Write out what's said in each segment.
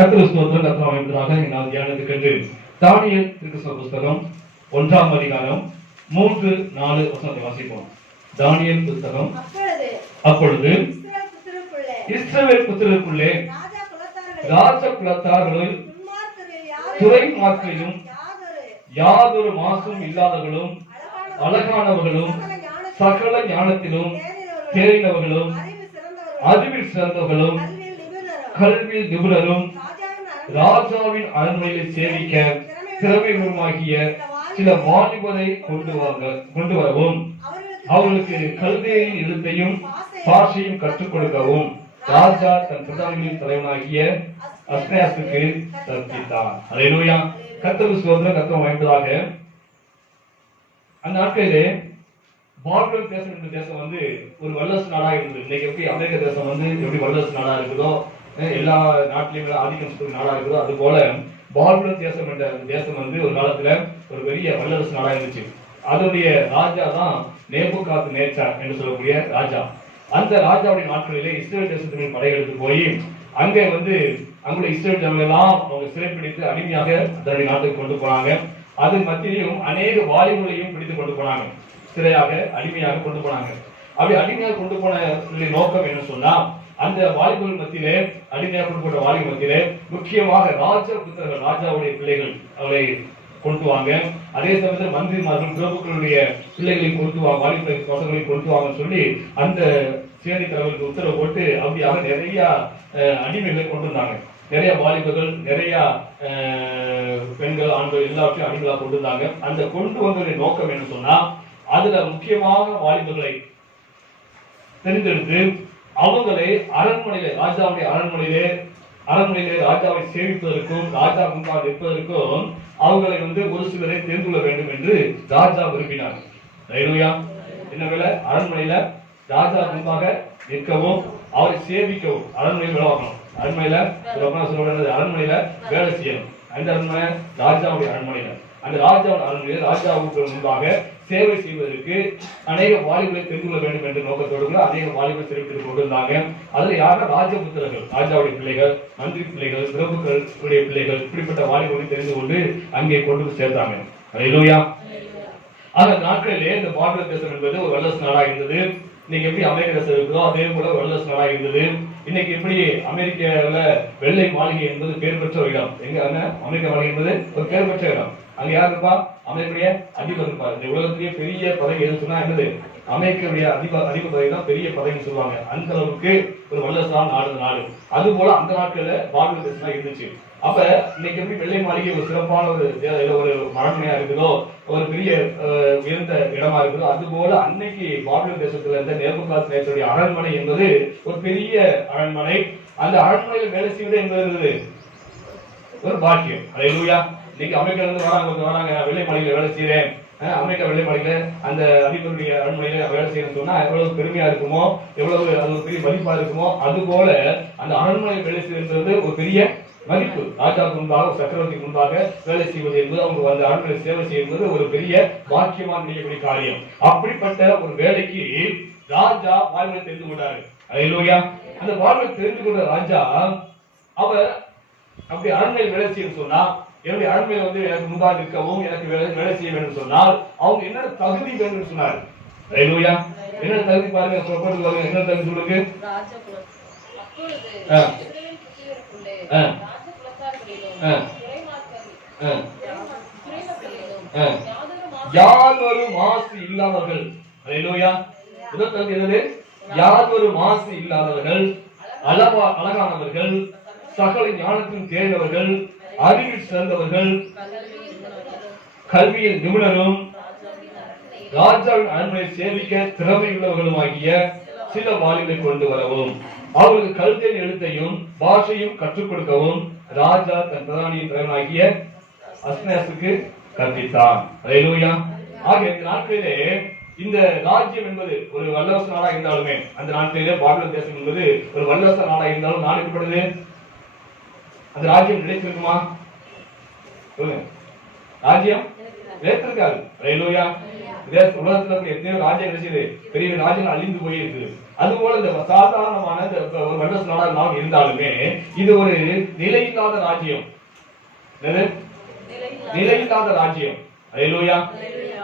கர்த்தர் ஸ்தோத்திரம். கர்த்தர் அமைப்பதாக நான் தியானத்துக்கு தானியேல் தீர்க்கதரிசன புத்தகம் 1ஆம் அதிகாரம் 3-4 வசனத்தை வாசிப்போம். தானியேல் புத்தகம். அப்பொழுது இஸ்ரவேல் புத்திரருக்குள்ளே ராஜ குலத்தார்களும் துறைமார்களிலும் யாதொரு மாசும் இல்லாதவர்களும் அழகானவர்களும் சகல ஞானத்திலும் தேறினவர்களும் அறிவில் சிறந்தவர்களும் கல்வியில் நிபுணரும் ராஜாவின் அரண்மனையில் சேவிக்க திறமையுமாகிய சில வாலிபரை கொண்டு வரவும் அவர்களுக்கு கல்வியின் எழுத்தையும் பாஷையும் கற்றுக் கொடுக்கவும் ராஜா தன் பிரதானிகளின் தலைவனாகிய அஸ்னேயாசுக்கு கற்பித்தார். அல்லேலூயா. கர்த்தருக்கு ஸ்தோத்திரம். கர்த்தர் வாய்ந்ததாக. அந்த நாட்களிலே பாபிலோன் தேசம் என்ற தேசம் ஒரு வல்லரசு நாடா இருந்தது. இன்னைக்கு எப்படி அமெரிக்க தேசம் எப்படி வல்லரசு நாடா இருக்குதோ, எல்லா நாட்டிலையும் ஆதிக்கம் நாடா இருக்குதோ, அது போல பாபிலோன் தேசம் என்ற தேசம் ஒரு காலத்துல ஒரு பெரிய வல்லரசு நாடா இருந்துச்சு. அதனுடைய ராஜா தான் நேபுகாத் நேச்சார் என்று சொல்லக்கூடிய ராஜா. அந்த ராஜாவுடைய நாட்களிலே இஸ்ரேல் தேசத்தின் படையெடுத்து போய் அங்கே அங்குள்ள இஸ்ரேல் ஜனங்களெல்லாம் அவங்க சிறைப்பிடித்து அடிமையாக அதனுடைய நாட்டுக்கு கொண்டு போனாங்க. அதன் மத்தியிலும் அநேக வாலிபர்களையும் பிடித்து கொண்டு போனாங்க. சிறையாக அடிமையாக கொண்டு போனாங்க. அப்படி அடிமையாக கொண்டு போன நோக்கம் என்ன சொன்னா, அந்த வாலிபர்கள் மத்தியிலே, அடிமையாக கொண்டு போன வாலிபர் மத்தியிலே முக்கியமாக ராஜ புத்திரர்கள், ராஜாவுடைய பிள்ளைகள் அவளை கொண்டு வாங்க. அதே சமயத்தில் மந்திரிமார்கள் பிரபுக்களுடைய பிள்ளைகளையும் கொண்டு வாங்க, வாலிப பசங்களையும் கொண்டு வாங்கன்னு சொல்லி அந்த சேனை தலைவருக்கு உத்தரவு போட்டு அப்படியாக நிறைய அடிமைகளை கொண்டு வந்தாங்க. நிறைய வாலிபர்கள், நிறைய பெண்கள், ஆண்கள் எல்லாத்தையும் அடிமைகளா கொண்டு வந்தாங்க. அந்த கொண்டு வந்தவருடைய நோக்கம் என்ன சொன்னா, அதுல முக்கியமாக வாலிபர்களை தெரிந்தெடுத்து அவங்களை அரண்மனையிலே, ராஜாவுடைய அரண்மனையிலே ராஜாவை சேவிப்பதற்கும் ராஜா முன்பாக நிற்பதற்கும் அவங்களை ஒரு சிலரை தேர்ந்து கொள்ள வேண்டும் என்று ராஜா விரும்பினார். என்ன வேலை? அரண்மனையில ராஜா முன்பாக நிற்கவும் அவரை சேவிக்கவும், அரண்மனையில் வேலை வாங்கணும். அரண்மனையில வேலை செய்யணும். அந்த அரண்மனை ராஜாவுடைய அரண்மனையில, அந்த ராஜாவுடைய அரண்மனையில் ராஜாவுக்கு முன்பாக சேவை செய்வதற்கு அநேக வாலிபர்களை தெரிந்து கொள்ள வேண்டும் என்ற நோக்கத்தோடு அநேக வாலிபர் சிறைப்பிடித்துக் கொண்டிருந்தாங்க. அதுல யாருன்னா ராஜபுத்திரர்கள், ராஜாவுடைய பிள்ளைகள், மந்திரி பிள்ளைகள், பிரபுக்களுடைய பிள்ளைகள், இப்படிப்பட்ட வாலிபர்களை தெரிந்து கொண்டு அங்கே கொண்டு சேர்த்தாங்க. அல்லேலூயா. அந்த நாட்களிலே இந்த பாபிலோன் தேசம் என்பது ஒரு வல்லரசு நாடா இருந்தது. இன்னைக்கு எப்படி அமெரிக்க தேசம் இருக்குதோ அதே போல வல்லரசு நாடா இருந்தது. இன்னைக்கு எப்படி அமெரிக்காவில வெள்ளை மாளிகை என்பது பேர் பெற்ற ஒரு இடம். எங்க அமெரிக்க மாளிகை என்பது ஒரு பேர் பெற்ற இடம். அங்க யார் இருப்பா? அமெரிக்காவுடைய அதிபர் இருப்பார். இந்த உலகத்திலேயே பெரிய பதவி எது சொன்னா என்னது? அமெரிக்காவுடைய அதிபர் பதவி தான் பெரிய பதவின்னு சொல்லுவாங்க. அந்த அளவுக்கு ஒரு வல்லரசான நாடு. அது போல அந்த நாட்கள்ல பாபிலோன் தேசம் இருந்துச்சு. அப்ப இன்னைக்கு எப்படி வெள்ளை மாளிகை ஒரு சிறப்பான ஒரு மரண்மையா இருக்குதோ, ஒரு பெரிய உயர்ந்த இடமா இருக்குதோ, அது போல அன்னைக்கு பாபிலோன் தேசத்துல இருந்த நேபுகாத் நேச்சருடைய அரண்மனை என்பது ஒரு பெரிய அரண்மனை. அந்த அரண்மனையில் வேலை செய்வது என்பது ஒரு பாக்கியம். அல்லேலூயா. இன்னைக்கு அமெரிக்கால இருந்து வராங்க, வெள்ளை மாளிகையில வேலை செய்யறேன், அமெரிக்கா வெள்ளை மாளிகையில அந்த அதிபருடைய அரண்மனையில வேலை செய்யணும்னு சொன்னா எவ்வளவு பெருமையா இருக்குமோ, எவ்வளவு அது ஒரு பெரிய மதிப்பா இருக்குமோ, அது போல அந்த அரண்மனையில் வேலை செய்வது ஒரு பெரிய மதிப்பு. ராஜாவுக்கு முன்பாக, சக்கரவர்த்திக்கு முன்பாக வேலை செய்வது என்பது, அவங்க அந்த அரண்மனையில் சேவை செய்வது ஒரு பெரிய பாக்கியமான செய்யக்கூடிய காரியம். அப்படிப்பட்ட ஒரு வேலைக்கு ராஜா வாலிபரை தெரிந்து கொண்டாரு. அல்லேலூயா. அந்த வாலிபரை தெரிந்து கொண்ட ராஜா அவர் அப்படி அரண்மனையில் வேலை செய்ய சொன்னா, என்னுடைய அரண்மனையில் எனக்கு முன்பாக நிற்கவும், எனக்கு வேலை செய்ய வேண்டும் சொன்னால் அவங்க என்ன தகுதி வேண்டும் சொன்னார். அல்லேலூயா. என்ன தகுதி பாருங்க, என்ன தகுதி சொல்லுங்க. யாதொரு மாசு இல்லாதவர்கள். அல்லேலூயா. முதல் தகுதி என்னது? யாதொரு மாசு இல்லாதவர்கள், அழகானவர்கள், சகல ஞானத்தின் தேர்ந்தவர்கள், அறிவில் சிறந்தவர்கள், கல்வியில் நிபுணரும் ராஜாவின் அரண்மனையை சேவிக்க திறமையுள்ளவர்களுமாகிய சில வாலிபரை கொண்டு வரவும் அவர்களுக்கு கல்வியின் எழுத்தையும் பாஷையும் கற்றுக் கொடுக்கவும் ராஜா தன் பிரதானியின் தலைவனாகிய அஸ்னேயாசுக்கு கற்பித்தார். அல்லேலூயா. ஆக இந்த நாட்களிலே இந்த ராஜ்யம் என்பது ஒரு வல்லரசு நாடா இருந்தாலுமே, அந்த நாட்டிலே பாபிலோன் தேசம் என்பது ஒரு வல்லரசு நாடா இருந்தாலும் நாடு எப்படிப்படுது? அந்த ராஜ்யம் நிலைத்திருக்குமா? ராஜ்யம் ஏற்றிருக்காரு. ஹல்லேலூயா. உலகத்துல எத்தனையோ ராஜ்யங்கள் செய்து பெரிய ராஜ்யங்கள் அழிந்து போயிருக்கு. அதுபோல இந்த சாதாரணமான ஒரு வல்லரசு நாடாக இருந்தாலுமே இது ஒரு நிலையில்லாத ராஜ்யம். நிலையில்லாத ராஜ்யம். ஹல்லேலூயா.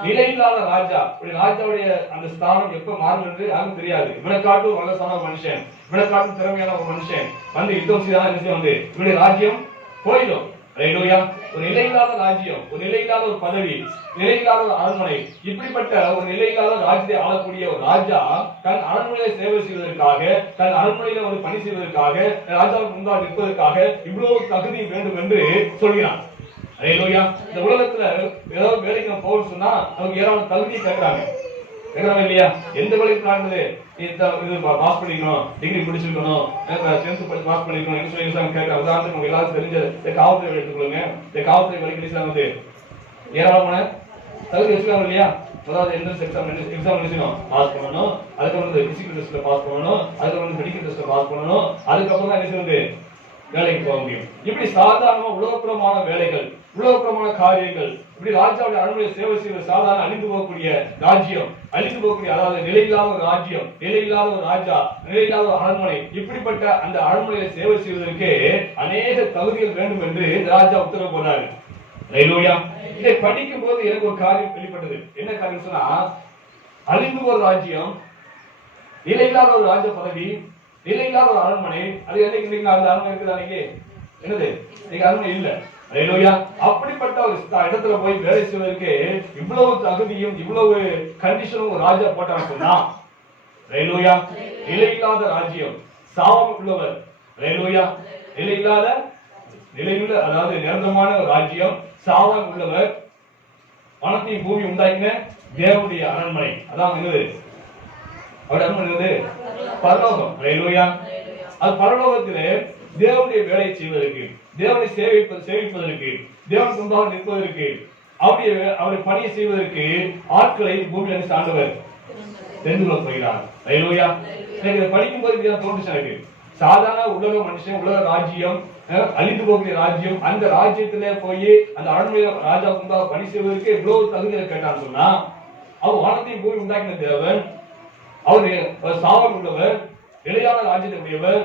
நிலையில்லாத ராஜா. ராஜாவுடைய அந்த ஸ்தானம் எப்ப மாறும் என்று யாருக்கும் தெரியாது. இவனை காட்டும் வல்லரசான ஒரு மனுஷன், இவனை காட்டும் திறமையான ஒரு மனுஷன் வந்து யுத்தம் செய்தாலும் வந்து இவனுடைய ராஜ்யம் போயிடும். ஹல்லேலூயா. ஒரு நிலையில்லாத ராஜ்யம், ஒரு நிலையில்லாத ஒரு பதவி, நிலையில்லாத ஒரு அரண்மனை, இப்படிப்பட்ட ஒரு நிலையில்லாத ராஜ்யத்தை ஆளக்கூடிய ஒரு ராஜா தன் அரண்மனையை சேவை செய்வதற்காக, தன் அரண்மனையில ஒரு பணி செய்வதற்காக, ராஜாவுக்கு முன்பாக நிற்பதற்காக இவ்வளவு தகுதி வேண்டும் என்று சொல்கிறான். ஹல்லேலூயா. இந்த உலகத்துல ஏதாவது வேலைக்கு நம்ம போகணும்னு சொன்னா நமக்கு ஏதாவது தகுதி கேட்கறாங்க. கேட்கறாங்க இல்லையா? எந்த வேலைக்கு காட்டுது இது பாஸ் பண்ணிக்கணும், டிகிரி முடிச்சிருக்கணும், 10th படிச்சு பாஸ் பண்ணிக்கணும் என்ன சொல்லி கேட்கறாங்க. உதாரணத்துக்கு உங்களுக்கு எல்லாரும் தெரிஞ்ச இந்த காவல்துறை எடுத்துக்கொள்ளுங்க. இந்த காவல்துறை வேலைக்கு வந்து ஏராளமான தகுதி வச்சுக்காங்க இல்லையா? அதாவது என்ட்ரன்ஸ் எக்ஸாம் எழுதணும், பாஸ் பண்ணணும், அதுக்கப்புறம் வந்து பிசிக்கல் டெஸ்ட்ல பாஸ் பண்ணணும், அதுக்கப்புறம் வந்து மெடிக்கல் டெஸ்ட்ல பாஸ் பண்ணணும், அதுக்கப்புறம் தான் என்ன செய்வது வேலைக்கு போக முடியும். இப்படி சாதாரண உலகப்புறமான வேலைகள், உலகப்புறமான காரியங்கள், இப்படி ராஜாவுடைய அரண்மனையை சேவை செய்வது சாதாரண அழிந்து போகக்கூடிய ராஜ்யம், அழிந்து போகக்கூடிய அதாவது நிலையில்லாத ஒரு ராஜ்யம், நிலையில்லாத ஒரு ராஜா, நிலையில்லாத ஒரு அரண்மனை, இப்படிப்பட்ட அந்த அரண்மனையை சேவை செய்வதற்கு அநேக தகுதிகள் வேண்டும் என்று இந்த ராஜா உத்தரவு போடுறாரு. ஹல்லேலூயா. இதை படிக்கும் போது எனக்கு ஒரு காரியம் வெளிப்பட்டது. என்ன காரியம் சொன்னா, அழிந்து ஒரு ராஜ்யம், நிலையில்லாத ஒரு ராஜ பதவி, நிலையில்லாத ஒரு அரண்மனை, அது என்னைக்கு அந்த அரண்மனை இருக்குது அன்னைக்கு என்னது இன்னைக்கு அரண்மனை இல்ல. ஹல்லேலூயா. அப்படிப்பட்ட ஒரு இடத்துல போய் வேலை செய்வதற்கு இவ்வளவு தகுதியும் இவ்வளவு கண்டிஷனும் ஒரு ராஜா போட்டான்னு சொன்னா, ஹல்லேலூயா, நிலையில்லாத ராஜ்யம், சாபம் உள்ளவர், ஹல்லேலூயா, நிலையில்லாத நிலையுள்ள அதாவது நிரந்தரமான ஒரு ராஜ்யம், சாபம் உள்ளவர், வானத்தையும் பூமி உண்டாக்கின தேவனுடைய அரண்மனை, அதான் என்னது அவருடைய அரண்மனை என்னது பரலோகம். ஹல்லேலூயா. அது பரலோகத்திலே தேவனுடைய வேலையை செய்வதற்கு, தேவனை சேவிப்பதற்கு, தேவனுக்கு முன்பாக நிற்பதற்கு, அவருடைய பணியை செய்வதற்கு ஆட்களை பூமியில ஆண்டவர் தெரிந்து கொள்ள போகிறார். ஹல்லேலூயா. எனக்கு இதை படிக்கும் போது இப்படிதான் தோன்றுச்சு எனக்கு. சாதாரண உலக மனுஷன், உலக ராஜ்யம், அழிந்து போகக்கூடிய ராஜ்யம், அந்த ராஜ்யத்திலே போய் அந்த அரண்மனையில ராஜாவுக்கு முன்பாக பணி செய்வதற்கு எவ்வளவு தகுதியை கேட்டான்னு சொன்னா, அவர் வானத்தையும் பூமி உண்டாக்கின தேவன், அவருடைய சாபம் உள்ளவர், நிலையான ராஜ்யத்தை உடையவர்,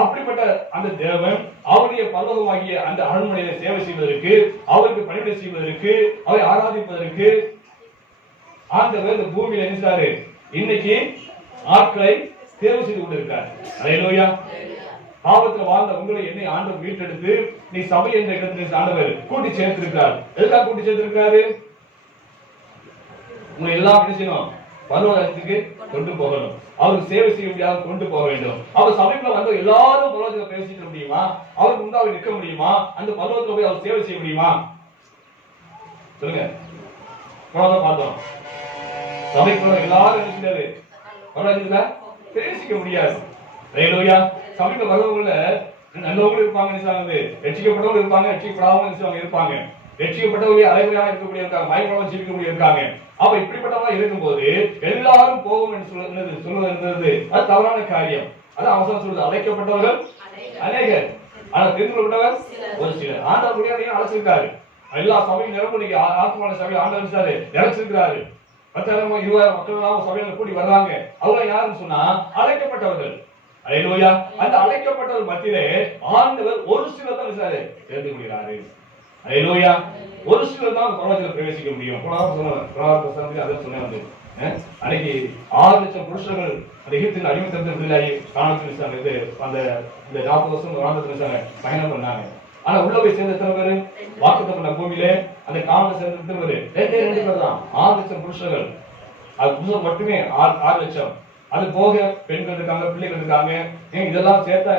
அப்படிப்பட்ட அந்த தேவன் அவருடைய பரலோகமாகிய அந்த அரண்மனையில சேவை செய்வதற்கு, அவருக்கு பணிவிடை செய்வதற்கு, அவரை ஆராதிப்பதற்கு ஆண்டவர் இந்த பூமியில நினைச்சாரு. இன்னைக்கு ஆட்களை தேர்வு செய்து கொண்டிருக்கார். ஹல்லேலூயா. பாவத்துல வாழ்ந்த உங்களை என்னை ஆண்டவர் மீட்டெடுத்து நீ சபை என்ற இடத்தில் ஆண்டவர் கூட்டி சேர்த்திருக்கிறார். எதுக்காக கூட்டி சேர்த்திருக்காரு? உங்களை எல்லாம் என்ன செய்யணும்? பரலோகத்துக்கு கொண்டு போகணும், அவருக்கு சேவை செய்ய முடியாது கொண்டு போக வேண்டும். அவர் சபைக்குள்ள வந்து எல்லாரும் பரலோகத்துல பேசிக்க முடியுமா? அவருக்கு முன்னாடி நிற்க முடியுமா? அந்த பரலோகத்துல போய் அவர் சேவை செய்ய முடியுமா? சொல்லுங்க. பார்த்தோம் சபைக்குள்ள எல்லாரும் என்ன செய்யாது பரலோகத்துல பேசிக்க முடியாது. ஹல்லேலூயா. சபைக்குள்ள வரவங்கள நல்லவங்களும் இருப்பாங்க, ரட்சிக்கப்பட்டவங்க இருப்பாங்க, ரட்சிக்கப்படாதவங்க இருப்பாங்க, ரட்சிக்கப்பட்டவர்களே அரைகுறையாக இருக்கக்கூடிய இருக்காங்க, மயக்கமாக ஜீவிக்கக்கூடிய இருக்காங்க. அப்ப இப்படிப்பட்டவங்க இருக்கும்போது எல்லாரும் போகும் என்று சொல்வது அது தவறான காரியம். அதான் அவசரம் சொல்றது, அழைக்கப்பட்டவர்கள் அநேகர், ஆனா தெரிந்து கொள்ளப்பட்டவர் ஒரு சிலர். ஆண்டவர் முடியாது அழைச்சிருக்காரு. எல்லா சபையும் நிரம்ப ஆத்மான சபையில் ஆண்டவர் நினைச்சிருக்கிறாரு. 10,000 20,000 மக்கள் சபையில கூடி வர்றாங்க. அவங்க யாருன்னு சொன்னா அழைக்கப்பட்டவர்கள். ஹல்லேலூயா. அந்த அழைக்கப்பட்டவர் மத்தியிலே ஆண்டவர் ஒரு சிலர் தான் தெரிந்து கொள்கிறாரு. ஹல்லேலூயா. ஒரு சிலர் தான் பரலோகத்தில் பிரவேசிக்க முடியும். அன்னைக்கு 6 லட்சம் புருஷர்கள் அந்த எகிப்தின் அடிமைத்தனத்தில் விடுதலை காணத்தில் அந்த 40 வருஷம் வாழ்ந்ததுக்கு பயணம் பண்ணாங்க. ஆனா உள்ள போய் சேர்ந்த எத்தனை பேரு? வாக்குத்தத்தப்பட்ட பூமியிலே அந்த காணல சேர்ந்த எத்தனை பேரு? 2 பேர் தான். 6 லட்சம் புருஷர்கள். அது புருஷர் மட்டுமே 6 லட்சம். அது போக பெண்கள் இருக்காங்க, பிள்ளைகள் இருக்காங்க. இதெல்லாம் சேர்த்தா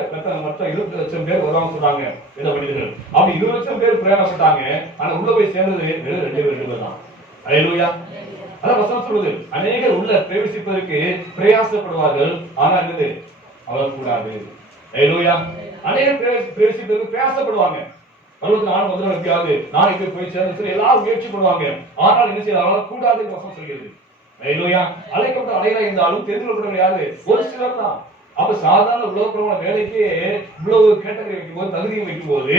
மொத்தம் 20 லட்சம் பேர் வருவாங்க சொல்றாங்க வேத பண்டிதர்கள். அப்படி 20 லட்சம் பேர் பிரயாணப்பட்டாங்க. ஆனா உள்ள போய் சேர்ந்தது 2 பேர் தான். ஹல்லேலூயா. அதான் வசனம் சொல்லுது, அநேகர் உள்ள பிரவேசிப்பதற்கு பிரயாசப்படுவார்கள், ஆனா என்னது அவர் கூடாது. ஹல்லேலூயா. அநேகர் பிரவேசிப்பதற்கு பிரயாசப்படுவாங்க. பரலோகத்தில் ஆன முதல்ல எப்படியாவது நாளைக்கு போய் சேர்ந்து எல்லாரும் முயற்சி பண்ணுவாங்க, ஆனால் என்ன செய்யறாங்க கூடாதுன்னு வசனம் சொல்கிறது. ஹல்லேலூயா. அழைக்கப்பட்ட அடையாளம் இருந்தாலும் தெரிந்து கொள்ளப்பட்டவர்கள் யாரு? ஒரு சிலர் தான். அப்ப சாதாரண உலகப்பிரமான வேலைக்கு இவ்வளவு கேட்டகரி வைக்கும் போது, தகுதியை வைக்கும் போது,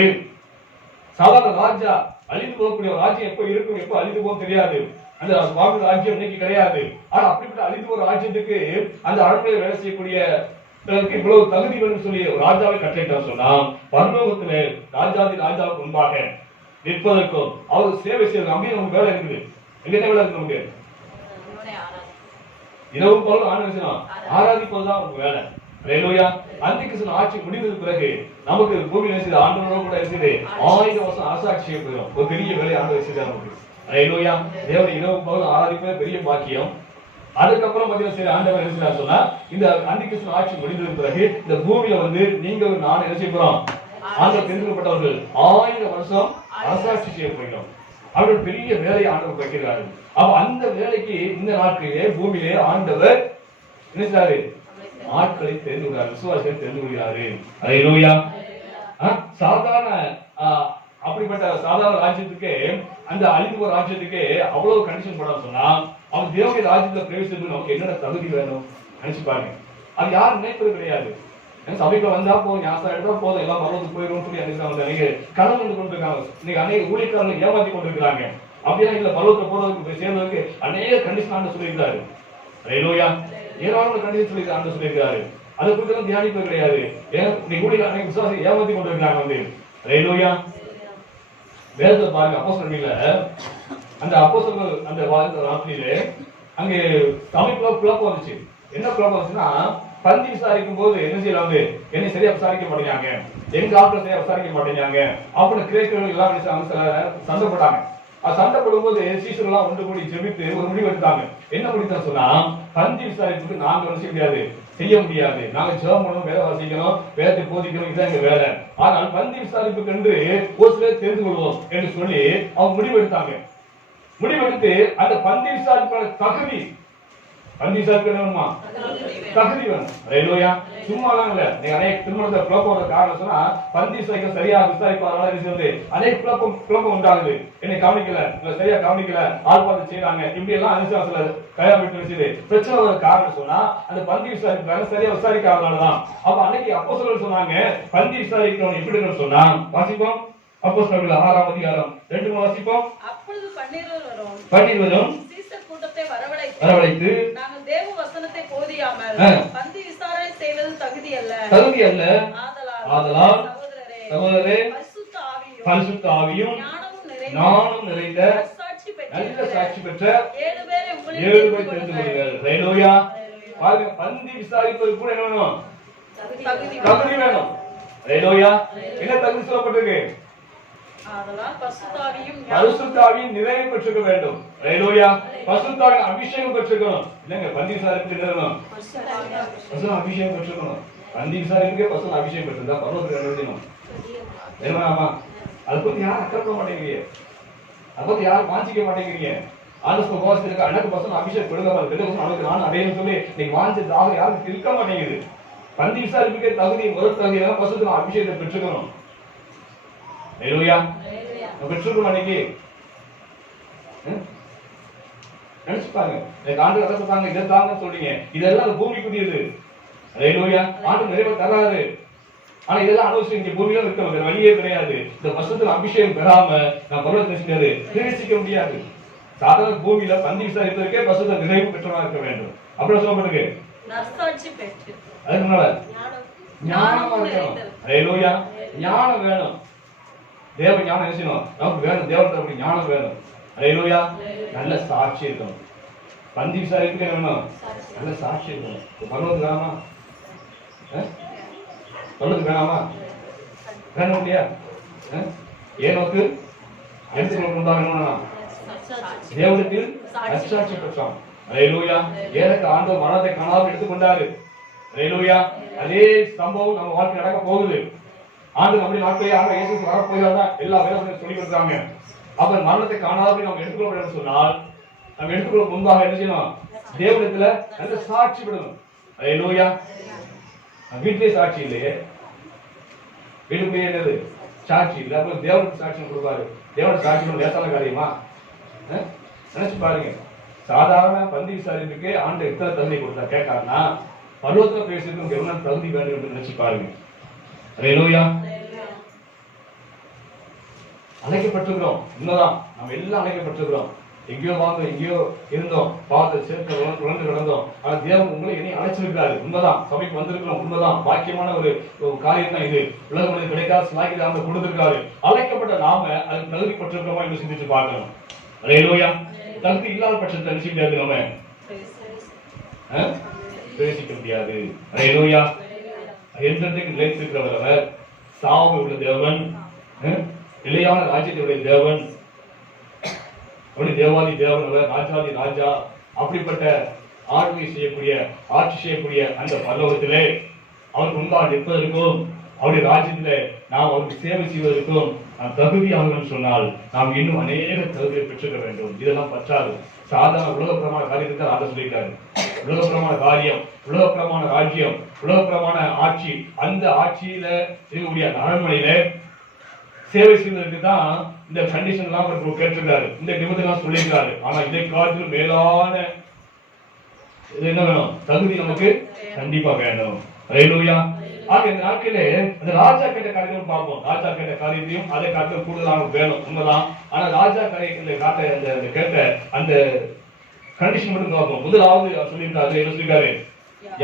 சாதாரண ராஜா அழிந்து போகக்கூடிய ஒரு ராஜ்யம் எப்ப இருக்கும், எப்ப அழிந்து போகும் தெரியாது. அந்த வாக்கு ராஜ்யம் இன்னைக்கு கிடையாது. ஆனா அப்படிப்பட்ட அழிந்து போற ராஜ்யத்துக்கு அந்த அரண்மனையில் வேலை செய்யக்கூடிய இவ்வளவு தகுதி வேணும்னு சொல்லி ராஜாவை கட்டளையிட்டார் சொன்னா, பரலோகத்திலே ராஜாதி ராஜாவுக்கு முன்பாக நிற்பதற்கும் அவர் சேவை செய்யறது அப்படியே நமக்கு வேலை இருக்குது. எங்க என்ன வேலை இருக்கு நமக்கு? இரவு பகலும் ஆராதிப்பதுதான் நமக்கு வேலை. ஹல்லேலூயா. அந்திகிறிஸ்து ஆட்சி முடிந்தது பிறகு நமக்கு பூமியில செய்த ஆண்டவரோட கூட இருக்குது 1000 வருஷம் அரசாட்சி செய்யப்படும் ஒரு பெரிய வேலை ஆண்டவர் செய்தார் நமக்கு. ஹல்லேலூயா. தேவனை இரவு பகலும் ஆராதிப்பது பெரிய பாக்கியம். அதுக்கப்புறம் பாத்தீங்கன்னா சரி ஆண்டவர் என்ன செய்யறாரு சொன்னா, இந்த அந்திகிறிஸ்து ஆட்சி முடிந்தது பிறகு இந்த பூமியில நீங்க நான் என்ன செய்ய போறோம், ஆண்டவர் தெரிந்துகொள்ளப்பட்டவர்கள் 1000 வருஷம் அரசாட்சி செய்ய போகிறோம். அவரோட பெரிய வேலையை ஆண்டவர் வைக்கிறாரு. அப்ப அந்த வேலைக்கு இந்த நாட்களிலே பூமியிலே ஆண்டவர் என்ன செய்றாரு, ஆட்களை தெரிந்து கொள்கிறார், விசுவாசிகளை தெரிந்து கொள்கிறாரு. ஹல்லேலூயா. சாதாரண அப்படிப்பட்ட சாதாரண ராஜ்யத்துக்கு அந்த அழிந்து போற ராஜ்யத்துக்கு அவ்வளவு கண்டிஷன் போட சொன்னா, அவன் தேவனுடைய ராஜ்யத்துல பிரவேசித்து நமக்கு என்னென்ன தகுதி வேணும் நினைச்சு பாருங்க. அது யாரும் நினைப்பது கிடையாது. சபைக்கு வந்தா போதும், ஞாபகம் எடுத்தா போதும், எல்லாம் பரவத்துக்கு போயிடும் சொல்லி அன்னைக்கு கடன் வந்து கொண்டிருக்காங்க. இன்னைக்கு அநேக ஊழியக்காரர்கள் ஏமாத்தி கொண்டிருக்கிறாங்க. அப்படியே இல்ல பரவத்தை போறதுக்கு சேர்ந்ததுக்கு அநேக கண்டிஷன் சொல்லியிருக்காரு. ஹல்லேலூயா. ஏராளமான கண்டிஷன் சொல்லியிருக்காரு. அதை குறித்து தியானிப்பது கிடையாது. நீ ஊழியர்கள் அநேக விசுவாசி ஏமாத்தி கொண்டிருக்கிறாங்க. ஹல்லேலூயா. வேதத்தை பாருங்க, அப்போஸ்தலர்கள்ல அந்த அப்போஸ்தலர்கள் அந்த வாழ்ந்த ராத்திரியிலே அங்கே சபைக்குள்ள குழப்பம் வந்துச்சு. என்ன குழப்பம் வந்துச்சுன்னா, பந்தி விசாரிக்கும் போது என்ன செய்யறாங்க, என்னை சரியா விசாரிக்க மாட்டேங்காங்க, எங்க ஆட்களை சரியா விசாரிக்க மாட்டேங்காங்க அப்படின்னு கிரேக்கர்கள் எல்லாம் சண்டை போட்டாங்க. சண்டை போடும்போது சீசர்கள் எல்லாம் ஒன்று கூடி ஜெபித்து ஒரு முடிவு எடுத்தாங்க. என்ன முடிவு சொன்னா, பந்தி விசாரிப்புக்கு நாங்க என்ன செய்ய முடியாது, நாங்க ஜெபம் பண்ணணும், வேலை வாசிக்கணும், வேதத்தை போதிக்கணும், இதுதான் எங்க வேலை. ஆனால் பந்தி விசாரிப்புக்கு என்று ஒரு சிலர் தெரிந்து கொள்வோம் என்று சொல்லி அவங்க முடிவு எடுத்தாங்க. முடிவெடுத்து அந்த பந்தி விசாரிப்பான தகுதி, பந்தி விசாரிப்பு வேணுமா, தகுதி வேணும். ஹல்லேலூயா. சும்மாலாம் இல்ல. நீங்க அநேக திருமணத்தை குழப்பம் காரணம் சொன்னா, பந்தி விசாரிக்க சரியா விசாரிப்பாதனால அநேக குழப்பம் உண்டாகுது. என்னை கவனிக்கல, சரியா கவனிக்கல, ஆள்பாடு செய்யறாங்க, இப்படி எல்லாம் அனுசாரத்துல கையா விட்டு வச்சுது பிரச்சனை ஒரு காரணம் சொன்னா, அந்த பந்தி விசாரிப்பு சரியா விசாரிக்காதனாலதான். அப்ப அன்னைக்கு அப்போஸ்தலர்கள் சொன்னாங்க, பந்தி விசாரிக்கணும் எப்படி சொன்னா, வாசிப்போம் அப்போஸ்தலர்கள் 6ஆம் அதிகாரம் 2 வாசிப்போம். அப்பொழுது பன்னிருவரும் சீசர் கூட்டத்தை வரவழைத்து நாங்கள் தேவ வசனத்தை போதியாமல் பந்தி விசாரணை செய்வது தகுதி அல்ல. ஆதலால் சகோதரரே, பரிசுத்த ஆவியும் ஞானம் நிறைந்த நல்ல சாட்சி பெற்ற 7 பேரை தெரிந்து கொள்ளுங்கள். ஹல்லேலூயா. பாருங்க, பந்தி விசாரிப்பது கூட என்ன வேணும், தகுதி வேணும். ஹல்லேலூயா. என்ன தகுதி சொல்லப்பட்டிருக்கு, பரிசுத்த ஆவியின் நிறைவு பெற்றுக்க வேண்டும். ஹல்லேலூயா. பரிசுத்த ஆவியின் அபிஷேகம் பெற்றுக்கணும். இல்லங்க, பந்தி விசாரிப்புக்கு என்ன வேணும், அபிஷேகம் பெற்றுக்கணும். பந்தி விசாரிப்புக்கே பரிசுத்த அபிஷேகம் பெற்றிருந்தா பரலோகத்துக்கு எழுதணும். ஆமா, அதை பத்தி யாரும் அக்கறை மாட்டேங்கிறீங்க, அதை பத்தி யாரும் வாஞ்சிக்க மாட்டேங்கிறீங்க. ஆனஸ்த உபவாசத்துக்கு எனக்கு பசங்க அபிஷேகம் கொடுக்க அவனுக்கு நான் அடையன்னு சொல்லி நீங்க வாஞ்சி தாக யாரும் இருக்க மாட்டேங்குது. பந்தி விசாரிப்புக்கே தகுதி, முதல் தகுதி பசுத்த அபிஷேகத்தை பெற்றுக்கணும். ஹல்லேலூயா. பெற்றுக்கணும். அன்னைக்கு நினைச்சு பாருங்க, ஆண்டு கதை தாங்க, இதை தாங்க சொல்றீங்க, இதெல்லாம் பூமிக்குரியது. ஹல்லேலூயா. ஆண்டு நிறைவேற தராது. ஆனா இதெல்லாம் அனுபவிச்சு இங்க பூமியில இருக்க வேற வழியே கிடையாது. இந்த பசுத்துல அபிஷேகம் பெறாம நான் பரவத்தை நிரூபிக்க முடியாது. சாதாரண பூமியில பந்தி விசாரிப்பதற்கே பசுத்த நிறைவு பெற்றவா இருக்க வேண்டும். அப்புறம் சொல்லப்பட்டிருக்கு அதுக்கு முன்னால ஞானமா இருக்கணும். ஹல்லேலூயா. ஞானம் வேணும். தேவ ஞானம் என்ன செய்யணும், நமக்கு வேணும். தேவனுடைய ஞானம் வேணும். ஹல்லேலூயா. நல்ல சாட்சி இருக்கணும். பந்தி விசாரிப்புக்கு என்ன வேணும், நல்ல சாட்சி இருக்கணும். பரவத்துக்கு வேணாமா, பரவத்துக்கு வேணாமா, வேணும் இல்லையா? ஏனோக்கு எடுத்துக்கொள்ள தேவனத்தில் நற்சாட்சி பெற்றான். ஹல்லேலூயா. ஏனோக்கு ஆண்டவர் மரணத்தை காணாமல் எடுத்துக்கொண்டாரு. ஹல்லேலூயா. அதே சம்பவம் நம்ம வாழ்க்கை நடக்க போகுது. ஆண்டு நம்முடைய நாட்களே ஆண்டு இயேசு வரப்போகிறார் எல்லா வேதங்களும் சொல்லி கொடுத்தாங்க. அவர் மரணத்தை காணாமல் நம்ம எடுத்துக்கொள்ள வேண்டும் சொன்னால், நம்ம எடுத்துக்கொள்ள முன்பாக என்ன செய்யணும், தேவனத்துல நல்ல சாட்சி விடணும். ஹல்லேலூயா. வீட்டிலே சாட்சி இல்லையே, வீட்டுக்குள்ளே என்னது சாட்சி இல்லை, அப்ப தேவனுக்கு சாட்சி கொடுப்பாரு. தேவனுடைய சாட்சி லேசான காரியமா? நினைச்சு பாருங்க. சாதாரண பந்தி விசாரிப்புக்கு ஆண்டு எத்தனை தகுதி கொடுத்தா கேட்காருன்னா, பருவத்துல பேசுறதுக்கு எவ்வளவு தகுதி வேண்டும் என்று நினைச்சு பாருங்க. ஹல்லேலூயா. அழைக்கப்பட்டிருக்கிறோம். உண்மைதான், நம்ம எல்லாம் அழைக்கப்பட்டிருக்கிறோம். எங்கேயோ வாழ்ந்தோம், எங்கேயோ இருந்தோம், பார்த்து சேர்த்து உழந்து கிடந்தோம். ஆனா தேவன் உங்களை என்னை அழைச்சிருக்கிறாரு. உண்மைதான், சபைக்கு வந்திருக்கிறோம். உண்மைதான், பாக்கியமான ஒரு காரியம் தான் இது. உலக மனிதன் கிடைக்காத ஸ்லாக்கில அவங்க கொடுத்திருக்காரு. அழைக்கப்பட்ட நாம அது தகுதி பட்டிருக்கிறோமா என்று சிந்திச்சு பார்க்கணும். அல்லேலூயா. தகுதி இல்லாத பட்சத்தை நினைச்சு முடியாது, நம்ம பேசிக்க முடியாது. அல்லேலூயா. என்றைக்கு நிலைத்திருக்கிறவர் அவர், சாவு உள்ள தேவன், நிலையான ராஜ்யத்துடைய தேவன், தேவாதி தேவன் அவர், ராஜாதி ராஜா. அப்படிப்பட்ட ஆட்சி செய்யக்கூடிய அந்த பரலோகத்திலே அவருக்கு முன்பாக நிற்பதற்கும் அவருடைய ராஜ்யத்திலே நாம் அவருக்கு சேவை செய்வதற்கும் நாம் தகுதியாகணும்னு சொன்னால் நாம் இன்னும் அநேக தகுதியை பெற்றுக்க வேண்டும். இதெல்லாம் பற்றாது. சாதாரண உலகப்பிரமான காரியத்தை ராஜா சொல்லியிருக்காரு. உலகப்பிரமான காரியம், உலகப்பிரமான ராஜ்யம், உலகப்பிரமான ஆட்சி, அந்த ஆட்சியில இருக்கக்கூடிய அரண்மனையில சேவை செய்வதற்கு தான் இந்த கண்டிஷன் எல்லாம் கேட்டிருக்காரு, இந்த நிபந்தனை சொல்லியிருக்காரு. ஆனா இதை காட்டிலும் மேலான என்ன வேணும்? தகுதி நமக்கு கண்டிப்பா வேணும். அல்லேலூயா. ஆக இந்த நாட்களிலே அந்த ராஜா கேட்ட காரியங்களும் பார்ப்போம். ராஜா கேட்ட காரியத்தையும் அதை காட்ட கூடுதலாக வேணும், உண்மைதான். ஆனா ராஜா காரியங்களை காட்ட அந்த கேட்ட அந்த கண்டிஷன் மட்டும் பார்ப்போம். முதலாவது சொல்லியிருக்காரு, என்ன சொல்லியிருக்காரு?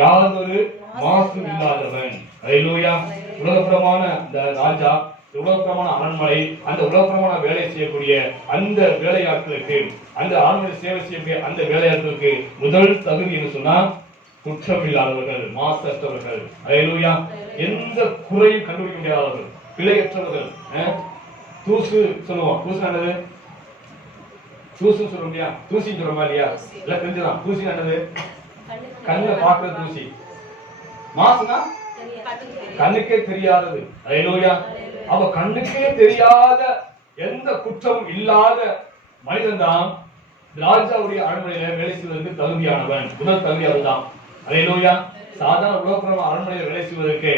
யாதொரு மாசு இல்லாதவன். அல்லேலூயா. உலகப்பிரமான இந்த ராஜா, உலகப்பிரமான அரண்மனை, அந்த உலகப்பிரமான வேலை செய்யக்கூடிய அந்த வேலையாட்களுக்கு, அந்த அரண்மனை சேவை செய்யக்கூடிய அந்த வேலையாட்களுக்கு முதல் தகுதி என்று சொன்னா குற்றம் இல்லாதவர்கள், மாசற்றவர்கள். அல்லேலூயா. எந்த குறையும் கண்டுபிடிக்க முடியாதவர்கள், பிழையற்றவர்கள். தூசு சொல்லுவோம். தூசு என்னது? தூசு சொல்ல முடியா? தூசின்னு சொல்றோமா இல்லையா? இல்ல தெரிஞ்சுதான். தூசி என்னது? கண்ணுல பாக்குற தூசி. மாசுனா கண்ணுக்கே தெரியாதது. அல்லேலூயா. அவ கண்ணுக்கே தெரியாத எந்த குற்றமும் இல்லாத மனிதன் தான் ராஜாவுடைய அரண்மனையில வேலை செய்வதற்கு தகுதியானவன். முதல் தகுதி அதுதான். அல்லேலூயா. சாதாரண உலகப்பிரமான அரண்மனையில வேலை செய்வதற்கு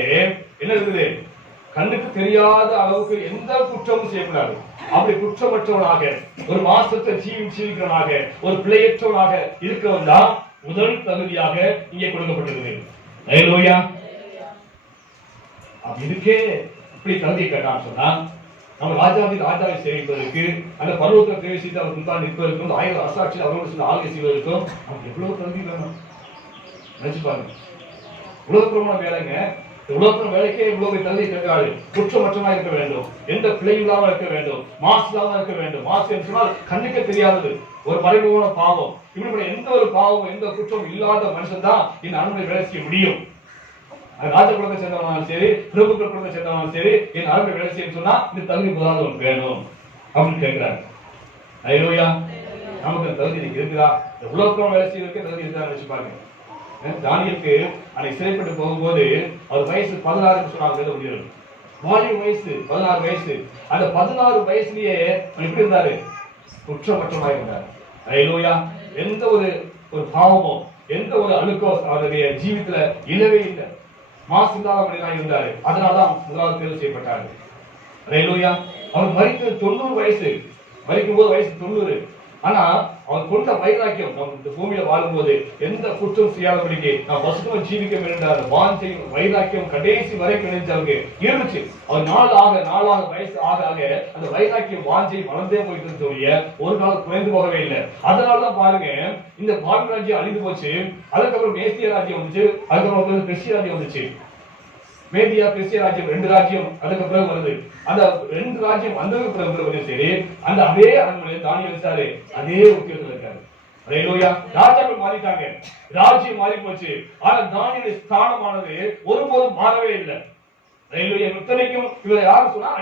என்ன இருக்குது? கண்ணுக்கு தெரியாத அளவுக்கு எந்த குற்றமும் செய்யக்கூடாது. அப்படி குற்றமற்றவனாக, ஒரு மாசத்தை ஜீவிக்கிறவனாக, ஒரு பிழையற்றவனாக இருக்கிறவன் தான் முதல் தகுதியாக இங்கே கொடுக்கப்பட்டிருக்கு. அல்லேலூயா. இதுக்கே இப்படி தகுதி கேட்டான்னு சொன்னா நம்ம ராஜாவை சேவிப்பதற்கு, அந்த பருவத்தை பிரவேசித்து அவர் முன்பாக நிற்பதற்கும், 1000 அரசாட்சியில் அவரோடு ஆளுகை செய்வதற்கும் நமக்கு எவ்வளவு தகுதி வேணும் நினைச்சு பாருங்க. உலகப்பிரமான வேலைங்க, உலகப்பிரமான வேலைக்கே இவ்வளவு தகுதி கேட்காது. குற்றமற்றமா இருக்க வேண்டும், எந்த பிழையும் இல்லாம இருக்க வேண்டும், மாசு இல்லாம இருக்க வேண்டும். மாசு என்று சொன்னால் கண்ணுக்கு தெரியாதது, ஒரு மறைமுகமான பாவம். இப்படி எந்த ஒரு பாவம், எந்த குற்றம் இல்லாத மனுஷன் தான் இந்த அரண்மனை வேலை செய்ய முடியும். ராஜ குலத்தை சேர்ந்தவனாலும் சரி, பிரபுக்கள் குலத்தை சேர்ந்தவனாலும் சரி, என் அரண்மனை வேலை செய்ய சொன்னா இந்த தகுதி முதலாவது ஒன்று வேணும் அப்படின்னு கேட்கிறாரு. அல்லேலூயா. நமக்கு தகுதி இருக்குதா? இந்த உலகப்பிரமான வேலை செய்வதற்கு தகுதி இருக்கா நினைச்சு பாருங்க. தானியலுக்கு அன்னைக்கு சிறைப்பட்டு போகும்போது அவர் வயசு 16 சொன்னாங்க. வாலிப வயசு 16 வயசு. அந்த 16 வயசுலயே எப்படி இருந்தாரு? குற்றமற்றமாக இருந்தார். அல்லேலூயா. எந்த ஒரு பாவமோ, எந்த ஒரு அழுக்கோ அவருடைய ஜீவித்துல இல்லவே இல்லை. மாசு இல்லாத மனிதனாக இருந்தாரு. அதனாலதான் முதலாவது தேர்வு செய்யப்பட்டாரு. அல்லேலூயா. அவர் மரித்தது 90 வயசு. மரிக்கும் போது வயசு 90. ஆனா அவர் கொண்ட வைராக்கியம், நம்ம இந்த பூமியில வாழும்போது எந்த குற்றம் செய்யாதபடிக்கு நான் வசனமா ஜீவிக்க வேண்டும் வாஞ்சை வைராக்கியம் கடைசி வரைக்கும் நினைச்சவங்க இருந்துச்சு. அவர் நாளாக வயசு ஆக அந்த வைராக்கியம் வாஞ்சை வளர்ந்தே போயிட்டு சொல்லிய ஒரு காலம் குறைந்து போகவே இல்லை. அதனாலதான் பாருங்க, இந்த பாபிலோன் ராஜ்யம் அழிந்து போச்சு. அதுக்கப்புறம் மேசியா ராஜ்யம் வந்துச்சு. அதுக்கப்புறம் பெர்சியா ராஜ்யம் வந்துச்சு. மேதியா பெர்சியா ராஜ்யம் 2 ராஜ்யம் அதுக்கு பிறகு வருது. அந்த 2 ராஜ்யம் வந்ததுக்கு பிறகு சரி, அந்த அதே அரண்மனையில் தானியேல் இருக்காரு, அதே உத்தியோகத்தில் இருக்காரு. அல்லேலூயா. ராஜாக்கள் மாறிட்டாங்க, ராஜ்யம் மாறி போச்சு. ஆனா தானியேல் ஸ்தானமானது ஒருபோதும் மாறவே இல்லை. அல்லேலூயா. இத்தனைக்கும் இவரை யாரும் சொன்னா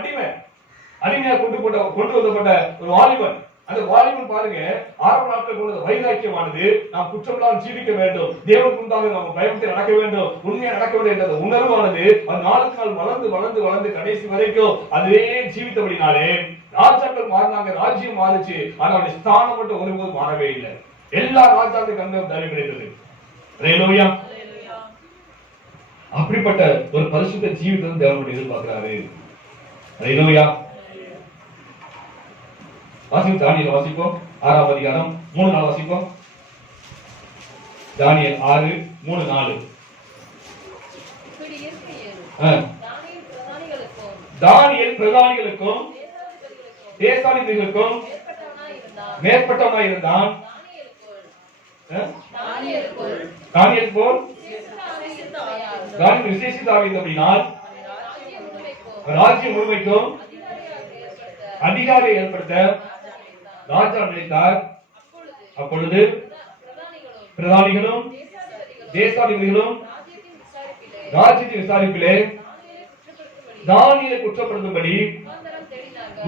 அடிமையா கொண்டு வந்தப்பட்ட ஒரு வாலிபன். அந்த வாலிபன் பாருங்க, ஆரம்ப நாட்கள் கொண்ட வைராக்கியமானது நாம் குற்றமில்லாமல் ஜீவிக்க வேண்டும், தேவனுக்கு முன்பாக நாம் பயப்பட்டு நடக்க வேண்டும், உண்மையா நடக்க வேண்டும் என்ற உணர்வானது அது நாளுக்கு நாள் வளர்ந்து கடைசி வரைக்கும் அதுவே ஜீவித்தபடினாலே ராஜாக்கள் மாறினாங்க, ராஜ்யம் மாறுச்சு. ஆனா அவருடைய ஸ்தானம் மட்டும் ஒருபோதும் மாறவே இல்லை. எல்லா ராஜாக்கள் கண்ணும் தயவு கிடைத்தது. அல்லேலூயா. அப்படிப்பட்ட ஒரு பரிசுத்த ஜீவிதத்தை தேவனுடைய எதிர்பார்க்கிறாரு. அல்லேலூயா. வாசிப்போம். தானியேல் வாசிப்போம் 6ஆம் அதிகாரம் 3-4 வாசிப்போம். தானியேல் 6:3-4. தானியேல் பிரதானிகளுக்கும் தேசாதிபதிகளுக்கும் மேற்பட்டவனாய் இருந்தான். தானியேல் போல் விசேஷித்த ஆவி இருந்தபடியினால் ராஜ்யம் முழுமைக்கும் அதிகாரியை ஏற்படுத்த ராஜா நினைத்தார். அப்பொழுது பிரதானிகளும் தேசாதிபதிகளும் ராஜ்யத்தின் விசாரிப்பிலே தானியேலை குற்றப்படுத்தும்படி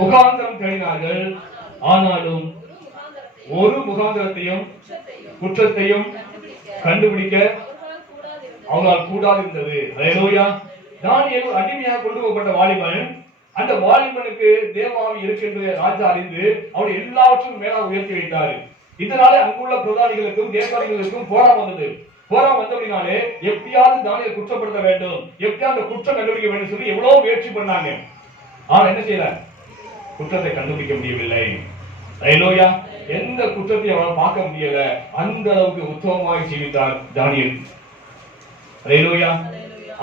முகாந்திரம் தேடினார்கள். ஆனாலும் ஒரு முகாந்திரத்தையும் குற்றத்தையும் கண்டுபிடிக்க அவர்களால் கூடாது இருந்தது. ஹல்லேலூயா. தானியேல் அடிமையாக கொண்டு போகப்பட்ட வாலிபன். அந்த வாலிபனுக்கு தேவாவி இருக்கின்ற ராஜா அறிந்து அவனை எல்லாவற்றும் மேலாக உயர்த்தி வைத்தார். இதனால அங்குள்ள பிரதானிகளுக்கும் தேசாதிபதிகளுக்கும் போராட்டம் வந்தது. போராட்டம் வந்தபடினாலே எப்படியாவது தானியேலை குற்றப்படுத்த வேண்டும், எப்படியாவது அந்த குற்றம் கண்டுபிடிக்க வேண்டும் சொல்லி எவ்வளவு முயற்சி பண்ணாங்க. ஆனா என்ன செய்யல? குற்றத்தை கண்டுபிடிக்க முடியவில்லை. ஹல்லேலூயா. எந்த குற்றத்தையும் அவரால் பார்க்க முடியல. அந்த அளவுக்கு உத்தமமாக ஜீவித்தார் தானியேல். ஹல்லேலூயா.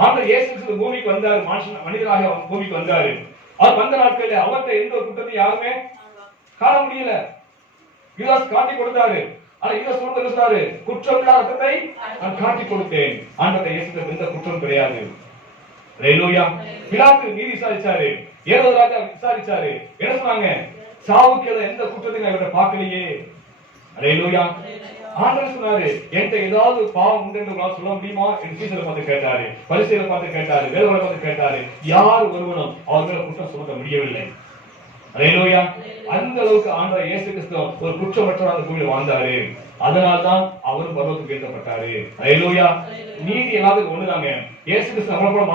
ஆண்டவர் இயேசு கிறிஸ்து பூமிக்கு வந்தார், மனிதராக பூமிக்கு வந்தாரு. அவர் வந்த நாட்களில் அவர்கிட்ட எந்த ஒரு குற்றத்தையும் யாருமே காண முடியல. யூதாஸ் காட்டி கொடுத்தாரு. ஆனா யூதாஸ் சொல்றாரு, குற்றமில்லாத ரத்தத்தை நான் காட்டி கொடுத்தேன். ஆண்டவர் இயேசுக்கு எந்த குற்றம் கிடையாது. ஹல்லேலூயா. பிலாத்து நீதி விசாரிச்சாரு, ஏரோது ராஜா விசாரிச்சாரு. என்ன சொன்னாங்க? சாவுக்கு எந்த குற்றத்தையும் நான் இவரை பார்க்கலையே. ஹல்லேலூயா. ஆண்டவர் சொன்னாரு, என்கிட்ட ஏதாவது பாவம் உண்டு என்று உங்களால் சொல்ல முடியுமா என்று சீசரை பார்த்து கேட்டாரு, பரிசேயரை பார்த்து கேட்டாரு, வேதவரை பார்த்து கேட்டாரு. யார் ஒருவனும் அவர்களை குற்றம் சுமத்த முடியவில்லை. ஹல்லேலூயா. அந்த அளவுக்கு ஆண்டவர் இயேசு கிறிஸ்து ஒரு குற்றமற்றவர் அந்த பூமியில் வாழ்ந்தாரு. அதனால்தான் அவரும் பரலோகத்துக்கு உயர்த்தப்பட்டாரு. ஹல்லேலூயா. நீதி எல்லாத்துக்கும் ஒண்ணுதாங்க. இயேசு கிறிஸ்து நம்மள போல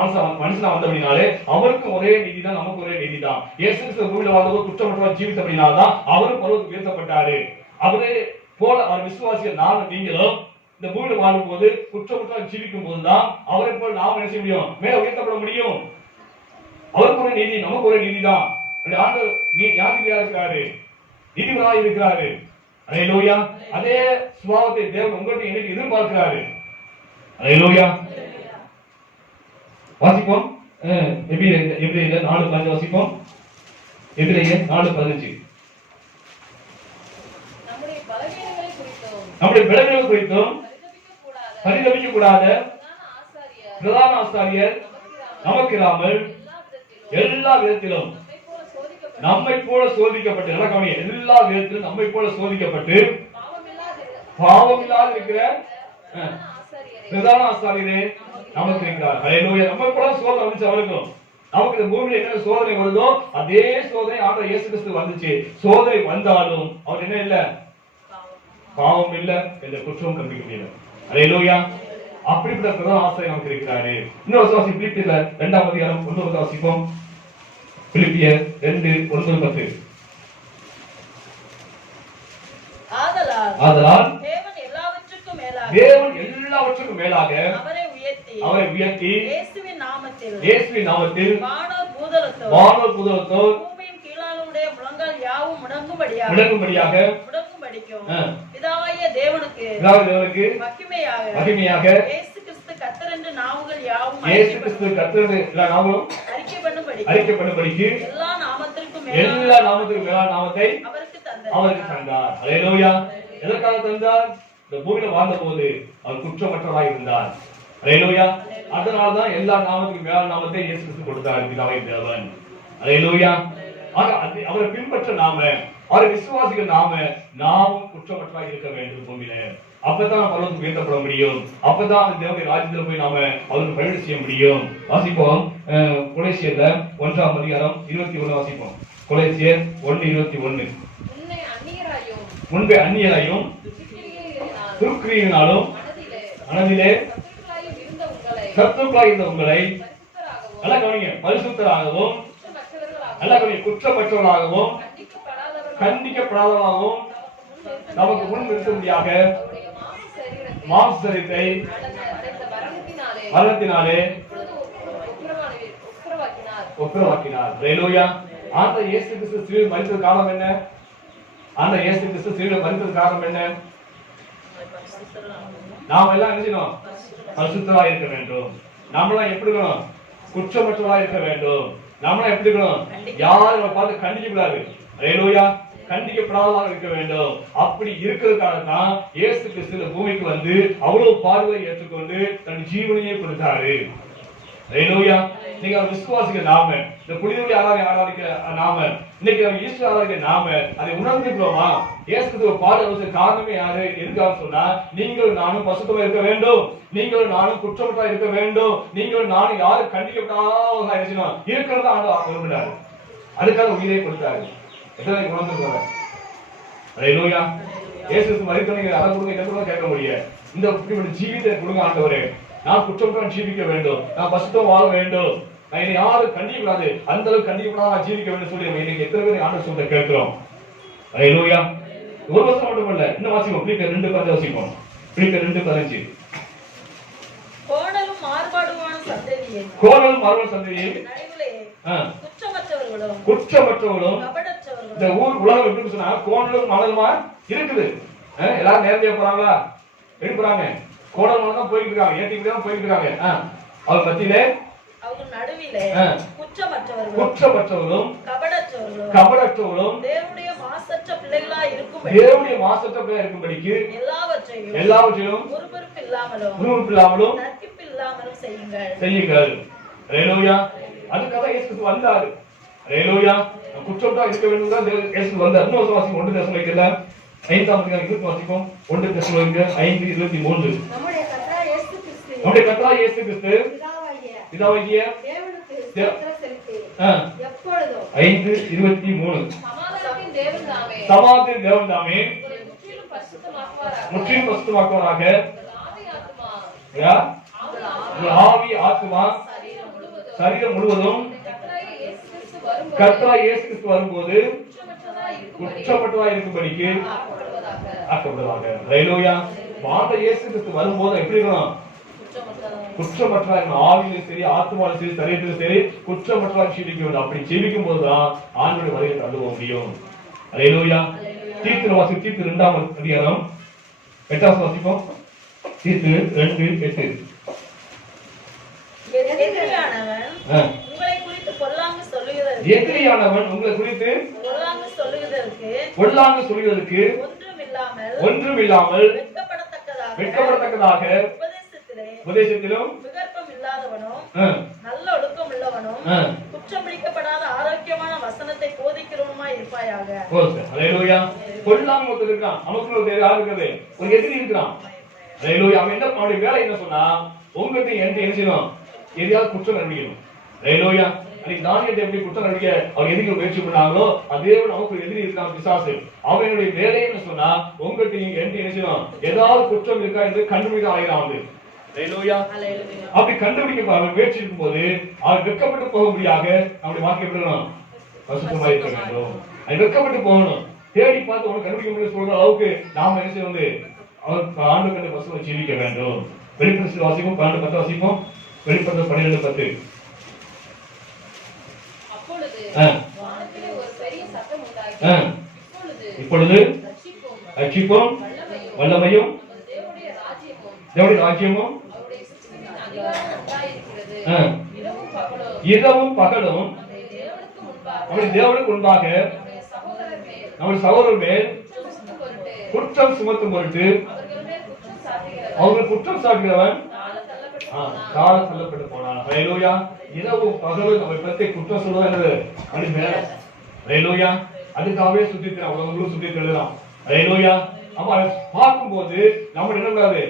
மனுஷனா வந்தபடினாலே அவருக்கும் ஒரே நீதி தான், நமக்கு ஒரே நீதி தான். இயேசு கிறிஸ்து பூமியில் வாழ்ந்தவர் குற்றமற்றவர் ஜீவித்தபடினால்தான் அவரும் பரலோகத்துக்கு உயர்த்தப்பட்டாரு. அவரே போல அவர் விசுவாசிகள் நானும் நீங்களும் இந்த பூமியில் வாழும் போது குற்றமற்றவர் ஜீவிக்கும் போதுதான் அவரை போல் நாம் என்ன செய்ய முடியும்? மேல உயர்த்தப்பட முடியும். அவருக்கு ஒரு நீதி, நமக்கு ஒரு நீதி தான். ஆண்டவர் ஞானியா இருக்கிறாரு, நீதிபதியாக இருக்கிறாரு. ஹல்லேலூயா. அதே சுபாவத்தை தேவன் உங்கள்கிட்ட இன்னைக்கு எதிர்பார்க்கிறாரு. ஹல்லேலூயா. வாசிப்போம். எபிரேயர் 4:15 வாசிப்போம். எபிரேயர் 4:15. நம்முடைய பலவீனங்கள் குறித்தும் பரிதபிக்க கூடாத பிரதான ஆசாரியர் நமக்கு இராமல் எல்லா விதத்திலும் நம்மை போல சோதிக்கப்பட்டு, எல்லா விதத்திலும் நம்மை போல சோதிக்கப்பட்டு பாவம் இல்லாத இருக்கிற பிரதான ஆசாரியரே நமக்கு இருக்கிறார். ஹல்லேலூயா. நம்மை போல சோதனை வந்துச்சு அவருக்கும். நமக்கு இந்த பூமியில என்ன சோதனை வருதோ அதே சோதனை ஆண்டவர் இயேசு கிறிஸ்து வந்துச்சு. சோதனை வந்தாலும் அவர் என்ன இல்ல? பாவம் இல்ல, எந்த குற்றமும் கண்டுபிடிக்க முடியல. ஹல்லேலூயா. அப்படிப்பட்ட பிரதான ஆசாரியர் நமக்கு இருக்கிறாரு. இன்னொரு வாசி பிலிப்பியர் 2ஆம் அதிகாரம் 1 வாசிப்போம். பிலிப்பியர் 2:9-10. ஆதலால் தேவன் எல்லாவற்றுக்கும் மேலாக அவரை உயர்த்தி இயேசுவின் நாமத்தில் வானோர் பூதலத்தோர் பூமியின் கீழாளுடைய முழங்கால் யாவும் முடங்கும்படியாக பிதாவாகிய தேவனுக்கு மகிமையாக இயேசு கிறிஸ்து கர்த்தர் என்று நாவுகள் யாவும் அறிக்கை பண்ணும்படிக்கு எல்லா நாமத்திற்கும் மேலான நாமத்தை அவருக்கு தந்தார். ஹல்லேலூயா. எதற்காக தந்தார்? இந்த பூமியில வாழ்ந்த போது அவர் குற்றமற்றவராய் இருந்தார். ஹல்லேலூயா. அதனால்தான் எல்லா நாமத்துக்கும் மேலான நாமத்தை இயேசு கிறிஸ்து கொடுத்தார் பிதாவாகிய தேவன். ஹல்லேலூயா. அவரை பின்பற்ற நாம, அவரை விசுவாசிகள் நாமும் குற்றமற்றவராய் இருக்க வேண்டும் பூமியில. அப்பதான் பரலோகத்துக்கு உயர்த்தப்பட முடியும். அப்பதான் அந்த தேவனுடைய ராஜ்யத்தில் போய் நாம அவருக்கு பயணம் செய்ய முடியும். வாசிப்போம். கொலோசியர்ல 1ஆம் அதிகாரம் 21 வாசிப்போம். கொலோசியர் 1:21. முன்பே அந்நியராயும் துர்க்கிரியினாலும் மனதிலே சத்துருக்களாய் இருந்த உங்களை நல்லா கவனிங்க, பரிசுத்தராகவும் நல்லா கவனிங்க, குற்றமற்றவர்களாகவும் கண்டிக்கப்படாதவர்களாகவும் நமக்கு முன் நிறுத்தும்படியாக மாம்சத்தை மரணத்தினாலே ஒப்புரவாக்கினார். ஹல்லேலூயா. ஆண்டவர் இயேசு கிறிஸ்து சிலுவையில் மரித்தது காரணம் என்ன? ஆண்டவர் இயேசு கிறிஸ்து சிலுவையில் மரித்தது காரணம் என்ன? நாம எல்லாம் என்ன செய்யணும்? பரிசுத்தராய் இருக்க வேண்டும். நாமெல்லாம் எப்படி இருக்கணும்? குற்றமற்றவராய் இருக்க வேண்டும். நாமெல்லாம் எப்படி இருக்கணும்? யாரும் பார்த்து கண்டிக்க கூடாது. ஹalleluya கண்டிக்கப்படாததாக இருக்க வேண்டும். அப்படி இருக்கிறதுக்காக தான் இயேசு கிறிஸ்து இந்த பூமிக்கு வந்து அவ்வளவு பாடுகளை ஏற்றுக்கொண்டு தன் ஜீவனையே கொடுத்தாரு. ஹalleluya நீங்க விசுவாசிக்க நாம இந்த புனிதரை ஆராதிக்க நாம இன்னைக்கு ஈஸ்வர ஆராதிக்க நாம அதை உணர்ந்துக்கிறோமா? இயேசு கிறிஸ்து பாடுகளுக்கு காரணமே யாரு? எதுக்காக சொன்னா நீங்கள் நானும் பசுத்தமா இருக்க வேண்டும், நீங்கள் நானும் குற்றமற்றா இருக்க வேண்டும், நீங்கள் நானும் யாரும் கண்டிக்கப்படாதவர்களா இருக்கணும் இருக்கிறதா ஆண்டவர் விரும்பினாரு. அதுக்காக உயிரை கொடுத்தாரு. எத்தனை உணர்ந்துக்கிறோம்? ஹalleluya இயேசு கிறிஸ்து மரித்தவங்க அதை கொடுங்க இதை கொடுங்க கேட்க முடியாது. இந்த இப்படிப்பட்ட ஜீவிதத்தை கொடுங்க ஆண்டவரே, நான் குற்றமற்ற ஜீவிக்க வேண்டும், நான் பசுத்தம் வாழ வேண்டும், நான் என்னை யாரும் கண்டிக்கூடாது, அந்த அளவுக்கு கண்டிக்கப்படாத ஜீவிக்க வேண்டும் சொல்லி இன்னைக்கு எத்தனை பேர் ஆண்டவர் சொல்ல கேட்கிறோம். ஹalleluya ஒரு வருஷம் மட்டும் இல்ல, இன்னும் வாசிப்போம். பிலிப்பியர் 2:15 வாசிப்போம். பிலிப்பியர் 2:15 கோணலும் மாறுபாடுமான சந்ததியே, கோணலும் மாறுபாடு சந்ததியே, நடுவிலே குற்றமற்றவர்களும் குற்றமற்றவர்களும். கபடற்றவர்களும். இந்த ஊர் உலகம் எப்படி சொன்னா கோணலும் மணலுமா இருக்குது. எல்லாரும் நேரடியா போறாங்களா? எப்படி போறாங்க? கோணல் மணல் தான் போயிட்டு இருக்காங்க, ஏடிபி தான் போயிட்டு இருக்காங்க. அவர் மத்தியிலே அவங்க நடுவிலே குற்றமற்றவர்களும் குற்றமற்றவர்களும் கபடற்றவர்களும் தேவனுடைய மாசற்ற பிள்ளைகளாய் இருக்கும்படிக்கு எல்லாவற்றையும் முறுமுறுப்பில்லாமலும் தர்க்கிப்பில்லாமலும் செய்யுங்கள். ஹalleluya அதுக்காக இயேசு கிறிஸ்து வந்தாரு. ஹalleluya குற்றமற்றா இருக்க வேண்டும் தான் இயேசு வந்தார். இன்னொரு வாசிக்கும் 1 தெசலோனிக்கேயர் 5ஆம் அதிகாரம் வாசிக்கும். 1 தெசலோனிக்கேயர் 5:23 நம்முடைய கர்த்தராகிய இயேசு கிறிஸ்து பிதாவாகிய தேவனுக்கு ஸ்தோத்திரம் செலுத்தி எப்பொழுதும் 5:23 சமாதானத்தின் தேவன் தாமே முற்றிலும் பரிசுத்தமாக்குவாராக. ஆவி ஆத்துமா சரீரம் முழுவதும் கர்த்தராகிய இயேசு கிறிஸ்து வரும்போது குற்றமற்றதா இருக்கும்படிக்கு ஆக்கப்படுவதாக. ஹalleluya வாந்த இயேசு கிறிஸ்து வரும்போது எப்படி இருக்கணும்? குற்றமற்றா இருக்கணும். ஆவியிலும் சரி, ஆத்மாவிலும் சரி, சரீரத்திலும் சரி குற்றமற்றா ஜீவிக்க வேண்டும். அப்படி ஜீவிக்கும் போதுதான் ஆண்டவருடைய வருகையை தள்ளுவ முடியும். ஹalleluya தீத்து வாசி. தீத்து 2ஆம் அதிகாரம் 8ஆம் வாசிப்போம். தீத்து 2:8 எதிரியானவன் உங்களை குறித்து பொல்லாங்கு சொல்லுவதற்கு ஒன்றுமில்லாமல் வெட்கப்படத்தக்கதாக உபதேசத்திலும் நல்ல ஒழுக்கம் உள்ளவனும் குற்றம் பிடிக்கப்படாத ஆரோக்கியமான வசனத்தை போதிக்கிறவனுமாய் இருப்பாயாக. ஹalleluya பொல்லாங்கு ஒருத்தர் இருக்கான், நமக்கு ஒரு யார் இருக்குது? ஒரு எதிரி இருக்கான். ஹalleluya அவன் என்ன அவனுடைய வேலை என்ன சொன்னா உங்ககிட்ட என்ன செய்யணும்? எதையாவது குற்றம் கண்டுபிடிக்கணும். ஹalleluya அன்னைக்கு தானியேல் எப்படி குற்றம் கண்டுபிடிக்க அவர் எதிரிக்க முயற்சி பண்ணாங்களோ அதே நமக்கு எதிரி இருக்கான் பிசாசு. அவனுடைய வேலையை என்ன சொன்னா உங்ககிட்ட என்ன செய்யணும்? ஏதாவது குற்றம் இருக்கா என்று கண்டுபிடிக்க ஆகிறான் வந்து. ஹalleluya அப்படி கண்டுபிடிக்க அவர் முயற்சி இருக்கும் போது அவர் வெட்கப்பட்டு போக முடியாத நம்முடைய வாக்கியம் பெறணும். பரிசுத்தமா இருக்க வேண்டும். அது வெட்கப்பட்டு போகணும். தேடி பார்த்து அவனை கண்டுபிடிக்க முடியும் சொல்ற அளவுக்கு நாம என்ன செய்ய வந்து அவர் ஆண்டு கண்டு பசுவை ஜீவிக்க வேண்டும். வெளிப்படுத்தல் வாசிப்போம். 12:10 வாசிப்போம். வெளிப்படுத்தல் 12:10 இப்பொழுது ரட்சிப்பும் வல்லமையும் தேவனுடைய ராஜ்யமும் இரவும் பகலும் நம்முடைய தேவனுக்கு முன்பாக நம்முடைய சகோதரர் மேல் குற்றம் சுமத்தும் பொருட்டு அவர்கள் குற்றம் சாட்டுகிறவன் கால தள்ளப்பட்டு போனான். ஹalleluya இரவும் பகலும் நம்மை பற்றி குற்றம் சொல்வது அப்படி மேல. ஹalleluya அதுக்காகவே சுத்திட்டு அவங்களும் சுத்திட்டு எழுதலாம். ஹalleluya அப்ப பார்க்கும்போது நம்ம என்ன கூடாது?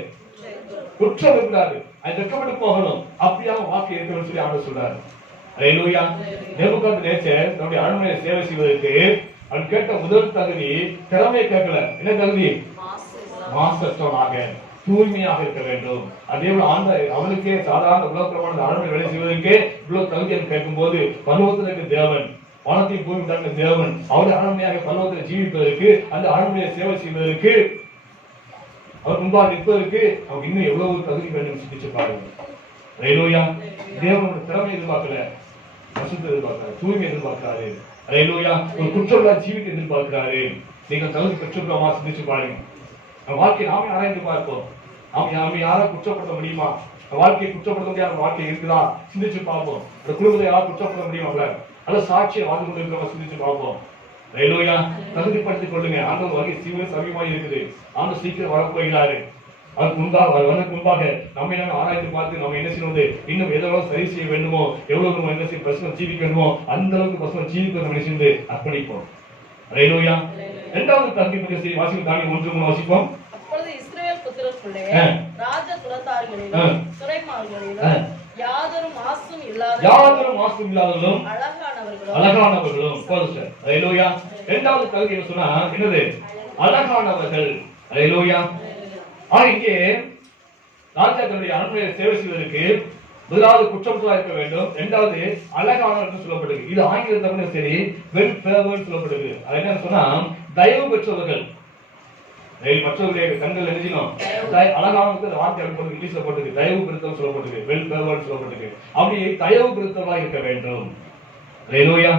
குற்றம் இருக்காது. அது வெட்கப்பட்டு போகணும். அப்படியாக வாக்கு இருக்கணும்னு சொல்லி ஆண்டவர் சொல்றாரு. ஹalleluya நேபுகாத்நேச்சர் தன்னுடைய அரண்மனையை சேவை செய்வதற்கு அவன் கேட்ட முதல் தகுதி திறமையை கேட்கல. என்ன தகுதி? மாசற்றவனாக தூய்மையாக இருக்க வேண்டும். அதே போல அவனுக்கே சாதாரண உலகப்பிரமாண அரண்மனை வேலை செய்வதற்கே இவ்வளவு தகுதி கேட்கும் போது பரலோகத்திற்கு தேவன் வானத்தையும் பூமி தந்த தேவன் அவருடைய அரண்மையாக பரலோகத்தில் ஜீவிப்பதற்கு அந்த அரண்மனையை சேவை செய்வதற்கு அவர் முன்பாக நிற்பதற்கு அவங்க இன்னும் எவ்வளவு தகுதி வேண்டும் சிந்திச்சு பாருங்க. ஹalleluya தேவனோட திறமை எதிர்பார்க்கல, பசுத்தை எதிர்பார்க்கிறாரு, தூய்மை எதிர்பார்க்கிறாரு. ஹalleluya ஒரு குற்றமில்லா ஜீவித்தை எதிர்பார்க்கிறாரு. நீங்க தகுதி பெற்றுக்கிறோமா சிந்திச்சு பாருங்க. நம்ம வாழ்க்கையை நாமே ஆராய்ந்து பார்ப்போம். நாம யாரை குற்றப்படுத்த முடியுமா? வாழ்க்கையை குற்றப்படுத்த முடியாத வாழ்க்கை இருக்குதா சிந்திச்சு பார்ப்போம். அந்த குடும்பத்தை யாரும் குற்றப்படுத்த முடியுமா? அல்ல சாட்சியை வாழ்ந்து கொண்டு இருக்கிறவங்க சிந்திச்சு பார்ப்போம். ஹல்லேலூயா. தகுதிப்படுத்திக் கொள்ளுங்க. ஆண்டவர் வருகை சமீபமாக இருக்குது. ஆண்டவர் சீக்கிரம் வரப்போகிறாரு. அதுக்கு முன்பாக நம்ம என்ன ஆராய்ச்சி பார்த்து நம்ம என்ன செய்யணும், இன்னும் எவ்வளவு சரி செய்ய வேண்டுமோ, எவ்வளவு நம்ம என்ன செய்ய பசுமை ஜீவிக்க வேண்டுமோ அந்த அளவுக்கு பசுமை ஜீவிக்க நம்ம செய்து அர்ப்பணிப்போம். ஹல்லேலூயா. இரண்டாவது தகுதிப்படுத்தி வாசிக்கும் தானி 1:3 வாசிப்போம். அப்பொழுது இஸ்ரவேல் புத்திரருக்குள்ளே ராஜ துரத்தார்களிலும் துரைமார்களிலும் யாதொரு மாசும் இல்லாதவர்களும் அழகானவர்களும் போதும். ஹல்லேலூயா. இரண்டாவது தகுதி என்ன சொன்னா என்னது? அழகானவர்கள். ஹல்லேலூயா. இங்கே ராஜாக்களுடைய அரண்மனையில் சேவை செய்வதற்கு முதலாவது குற்றமற்றவராக இருக்க வேண்டும், இரண்டாவது அழகானவர்கள் சொல்லப்படுது. இது ஆங்கிலத்தில் சரி வெல் ஃபேவர்ட் சொல்லப்படுது. அது என்ன சொன்னா தயவு பெற்றவர்கள். மற்றவருடைய கண்கள் எழுதினோம் அழகானவர்கள் வார்த்தை அனுப்பது இங்கிலீஷ்ல போட்டுருக்கு. தயவு பெருத்தம் சொல்லப்பட்டிருக்கு, வெல் ஃபேவர்ட் சொல்லப்பட்டிருக்கு. அப்படி தயவு பெருத்தவராக இருக்க வேண்டும். ஹல்லேலூயா.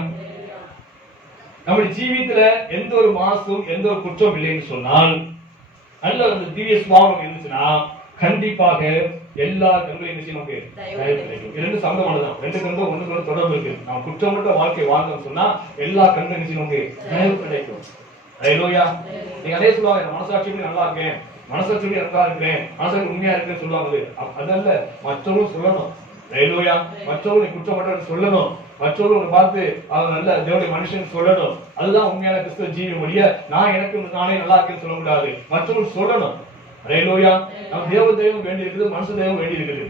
நம்முடைய ஜீவியத்துல எந்த ஒரு மாசும் எந்த ஒரு குற்றம் இல்லைன்னு சொன்னால், நல்ல ஒரு திவ்ய சுபாவம் இருந்துச்சுன்னா கண்டிப்பாக எல்லா கண்களையும் நமக்கு தயவு கிடைக்கும். இரண்டு சம்பந்தமானதான். ரெண்டு கண்கள் ஒண்ணுக்கு தொடர்பு இருக்கு. நம்ம குற்றமற்ற வாழ்க்கை வாழ்ந்தோம் சொன்னா எல்லா கண்களையும் நமக்கு தயவு கிடைக்கும். ஹல்லேலூயா. நீங்க அதே சொல்லுவாங்க, மனசாட்சியும் நல்லா இருக்கேன், மனசாட்சியும் நல்லா இருக்கிறேன், மனசாட்சி உண்மையா இருக்குன்னு சொல்லுவாங்க. அதல்ல, மற்றவங்களும் சொல்லணும். ஹல்லேலூயா. மற்றவங்களை குற்றமற்ற சொல்லணும். மற்றவர்கள் பார்த்து அவர் நல்ல தேவனுடைய மனுஷன் சொல்லணும். அதுதான் உண்மையான கிறிஸ்துவ ஜீவியம் ஒழிய நான் எனக்கு நானே நல்லா இருக்கேன்னு சொல்ல முடியாது. மற்றவர்கள் சொல்லணும். ஹல்லேலூயா. நம்ம தேவ தெய்வம் வேண்டி இருக்குது, மனுஷ தெய்வம் வேண்டி இருக்குது.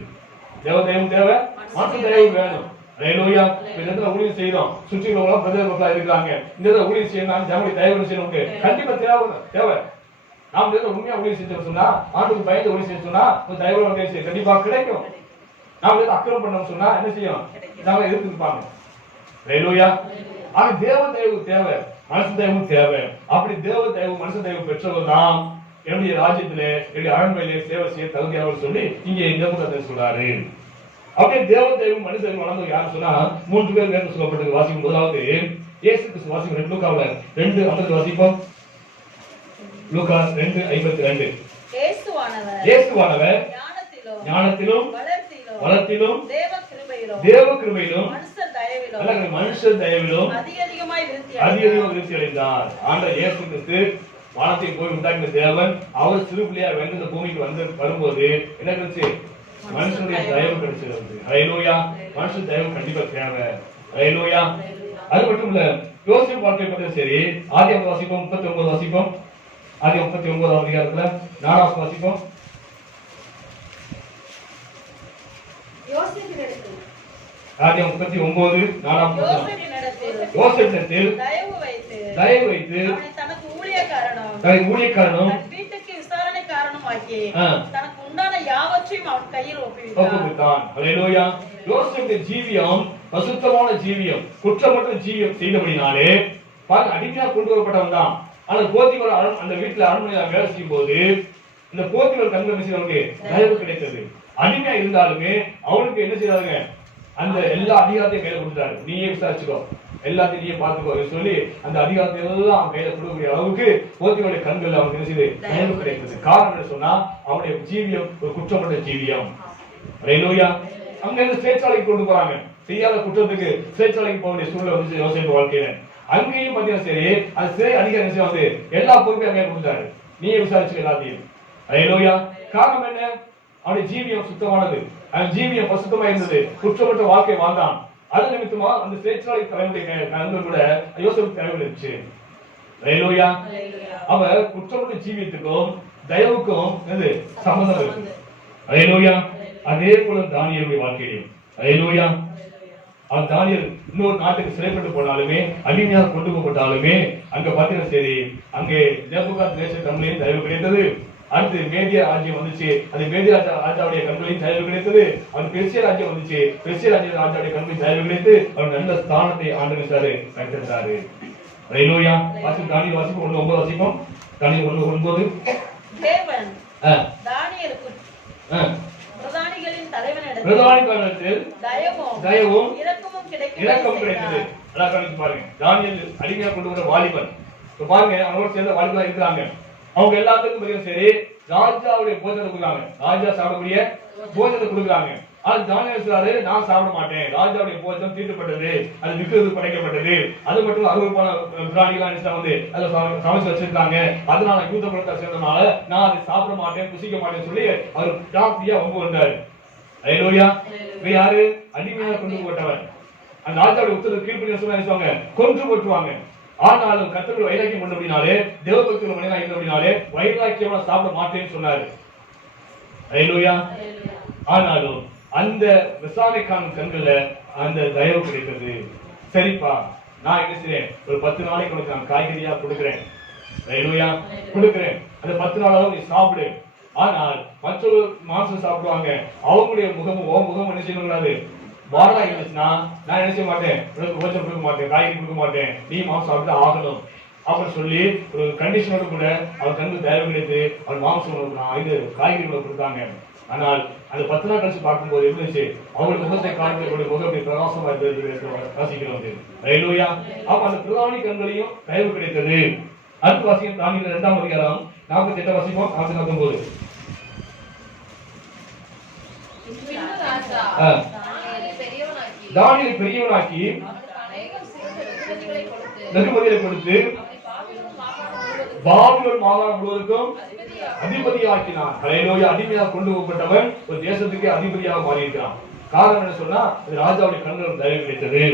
தேவ தெய்வம் தேவை, மனுஷ தெய்வம் வேணும். ஹல்லேலூயா. இந்த இடத்துல ஊழியம் செய்யறோம், சுற்றி உள்ளவங்க பிரதேச மக்களா இருக்காங்க. இந்த இடத்துல ஊழியம் செய்யணும், தேவனுடைய தயவு செய்யணும். கண்டிப்பா தேவை. நாம் உண்மையா ஊழியம் செஞ்சோம் சொன்னா, ஆண்டுக்கு பயந்து ஊழியம் செய்ய சொன்னா தயவு கண்டிப்பா கிடைக்கும். நாம அக்கிரம் பண்ணோம் சொன்னா என்ன செய்யும்? நாம எதிர்த்துப்பாங்க. ஹல்லேலூயா. ஆனா தேவ தயவு தேவை, மனுஷ தயவு தேவை. அப்படி தேவ தயவு மனுஷ தயவு பெற்றவர் தான் என்னுடைய ராஜ்யத்திலே என்னுடைய அரண்மனையிலே சேவை செய்ய தகுதியானவர் சொல்லி இங்கே தேவதத்தை சொல்றாரு. அப்படியே தேவ தயவு மனுஷ தயவு வளர்ந்தவர் யாரு சொன்னா 3 பேர் வேறு சொல்லப்பட்டது. வாசிக்கும் முதலாவது இயேசு கிறிஸ்து. வாசிக்கும் லூக்காவுல 2:50 வாசிப்போம். லூக்கா 2:52. இயேசுவானவர் ஞானத்திலும் வளத்திலும் தேவ கிருபையிலும் மனுஷர் தயவிலும் அதிகமாக விருத்தி அடைந்தார். ஆண்டவர் இயேசு கிறிஸ்து வானத்தை போய் உண்டாக்கின தேவன் அவர் சிறு பிள்ளையா வந்து இந்த பூமிக்கு வரும்போது என்ன கிடைச்சு? மனுஷனுடைய தயவு கிடைச்சிருந்தது. ஹல்லேலூயா. மனுஷன் தயவு கண்டிப்பா தேவை. ஹல்லேலூயா. அது மட்டும் இல்ல, யோசேப்பு வாழ்க்கை பத்தி சரி. ஆதியாகமம் வாசிப்போம் 39 வாசிப்போம். ஆதியாகமம் 39 அதிகாரத்துல 4 வாசிப்போம். ஆதியாகமம் 39 4 யோசேப்பிடத்தில் தயவு வைத்து தனக்கு ஊழியக்காரனும் வீட்டுக்கு விசாரணைக்காரனுமாக்கி தனக்கு உண்டான யாவற்றையும் அவன் கையில் ஒப்புவித்தான். ஹல்லேலூயா. யோசேப்புடைய ஜீவியம் பரிசுத்தமான ஜீவியம், குற்றமற்ற ஜீவியம் செய்தபடினாலே அடிமையாக கொண்டு வரப்பட்டவன் தான். ஆனா போத்திபார் அந்த வீட்டுல அரண்மனையாக வேலை செய்யும் போது இந்த போத்திபார் கண்கள் அவனுக்கு தயவு கிடைத்தது. அடிமையா இருந்தாலுமே அவனுக்கு என்ன செய்யறாங்க? அந்த எல்லா அதிகாரத்தையும் கையில கொடுத்தாரு. நீயே விசாரிச்சுக்கோ, எல்லாத்தையும் நீயே பாத்துக்கோ சொல்லி அந்த அதிகாரத்தை எல்லாம் அவன் கையில கொடுக்கக்கூடிய அளவுக்கு போத்திபாருடைய கண்கள் அவனுக்கு என்ன செய்யுது? தயவு கிடைத்தது. காரணம் என்ன சொன்னா அவனுடைய ஜீவியம் ஒரு குற்றமற்ற ஜீவியம். ஹல்லேலூயா. அங்க இருந்து சிறைச்சாலைக்கு கொண்டு போறாங்க. செய்யாத குற்றத்துக்கு சிறைச்சாலைக்கு போக வேண்டிய சூழ்நிலை வந்து யோசேப்பு வாழ்க்கையில. அங்கேயும் பாத்தீங்கன்னா சரி, அந்த சிறை அதிகாரி வந்து எல்லா பொறுப்பையும் அங்கே கொடுத்தாரு. நீயே விசாரிச்சு எல்லாத்தையும். ஹல்லேலூயா. காரணம் என்ன? அவனுடைய ஜீவியம் சுத்தமானது, அவன் ஜீவியம் பசுத்தமா இருந்தது, குற்றமற்ற வாழ்க்கை வாழ்ந்தான். அது நிமித்தமா அந்த சிறைச்சாலை தலைமுறை கண்கள் கூட யோசேப்பு தேவை இருந்துச்சு. ஹல்லேலூயா. அவர் குற்றமற்ற ஜீவியத்துக்கும் தயவுக்கும் சம்பந்தம் இருக்கு. ஹல்லேலூயா. அதே போல தானியேலுடைய வாழ்க்கையிலும் ஹல்லேலூயா. அவன் தானியேல் இன்னொரு நாட்டுக்கு சிறைப்பட்டு போனாலுமே அடிமையாக கொண்டு போகப்பட்டாலுமே அங்க பாத்தீங்கன்னா சரி, அங்கே நேபுகாத்நேச்சர் கண்களையும் தயவு கிடைத்தது. அடுத்து மேதியா ராஜ்யம் வந்துச்சு, அந்த மேதியா ராஜாவுடைய கண்களையும் தயவு கிடைத்தது. அவன் பெர்சியா ராஜ்யம் வந்துச்சு, பெர்சியா ராஜாவுடைய கண்களையும் தயவு கிடைத்து அவன் நல்ல ஸ்தானத்தை ஆண்டுகிறாரு, கட்டிருந்தாரு. ஹல்லேலூயா. வாசிக்கும் தானியேல் வாசிக்கும் 1:9 வாசிப்போம். தானியேல் 1:9. தேவன் தானியேலுக்கு பிரதானிகளின் தலைவனிடத்தில் தயவும் இரக்கமும் கிடைத்தது. அதான் பாருங்க, தானியேல் அடிமையா கொண்டு வர வாலிபன். இப்ப பாருங்க, அவனோட சேர்ந்த வாலிபா இருக்கிறாங்க. அவங்க எல்லாத்துக்கும் சரி ராஜாவுடைய போஜனை கொடுக்குறாங்க, ராஜா சாப்பிடக்கூடிய போஜனை கொடுக்குறாங்க. அது தானியேல் சொல்றாரு, நான் சாப்பிட மாட்டேன், ராஜாவுடைய போஜனம் தீட்டப்பட்டது, அது விக்கிரத்துக்கு படைக்கப்பட்டது, அது மட்டும் அருவருப்பான பிராணிகள் வந்து அதை சமைச்சு வச்சிருக்காங்க, அதனால யூத பழத்தை சேர்ந்தனால நான் அதை சாப்பிட மாட்டேன், புசிக்க மாட்டேன்னு சொல்லி அவர் டாக்டியா வம்பு வந்தாரு. ஹல்லேலூயா. யாரு? அடிமையாக கொண்டு போட்டவன். அந்த ராஜாவுடைய உத்தரவு கீழ்ப்படிய சொன்னாங்க, கொன்று போட்டுவாங்க. ஆனாலும் கர்த்தருடைய வைராக்கியம் கொண்டபடினாலே, தேவபக்தியுள்ள மனிதனாக இருந்தபடினாலே வைராக்கியமா சாப்பிட மாட்டேன்னு சொன்னாரு. ஹல்லேலூயா. ஆனாலும் அந்த விசாரணைக்கான கண்கள்ல அந்த தயவு கிடைத்தது. சரிப்பா, நான் என்ன செய்றேன், ஒரு 10 நாளைக்கு உனக்கு நான் காய்கறியா கொடுக்கிறேன், ஹல்லேலூயா கொடுக்கிறேன், அந்த 10 நாளாவது நீ சாப்பிடு. ஆனால் மற்றொரு மாம்சம் சாப்பிடுவாங்க, அவங்களுடைய முகமும் ஓ முகம் என்ன செய்யக்கூடாது, வாரா இருந்துச்சுன்னா நான் என்ன செய்ய மாட்டேன், உனக்கு கொஞ்சம் கொடுக்க மாட்டேன், காய்கறி கொடுக்க மாட்டேன், நீ மாம்சம் சாப்பிட்டு ஆகணும் அப்படின்னு சொல்லி ஒரு கண்டிஷனோட கூட அவர் கண்ணுக்கு தயவு கிடைத்து அவர் மாம்சம் இது காய்கறி கொடுத்தாங்க. ஆனால் அந்த 10 நாள் கழிச்சு பார்க்கும்போது இருந்துச்சு, அவருடைய முகத்தை காண்பவர்களுடைய முகம் அப்படி பிரகாசமா இருக்கிறது வாசிக்கிறோம். ஹல்லேலூயா. அப்ப அந்த பிரதானி கண்களையும் தயவு கிடைத்தது. அடுத்த வாசிக்கும் தானியேல் 2ஆம் அதிகாரம் 48 வாசிப்போம். 49. தானியேலை பெரியவனாக்கி வெகுமதிகளை கொடுத்து பாபிலோன் மாகாணம் முழுவதற்கும் அதிபதியாக்கினான். ஹல்லேலூயா. அதிபதியாக கொண்டு போகப்பட்டவன் ஒரு தேசத்துக்கு அதிபதியாக மாறியிருக்கிறான். காரணம் என்ன சொன்னா, ராஜாவுடைய கண்கள் தயவு கிடைத்தது.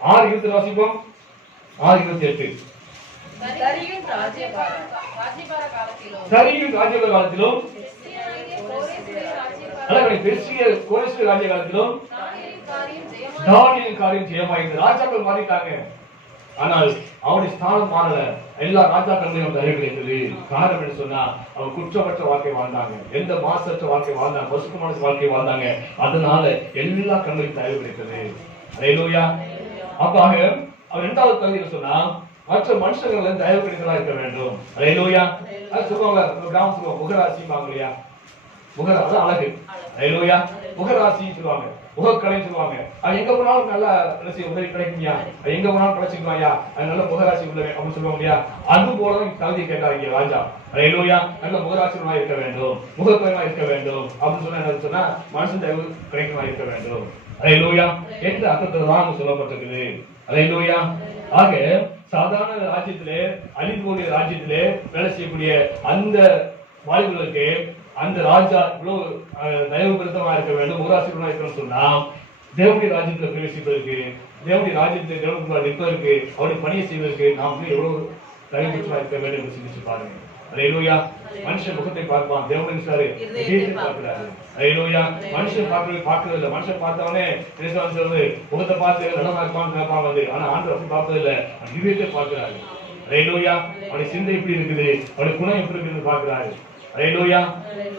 6:20 வாசிப்போம். 6:28. தரியும் ராஜ்யபார காலத்திலும் பெர்சிய கோரேசு ராஜ்ய காலத்திலும் தானியேலின் காரியம் ஜெயமாயிருந்தது. ராஜாக்கள் மாறிட்டாங்க, ஆனால் அவருடைய ஸ்தானம் மாறல. எல்லா ராஜாக்களையும் தயவு கிடைத்தது. காரணம் என்ன சொன்னா, அவங்க குற்றமற்ற வாழ்க்கை வாழ்ந்தாங்க, எந்த மாசற்ற வாழ்க்கை வாழ்ந்தாங்க, பசுக்குமான வாழ்க்கை வாழ்ந்தாங்க. அதனால எல்லா கண்களுக்கும் தயவு கிடைத்தது. ஹல்லேலூயா. அப்பாக அவர் 2வது பகுதியில் சொன்னா, மற்ற மனுஷர்கள் தயவு கிடைத்ததா இருக்க வேண்டும். ஹல்லேலூயா. அது சொல்லுவாங்க, கிராமத்துக்கு முகராசிம்பாங்க இல்லையா, முகரா அதான் அழகு. ஹல்லேலூயா. முகராசின்னு சொல்லுவாங்க, முகக்கலைன்னு சொல்லுவாங்க. அது எங்க போனாலும் நல்ல உதவி கிடைக்கும்யா, எங்க போனாலும் கிடைச்சிக்கலாம்யா, அது நல்ல முகராசி உள்ளவே அப்படின்னு சொல்லுவாங்க இல்லையா. அது போலதான் தகுதியை கேட்டாங்க ராஜா. ஹல்லேலூயா. நல்ல முகராசியமா இருக்க வேண்டும், முகக்கலைமா இருக்க வேண்டும் அப்படின்னு சொன்னா என்ன சொன்னா, மனுஷன் தயவு கிடைக்குமா இருக்க வேண்டும். ஹல்லேலூயா என்ற அர்த்தத்துல தான் சொல்லப்பட்டிருக்குது. ஹல்லேலூயா. ஆக சாதாரண ராஜ்யத்திலே, அழிவுடைய ராஜ்யத்திலே வேலை செய்யக்கூடிய அந்த வாலிபர்களுக்கு அந்த ராஜா இவ்வளவு தயவு பெருத்தமா இருக்க வேண்டும், ஊராசிரியமா இருக்கணும்னு சொன்னா, தேவனுடைய ராஜ்யத்துல பிரவேசிப்பதற்கு, தேவனுடைய ராஜ்யத்தை தேவனுக்குள்ள நிற்பதற்கு, அவருடைய பணியை செய்வதற்கு நாம் எவ்வளவு தயவு பெற்றமா இருக்க வேண்டும் என்று சிந்திச்சு பாருங்க. ஹல்லேலூயா. மனுஷன் முகத்தை பார்ப்பான், தேவன் பார்க்கிறாரு. ஹல்லேலூயா. மனுஷன் பார்க்கறது இல்லை. மனுஷன் பார்த்தவனே சொல்றது முகத்தை பார்த்து நல்லமா இருப்பான்னு கேட்பாங்க வந்து, ஆனா ஆண்டவர் அப்படி பார்ப்பது இல்லை, இதயத்தை பார்க்கிறாரு. ஹல்லேலூயா. அவருடைய சிந்தை எப்படி இருக்குது, அவருடைய குணம் எப்படி இருக்குன்னு பார்க்கிறாரு. ஹல்லேலூயா.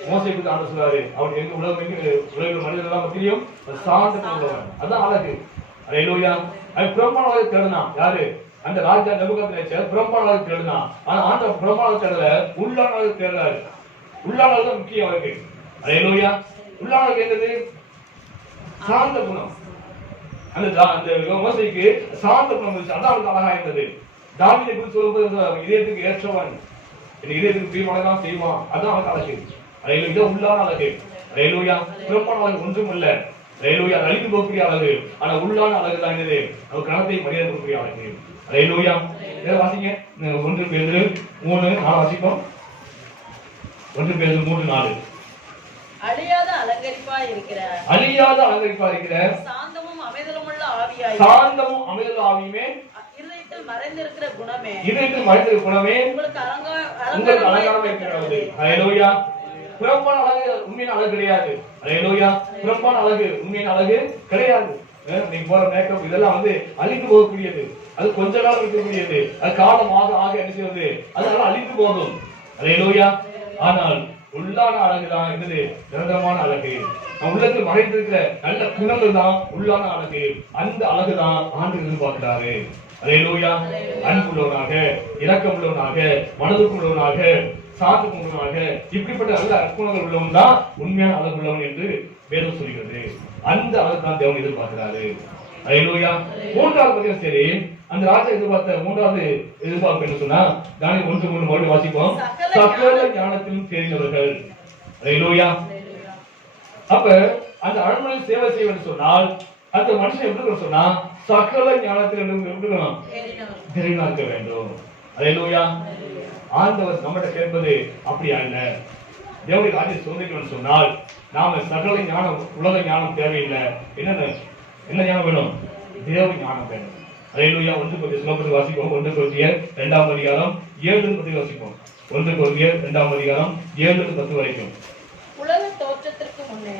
மோசேக்கு ஆண்டவர் சொல்றாரு, அவர் எங்க உலகில் மனிதர்கள் மத்தியிலும் சாந்தம் உள்ளவன், அதான் அழகு. ஹல்லேலூயா. அது புறம்பான தேடுனான் யாரு, அந்த ராஜா நெபுகாத்நேச்சர் புறம்பான தேடுனான். ஆனா ஆண்டவர் புறம்பான தேடல, உள்ளான தேடுறாரு. உள்ளான தான் முக்கியம் அவருக்கு. ஹல்லேலூயா. உள்ளான என்னது, சாந்த குணம். அந்த மோசேக்கு சாந்த குணம் இருந்துச்சு, அதான் அவருக்கு அழகா இருந்தது. தாவீதை குறித்து சொல்லும்போது இதயத்துக்கு ஏற்றவன், இதயத்துக்கு பிரியமானதான் செய்வான், அதான் அவனுக்கு அழகு. ஹல்லேலூயா. உள்ளான அழகு. ஹல்லேலூயா. புறம்பான அழகு ஒன்றும் இல்ல. ஹல்லேலூயா. அழிந்து போகக்கூடிய அழகு, ஆனா உள்ளான அழகு தான் என்னது, அவர் கணத்தை மரியாதை கொடுக்கக்கூடிய அழகு. ஹல்லேலூயா. வாசிங்க 1 பேதுரு 3:4 வாசிப்போம். 1 பேதுரு 3:4. அழியாத அலங்கரிப்பா இருக்கிற, அழியாத அலங்கரிப்பா இருக்கிற, சாந்தமும் அமைதலுமுள்ள ஆவியாய், சாந்தமும் அமைதல் ஆவியுமே, இதயத்தில் மறைந்திருக்கிற குணமே, இதயத்தில் மறைந்திருக்கிற குணமே உங்களுக்கு அலங்காரமா இருக்கிறது. ஹல்லேலூயா. புறம்பான அழகு உண்மையான அழகு கிடையாது. ஹல்லேலூயா. புறம்பான அழகு உண்மையான அழகு கிடையாது. நீங்க போற மேக்கப் இதெல்லாம் வந்து அழிந்து போகக்கூடியது, அது கொஞ்ச காலம் இருக்கக்கூடியது, அது காலம் ஆக ஆக என்ன செய்வது, அதனால அழிந்து போகும். ஹல்லேலூயா. ஆனால் உள்ளான அழகுதான் என்னது, நிரந்தரமான அழகு. உள்ளத்தில் மறைந்திருக்கிற நல்ல குணங்கள் தான் உள்ளான அழகு. அந்த அழகுதான் ஆண்டு எதிர்பார்க்கிறாரு. ஹல்லேலூயா. அன்புள்ளவனாக, இரக்கமுள்ளவனாக, மனதுக்குள்ளவனாக, சாத்துக்குள்ளவனாக, இப்படிப்பட்ட நல்ல அற்புதங்கள் உள்ளவன் தான் உண்மையான அழகு உள்ளவன் என்று வேதம் சொல்கிறது. அந்த அழகு தான் தேவன் எதிர்பார்க்கிறாரு. ஹல்லேலூயா. 3வது பகுதியும் சரி, அந்த ராஜா எதிர்பார்த்த 3வது எதிர்பார்ப்பு என்ன சொன்னா, தானியேல் 1:3 மறுபடியும் வாசிப்போம். சகல ஞானத்திலும் தெரிந்தவர்கள். ஹல்லேலூயா. அப்ப அந்த அரண்மனையில் சேவை செய்வது சொன்னால் அந்த மனுஷன் எப்படி சொன்னா சகல ஞானத்தில் இருக்கணும், தெளிவா இருக்க வேண்டும். அல்லேலூயா. ஆண்டவர் நம்மகிட்ட கேட்பது அப்படி அல்ல. தேவனுடைய ராஜ்யத்தை சுதந்திரிக்கணும்னு சொன்னால் நாம சகல ஞானம், உலக ஞானம் தேவையில்லை. என்ன ஞானம் வேணும்? தேவ ஞானம் வேணும். அல்லேலூயா. 1 கொரிந்தியர் வாசிப்போம். 1 கொரிந்தியர் 2ஆம் அதிகாரம் 7-10 வாசிப்போம். 1 கொரிந்தியர் 2ஆம் அதிகாரம் 7-10 வரைக்கும். உலக தோற்றத்திற்கு முன்னே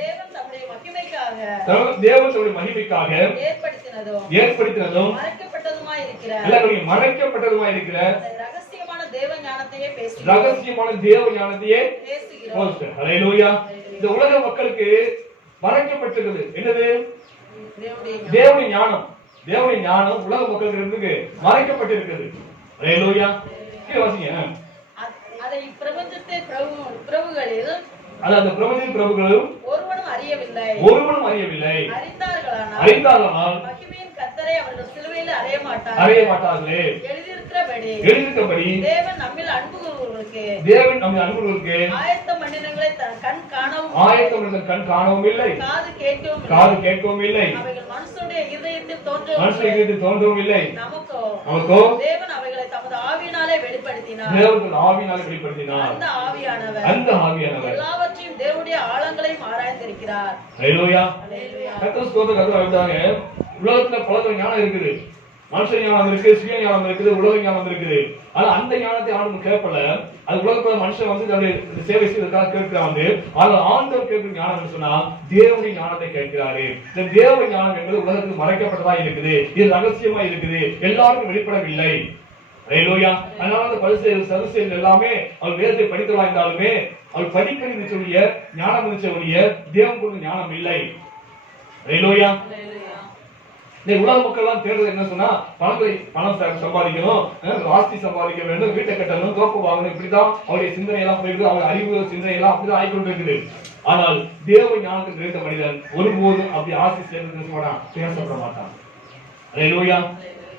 தேவன் தம்முடைய மகிமைக்காக ஏற்படுத்தினதும் மறைக்கப்பட்டதுமாய் இருக்கிற ரகசியமான தேவ ஞானத்தையே பேசுகிறோம். அல்லேலூயா. இந்த உலக மக்களுக்கு மறைக்கப்பட்டிருக்கிறது என்னது? தேவனுடைய ஞானம். தேவனுடைய ஞானம் உலக மக்களுக்கு மறைக்கப்பட்டிருக்கிறது. அல்லேலூயா. வாசிங்க. அதை இப்பிரபஞ்சத்தை பிரபுகளில் அந்த பிரபுகளும் ஒருவனும் அறியவில்லை. அறிந்தார்களானால் மகிமையின் கர்த்தரை அவர்கள் சிலுவையில் அறைய மாட்டார்களே. எழுதியிருக்கிறபடி தேவன் நம்மில் அன்பு கூறுவதற்கு ஆயத்த மனிதர்களை கண் காணவும் இல்லை, காது கேட்கவும் இல்லை, அவைகள் மனுஷனுடைய இருதயத்தில் தோன்றவும் இல்லை. நமக்கோ தேவன் அவைகளை தமது ஆவியினாலே வெளிப்படுத்தினார். அந்த ஆவியானவர் எல்லாவற்றையும் தேவனுடைய ஆழங்களையும் ஆராய்ந்திருக்கிறார். அல்லேலூயா. உலகத்துல பல ஞானம் இருக்குது. மனுஷ ஞானம் இருக்கு, சுய ஞானம் இருக்குது, உலக ஞானம் இருக்குது. ஆனா அந்த ஞானத்தை ஆண்டு கேட்பல. அது உலகத்துல மனுஷன் வந்து சேவை செய்வதற்காக கேட்கிறாங்க. ஆனா ஆண்டவர் கேட்கிற ஞானம் சொன்னா தேவனுடைய ஞானத்தை கேட்கிறாரு. இந்த தேவ ஞானம் என்பது உலகத்துக்கு மறைக்கப்பட்டதா இருக்குது. இது ரகசியமா இருக்குது, எல்லாருக்கும் வெளிப்படவில்லை. அல்லேலூயா. அதனால அந்த பரிசேயர்கள் எல்லாமே அவர் வேதத்தை படிக்கிறவா இருந்தாலுமே அவர் படிக்கிறது சொல்லிய ஞானம் இருந்தவருடைய தேவன் கொடுத்த ஞானம் இல்லை. அல்லேலூயா. இந்த உலக மக்கள் எல்லாம் தேடுறது என்ன சொன்னா பணம் சம்பாதிக்கணும், ஆஸ்தி சம்பாதிக்க வேண்டும், வீட்டை கட்டணும், தோப்பு வாங்கணும், இப்படிதான் அவருடைய சிந்தனை எல்லாம் போயிடுது. அவர் அறிவு சிந்தனை எல்லாம் அப்படிதான் ஆகிக்கொண்டு இருக்குது. ஆனால் தேவ ஞானத்துக்கு நிறைந்த மனிதன் ஒருபோதும் அப்படி ஆஸ்தி சேர்ந்து பேசப்பட மாட்டான். அல்லேலூயா.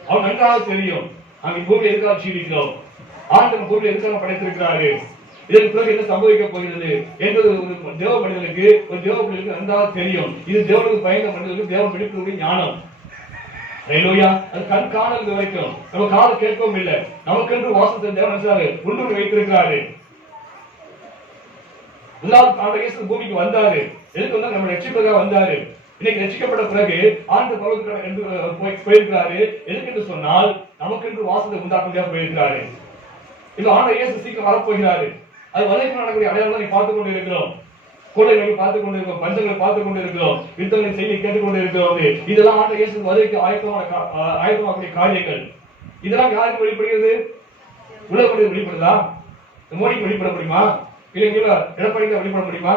அவன் நன்றாக தெரியும் அங்க பூமி எதுக்காக ஜீவிக்கிறோம், ஆண்டவன் பூமி எதுக்காக படைத்திருக்கிறாரு, இதற்கு பிறகு என்ன சம்பவிக்க போகிறது என்பது ஒரு தேவ மனிதனுக்கு, ஒரு தேவ மனிதனுக்கு நன்றாக தெரியும். இது தேவனுக்கு பயந்த மனிதனுக்கு தேவன் வெளிப்படுத்தக்கூடிய ஞானம். அல்லேலூயா. அது கண் காணல் வரைக்கும் நம்ம காது கேட்கவும் இல்லை. நமக்கென்று வாசத்தை தேவன் உண்டு வைத்திருக்கிறாரு. இயேசு பூமிக்கு வந்தாரு. எதுக்கு வந்தா நம்ம ரட்சிப்பதாக வந்தாரு. இன்னைக்கு ரட்சிக்கப்பட்ட பிறகு ஆண்டு போயிருக்கிறாரு. எதுக்கு என்று சொன்னால் நமக்கென்று வாசத்தை உண்டாக்க போயிருக்கிறாரு. இப்ப ஆண்டு இயேசு சீக்கிரம் வரப்போகிறாரு. அது வரைக்கும் நடக்கக்கூடிய அடையாளம் நீ பார்த்துக் கொண்டு இருக்கிறோம். கொள்ளைகளை பார்த்துக் கொண்டிருக்கிறோம், பஞ்சங்களை பார்த்துக் கொண்டிருக்கிறோம், யுத்தங்களின் செய்தி கேட்டுக் கொண்டிருக்கிறோம். இதெல்லாம் ஆண்டு இயேசு வருகைக்கு ஆயத்தமாகக்கூடிய காரியங்கள். இதெல்லாம் யாருக்கு வெளிப்படுகிறது? உலக மனிதர் வெளிப்படுதா? மோடிக்கு வெளிப்பட முடியுமா? இல்லைங்களா எடப்பாடிக்கு வெளிப்பட முடியுமா?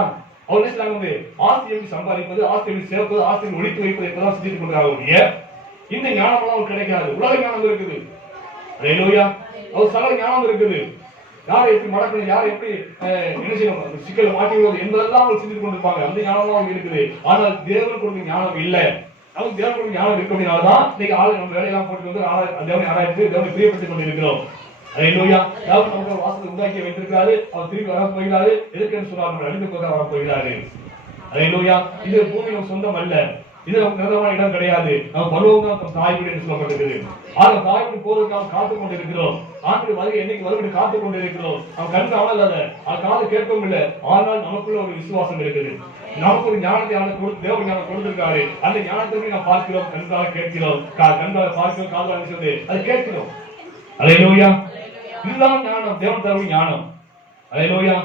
அவர் வந்து ஆஸ்தியை சம்பாதிப்பது, ஆஸ்தியை சேர்ப்பது, ஆஸ்தியை ஒழித்து வைப்பது எப்பதான் செஞ்சுட்டு கொண்டாங்க. இந்த ஞானம் அவர் கிடைக்காது. உலக ஞானம் இருக்குது. அல்லேலூயா. அவர் சகல ஞானம் இருக்குது. யார் எப்படி மடக்கணும், யார் எப்படி என்ன செய்யணும், சிக்கலை மாட்டி விடுவது என்பதெல்லாம் அவங்க செஞ்சுட்டு கொண்டிருப்பாங்க. அந்த ஞானம் அவங்க இருக்குது. ஆனால் தேவன் கொடுத்த ஞானம் இல்லை. நமக்கு தேவன் கொடுத்த ஞானம் இருக்க அப்படின்னால்தான் இன்னைக்கு ஆளு நம்ம வேலையெல்லாம் போட்டு வந்து தேவனை ஆராய்ச்சி தேவனை பிரியப்படுத்திக் கொண்டிருக்கிறோம். அல்லேலூயா. தேவன் நமக்கு வாசத்தை உண்டாக்கி வைத்திருக்கிறாரு. அவர் திரும்பி வர போகிறாரு. எதுக்குன்னு சொன்னார், நம்ம அழிந்து போக வர போகிறாரு. அல்லேலூயா. இது பூமி நம்ம சொந்தம் அல்ல. இது நமக்கு நிரந்தரமான இடம் கிடையாது. நம்ம பருவம் தான் தாய் வீடு என்று சொல்லப்பட்டிருக்கிறது. ஆனா தாய் வீடு போவதற்கு நாம் காத்துக் கொண்டிருக்கிறோம். ஆண்டு வருகை என்னைக்கு வருவது காத்துக் கொண்டிருக்கிறோம். நம்ம கண் காணல, அது காது கேட்கவும் இல்லை. ஆனால் நமக்குள்ள ஒரு விசுவாசம் இருக்குது. நமக்கு ஒரு ஞானத்தை தேவ ஞானம் கொடுத்திருக்காரு. அந்த ஞானத்தை நாம் பார்க்கிறோம், கண்கால கேட்கிறோம், கண்கால பார்க்கிறோம், காதால சொல்லி அது கேட்கிறோம். அல்லேலூயா. இதுதான் ஞானம், தேவன் தரும் ஞானம். அல்லேலூயா.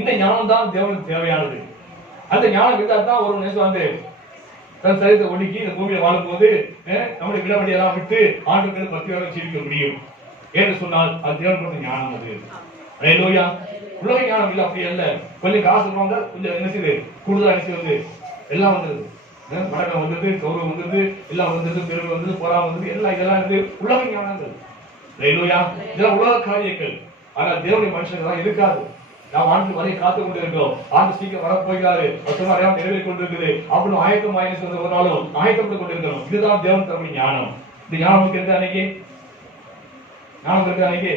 இந்த ஞானம் தான் தேவனுக்கு தேவையானது. அந்த ஞானம் இருந்தால் தான் ஒரு நேசம் வந்து தன் சரீரத்தை ஒடுக்கி இந்த பூமியில வாழும்போது நம்முடைய விடவடியெல்லாம் விட்டு ஆண்டுக்கு பக்தியாக ஜீவிக்க முடியும் என்று சொன்னால் அது தேவன் கொடுத்த ஞானம். அது அல்லேலூயா. உலக ஞானம் இல்லை, அப்படி அல்ல. கொஞ்சம் காசு வாங்க, கொஞ்சம் என்ன செய்யுது, கூடுதலா என்ன செய்வது, எல்லாம் வந்தது. வடக்கம் வந்தது, கௌரவம் வந்தது, எல்லாம் வந்தது, பெருமை வந்தது, பொறா வந்தது, எல்லாம் இதெல்லாம் இருந்து உலக ஞானங்கள். அல்லேலூயா. இதெல்லாம் உலக காரியங்கள். ஆனா தேவனுடைய மனுஷன் தான் இருக்காது. நாம் ஆண்டு வரை காத்துக் கொண்டிருக்கிறோம். ஆண்டு சீக்கிரம் வரப்போகிறாரு, நிறைவேறி கொண்டிருக்குது அப்படின்னு ஆயத்தமாயின்னு சொன்ன ஒரு நாளும் ஆயத்தப்பட்டு கொண்டிருக்கிறோம். இதுதான் தேவன் தரும் ஞானம். இந்த ஞானம் இருக்கு அன்னைக்கு, ஞானம் இருக்கு அன்னைக்கு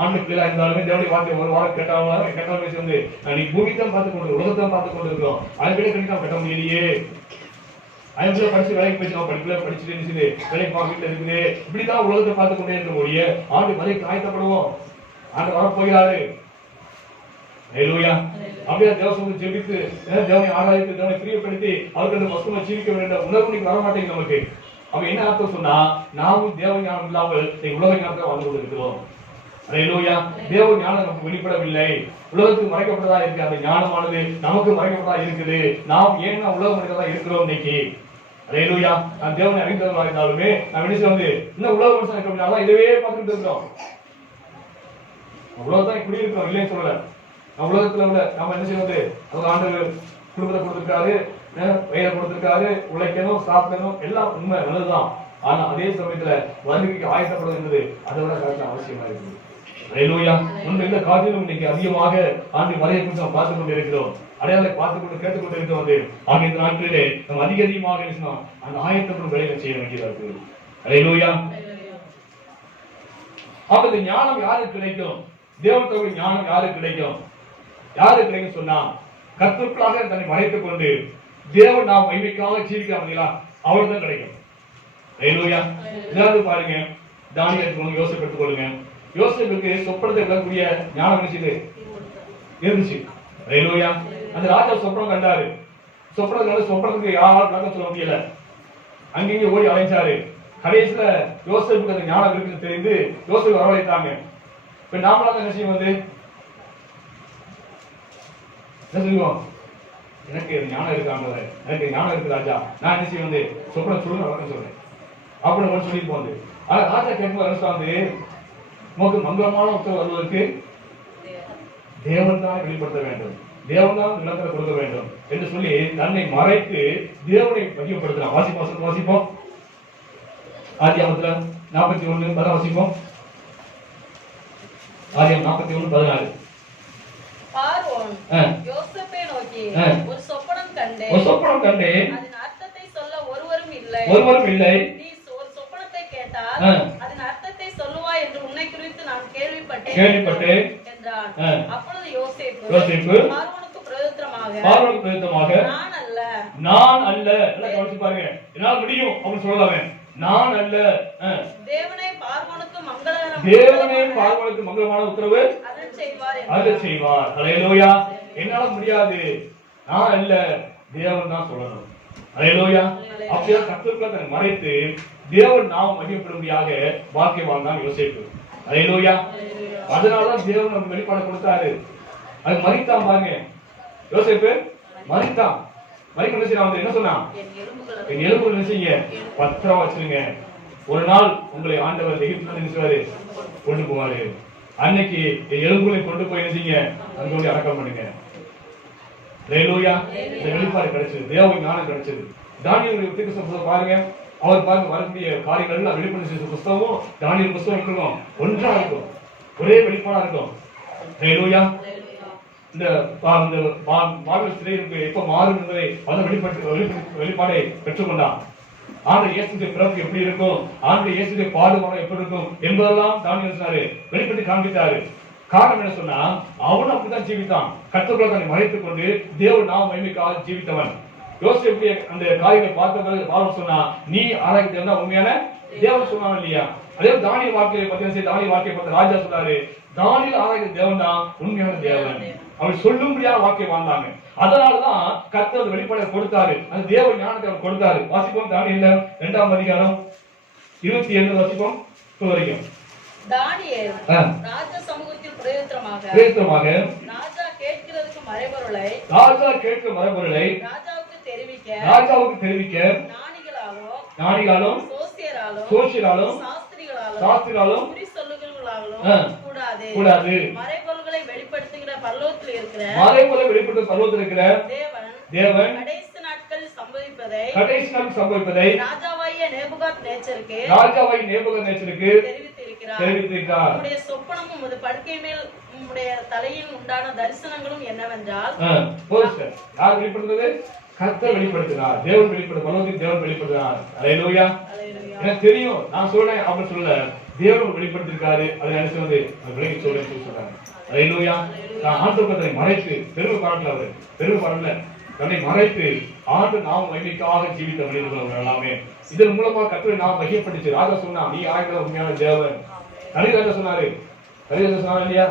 ஆண்டு பிள்ளை இருந்தாலுமே தேவனுடைய வார்த்தை ஒரு வாரம் கேட்டாலும் பேசி வந்து நீ பூமி தான் பார்த்து கொண்டு உலகத்தை பார்த்து கொண்டு இருக்கிறோம் அது விட கண்டிப்பா கட்ட முடியலையே ஐம்பது படிச்சு வேலைக்கு போயிடுச்சு படிச்சுட்டு இருந்துச்சு வேலைக்கு வீட்டுல இருக்குது இப்படிதான் உலகத்தை பார்த்து கொண்டே இருக்க முடிய ஆண்டு வரைக்கும் ஆயத்தப்படுவோம் ஆண்டு வர போகிறாரு அப்படியே தேவசம் ஜெபித்து தேவனை ஆராய்த்து தேவனை பிரியப்படுத்தி அவருக்கு அந்த வசனத்தை ஜீவிக்க வேண்டிய உணர்வு நீங்க வர மாட்டேங்க நமக்கு. அப்ப என்ன அர்த்தம் சொன்னா நாமும் தேவ ஞானம் இல்லாமல் உலக ஞானத்தை வாழ்ந்து கொண்டிருக்கிறோம். அல்லேலூயா. தேவ ஞானம் நமக்கு வெளிப்படவில்லை, உலகத்துக்கு மறைக்கப்பட்டதா இருக்கு. அந்த ஞானமானது நமக்கு மறைக்கப்பட்டதா இருக்குது. நாம் ஏன்னா உலக மனிதர்களா இருக்கிறோம் இன்னைக்கு. அல்லேலூயா. நான் தேவனை அறிந்தவர்களா இருந்தாலுமே நான் என்ன வந்து இன்னும் உலக மனுஷன் இருக்கிறோம் இதவே பார்த்துட்டு இருக்கிறோம். அவ்வளவுதான் இப்படி இருக்கிறோம் இல்லைன்னு சொல்லல. உலகத்துல உள்ள நம்ம என்ன செய்வது அவங்க ஆண்டவர் குடும்பத்தை கொடுத்திருக்காரு, வயிறை கொடுத்திருக்காரு, உழைக்கணும் சாப்பிடணும் எல்லாம் உண்மை நல்லதுதான். ஆனா அதே சமயத்துல வருகைக்கு ஆயத்தப்படுவது என்பது அதை விட கரெக்டா அவசியமா இருக்குது. அல்லேலூயா. முன்பு இந்த காலத்திலும் இன்னைக்கு அதிகமாக ஆண்டு வரையை குறித்து நாம் பார்த்துக் கொண்டிருக்கிறோம், அடையாளத்தை பார்த்துக் கொண்டு கேட்டுக்கொண்டு இருக்கிறோம். ஆக இந்த நாட்களிலே நம்ம அதிகமாக அந்த ஆயத்தப்படும் வேலைகளை செய்ய வேண்டியதா இருக்கு. அல்லேலூயா. அப்ப இந்த ஞானம் யாருக்கு கிடைக்கும்? தேவனுடைய ஞானம் யாருக்கு கிடைக்கும்? யாருக்கு கிடைக்கும் சொன்னா கர்த்தருக்காக தன்னை மறைத்துக் கொண்டு தேவன் நாம் மகிமைக்காக ஜீவிக்காமீங்களா அவருக்கு தான் கிடைக்கும். அல்லேலூயா. இதாவது பாருங்க, தானியேல் எடுத்துக்கொண்டு யோசேப்பு எடுத்துக்கொள்ளுங்க. யோசேப்புக்கு சொப்பனத்தை விளக்கக்கூடிய ஞானம் இருந்துச்சு. அல்லேலூயா. அந்த ராஜா சொப்பனம் கண்டாரு. சொப்பனத்துக்கு யாராலும் விளக்கம் சொல்ல முடியல, அங்கேயும் ஓடி அலைஞ்சாரு. கடைசியில யோசேப்புக்கு அந்த ஞானம் இருக்குன்னு தெரிந்து யோசேப்பு வரவழைத்தாங்க. இப்ப நாமளாக என்ன செய்யும் வந்து என்ன சொல்லுவோம், எனக்கு ஞானம் இருக்காங்க, எனக்கு ஞானம் இருக்கு ராஜா, நான் என்ன செய்ய வந்து சொப்பனம் சொல்லுங்க வழக்கம் சொல்றேன் அப்படின்னு சொல்லி போகுது. ஆனா ராஜா கேட்கும் வந்து உனக்கு மங்களமான உத்தரவு வருவதற்கு தேவன் தான் வெளிப்படுத்த வேண்டும், தேவன் தான் நிலத்தை கொடுக்க வேண்டும் என்று சொல்லி தன்னை மறைத்து தேவனை மையப்படுத்தலாம். வாசிப்போம் ஆதியாகமத்துல 41 வாசிப்போம். ஆதியாகமம் 41:14. பார்வோன் யோசேப்பை நோக்கி ஒரு சொப்பனம் கண்டேன், அதன் அர்த்தத்தை சொல்ல ஒருவரும் இல்லை. நீ ஒரு சொப்பனத்தை கேட்டால் அதன் அர்த்தத்தை சொல்லுவாய் என்று உன்னை குறித்து நான் கேள்விப்பட்டேன் என்றான். அப்பொழுது யோசேப்பு பார்வோனுக்கு பிரயோஜனமாக நான் அல்ல கவனிச்சு பாருங்க, என்னால முடியும் அப்படின்னு சொல்லலாமே, நான் அல்ல, தேவனே பார்வோனுக்கு மங்களமான உத்தரவு அதை செய்வார். அல்லேலூயா. என்னால முடியாது, நான் அல்ல, தேவன் தான் சொல்லணும். அல்லேலூயா. அப்படியே கர்த்தருக்குள்ள தன்னை மறைத்து தேவன் நாம் மகிமைப்படும்படியாக பாக்கியவான் தான் யோசேப்பு. அல்லேலூயா. அதனாலதான் தேவன் நமக்கு வெளிப்பாடு கொடுத்தாரு. அது மரித்தான் பாருங்க, யோசேப்பு மரித்தான். என்ன சொன்னான், என் எலும்புகள் நினைச்சீங்க பத்திரம் வச்சிருங்க, ஒரு நாள் உங்களை ஆண்டவர் எகிப்து கொண்டு போவாரு, அன்னைக்கு என் எலும்புகளை கொண்டு போய் நினைச்சீங்க அங்க அடக்கம் பண்ணுங்க. அல்லேலூயா. இந்த வெளிப்பாடு கிடைச்சது, தேவ ஞானம் கிடைச்சது. தானியேல் புத்தகம் பாருங்க, அவர் பாருங்க வரக்கூடிய காரியங்கள் வெளிப்படுத்த புத்தகமும் தானியேல் புத்தகம் இருக்கும், ஒன்றா இருக்கும், ஒரே வெளிப்பாடா இருக்கும். அல்லேலூயா. இந்த மார்வல் சிறையிற்கு எப்ப மாறும் என்பதை வெளிப்பாடை பெற்றுக்கொண்டான். ஆண்டு இயேசுடைய பிறப்பு எப்படி இருக்கும், ஆண்டு இயேசுடைய பாடுபாடு எப்படி இருக்கும் என்பதெல்லாம் தானியேல் வெளிப்படுத்தி காண்பித்தாரு. காரணம் என்ன சொன்னா அவன் அப்படித்தான் ஜீவித்தான், கர்த்தருக்குள்ள தன்னை மறைத்துக் கொண்டு தேவன் நாம் மகிமைக்காக ஜீவித்தவன். யோசேப்பு அந்த காரியங்களை பார்த்த பிறகு பார்வன் சொன்னா நீ ஆராய்ச்சி உண்மையான தேவன் சொன்னான் இல்லையா. அதே தானியேல் வாழ்க்கையை பத்தி தானியேல் வாழ்க்கையை பார்த்த ராஜா சொன்னாரு, தானியேல் ஆராய்ச்சி தேவன் தான் உண்மையான தேவன், அவர் சொல்லும்படியான வாக்கியம் வாழ்ந்தாங்க. அதனாலதான் கர்த்தர் வெளிப்பாடை கொடுத்தாரு, அந்த தேவ ஞானத்தை அவர் கொடுத்தாரு. வாசிப்போம் தானியேல் 2ஆம் அதிகாரம் 27 வாசிப்போம் வரைக்கும். தானியேல் ராஜா சமூகத்தில் பிரயோஜனமாக ராஜா கேட்கிறதுக்கு மறைபொருளை ராஜாவுக்கு தெரிவிக்க ஞானிகளாலும் சோசியராலும் சாஸ்திரிகளாலும் கூடாது. மறைபொருளை வெளிப்படுத்துகிற பரலோகத்தில் இருக்கிற தேவன் கடைசி நாட்களில் சம்பவிப்பதை ராஜாவாகிய நேபுகாத்நேச்சருக்கு தெரிவித்திருக்கிறார். உம்முடைய சொப்பனமும் உமது படுக்கை மேல் உம்முடைய தலையில் உண்டான தரிசனங்களும் என்னவென்றால் யார் வெளிப்படுத்துவது? கர்த்தர் வெளிப்படுத்தினார், தேவன் வெளிப்படுத்த பரலோகத்தில் தேவன் வெளிப்படுத்தினார். அல்லேலூயா. எனக்கு தெரியும் நான் சொல்றேன் அப்படின்னு சொல்லல, தேவன் வெளிப்படுத்திருக்காரு. அதை நினைச்சு வந்து விலகி சொல்றேன்னு சொல்றாங்க. அல்லேலூயா. ஆண்டவரை மறைத்து பெருமை பாடல, அவர் பெருமை பாடல, தன்னை மறைத்து ஆண்டு நாம் மகிமைக்காக ஜீவித்த மனிதர்கள் எல்லாமே. இதன் மூலமா கர்த்தரை நாம் மகிமைப்படுத்தி ராஜா சொன்னா, நீ ஆயிரம் உண்மையான தேவன். கலிராஜா சொன்னாரு, கலிராஜா சொன்னாரு இல்லையா,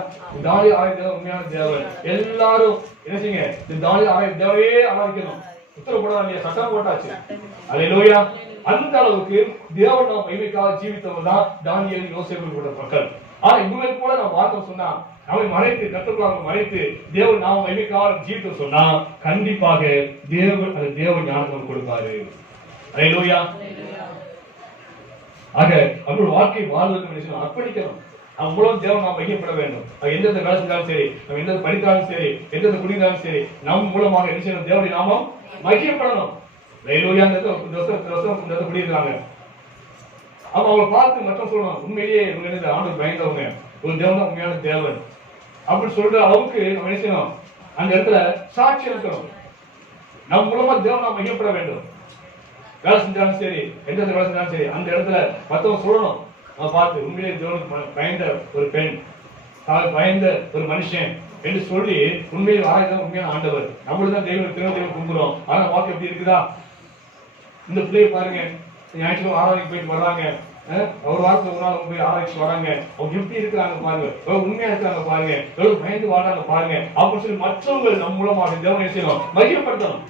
தாலி ஆயிரம் உண்மையான தேவன். எல்லாரும் என்ன செய்யுங்க, இந்த தாலி ஆயிரம் தேவையே ஆராதிக்கணும். உத்தரவு போடா இல்லையா, சட்டம் போட்டாச்சு. அல்லேலூயா. அந்த அளவுக்கு தேவன் நாம் மகிமைக்காக ஜீவித்தவங்க தான் தானியேல், யோசேப்பு போன்ற மக்கள். ஆனா இவங்களை போல நான் வார்த்தை சொன்னா, அவரை மறைத்து கர்த்தருக்காக மறைத்து தேவன் நாம் மகிமைக்காக ஜீவித்த சொன்னா கண்டிப்பாக தேவன் அந்த தேவ ஞானத்தை கொடுப்பாரு. அல்லேலூயா. ஆக அப்படி வாழ்க்கை வாழ்வதற்கு அர்ப்பணிக்கணும். நம்ம மூலம் தேவன் நாம் மகிமைப்பட வேண்டும். எந்தெந்த வேலை செஞ்சாலும் சரி, நம்ம எந்தெந்த படித்தாலும் சரி, எந்தெந்த குடித்தாலும் சரி, நம் மூலமாக என்ன செய்யணும், தேவனுடைய நாமம் மகிமைப்படணும். அல்லேலூயா. குடியிருக்காங்க. அப்ப அவங்களை பார்த்து மட்டும் சொல்லணும், உண்மையிலேயே இவங்க ஆண்டு பயந்தவங்க, ஒரு தேவன் உண்மையான தேவன் அப்படின்னு சொல்ற அளவுக்கு நம்ம என்ன செய்யணும், அந்த இடத்துல சாட்சி இருக்கணும். நம் மூலமா தேவன் நாம் மகிமைப்பட வேண்டும். வேலை செஞ்சாலும் சரி, எந்த வேலை செஞ்சாலும் சரி, அந்த இடத்துல மற்றவங்க சொல்லணும், நம்ம பார்த்து உண்மையிலே தேவனுக்கு பயந்த ஒரு பெண், பயந்த ஒரு மனுஷன் என்று சொல்லி உண்மையில் ஆயுதம் உண்மையான ஆண்டவர். நம்மளும் தான் தெய்வம் தெய்வம் கும்புறோம். ஆனா வாக்கு எப்படி இருக்குதா? இந்த பிள்ளைய பாருங்க, ஞாயிற்றுக்கிழமை ஆராய்ச்சி போயிட்டு வர்றாங்க, ஒரு வாரத்துக்கு ஒரு நாள் போய் ஆராய்ச்சி வராங்க, அவங்க எப்படி இருக்கிறாங்க பாருங்க, எவ்வளவு உண்மையா இருக்கிறாங்க பாருங்க, எவ்வளவு பயந்து வாழ்றாங்க பாருங்க அப்படின்னு சொல்லி மற்றவங்க நம் மூலமாக தேவனை செய்யணும், மகிமைப்படுத்தணும்.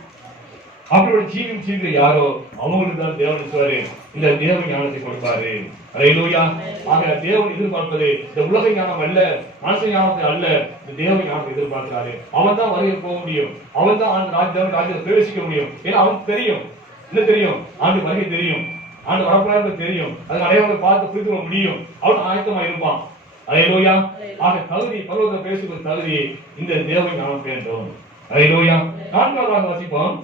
அப்படியோட ஜீவிக்கிற யாரோ அவங்களுக்கு தான் தேவன் சொல்றாரு, இந்த தேவ ஞானத்தை கொடுப்பாரு. அல்லேலூயா. ஆக தேவன் எதிர்பார்ப்பது இந்த உலக ஞானம் அல்ல, மனுஷ ஞானத்தை அல்ல, இந்த தேவ ஞானத்தை எதிர்பார்க்கிறாரு. அவன் தான் வருகை போக முடியும், அவன் தான் அந்த ராஜ்யத்தை பிரவேசிக்க முடியும். ஏன்னா அவனுக்கு தெரியும், என்ன தெரியும், ஆண்டு வருகை தெரியும், ஆண்டு வரப்போறாங்க தெரியும், அது அடையாளத்தை பார்த்து புரிந்து கொள்ள முடியும். அவன் ஆயத்தமா இருப்பான். அல்லேலூயா. ஆக தகுதி, பருவத்தை பேசுகிற தகுதி இந்த தேவ ஞானம் வேண்டும். அல்லேலூயா. 4வது வாசிப்போம்.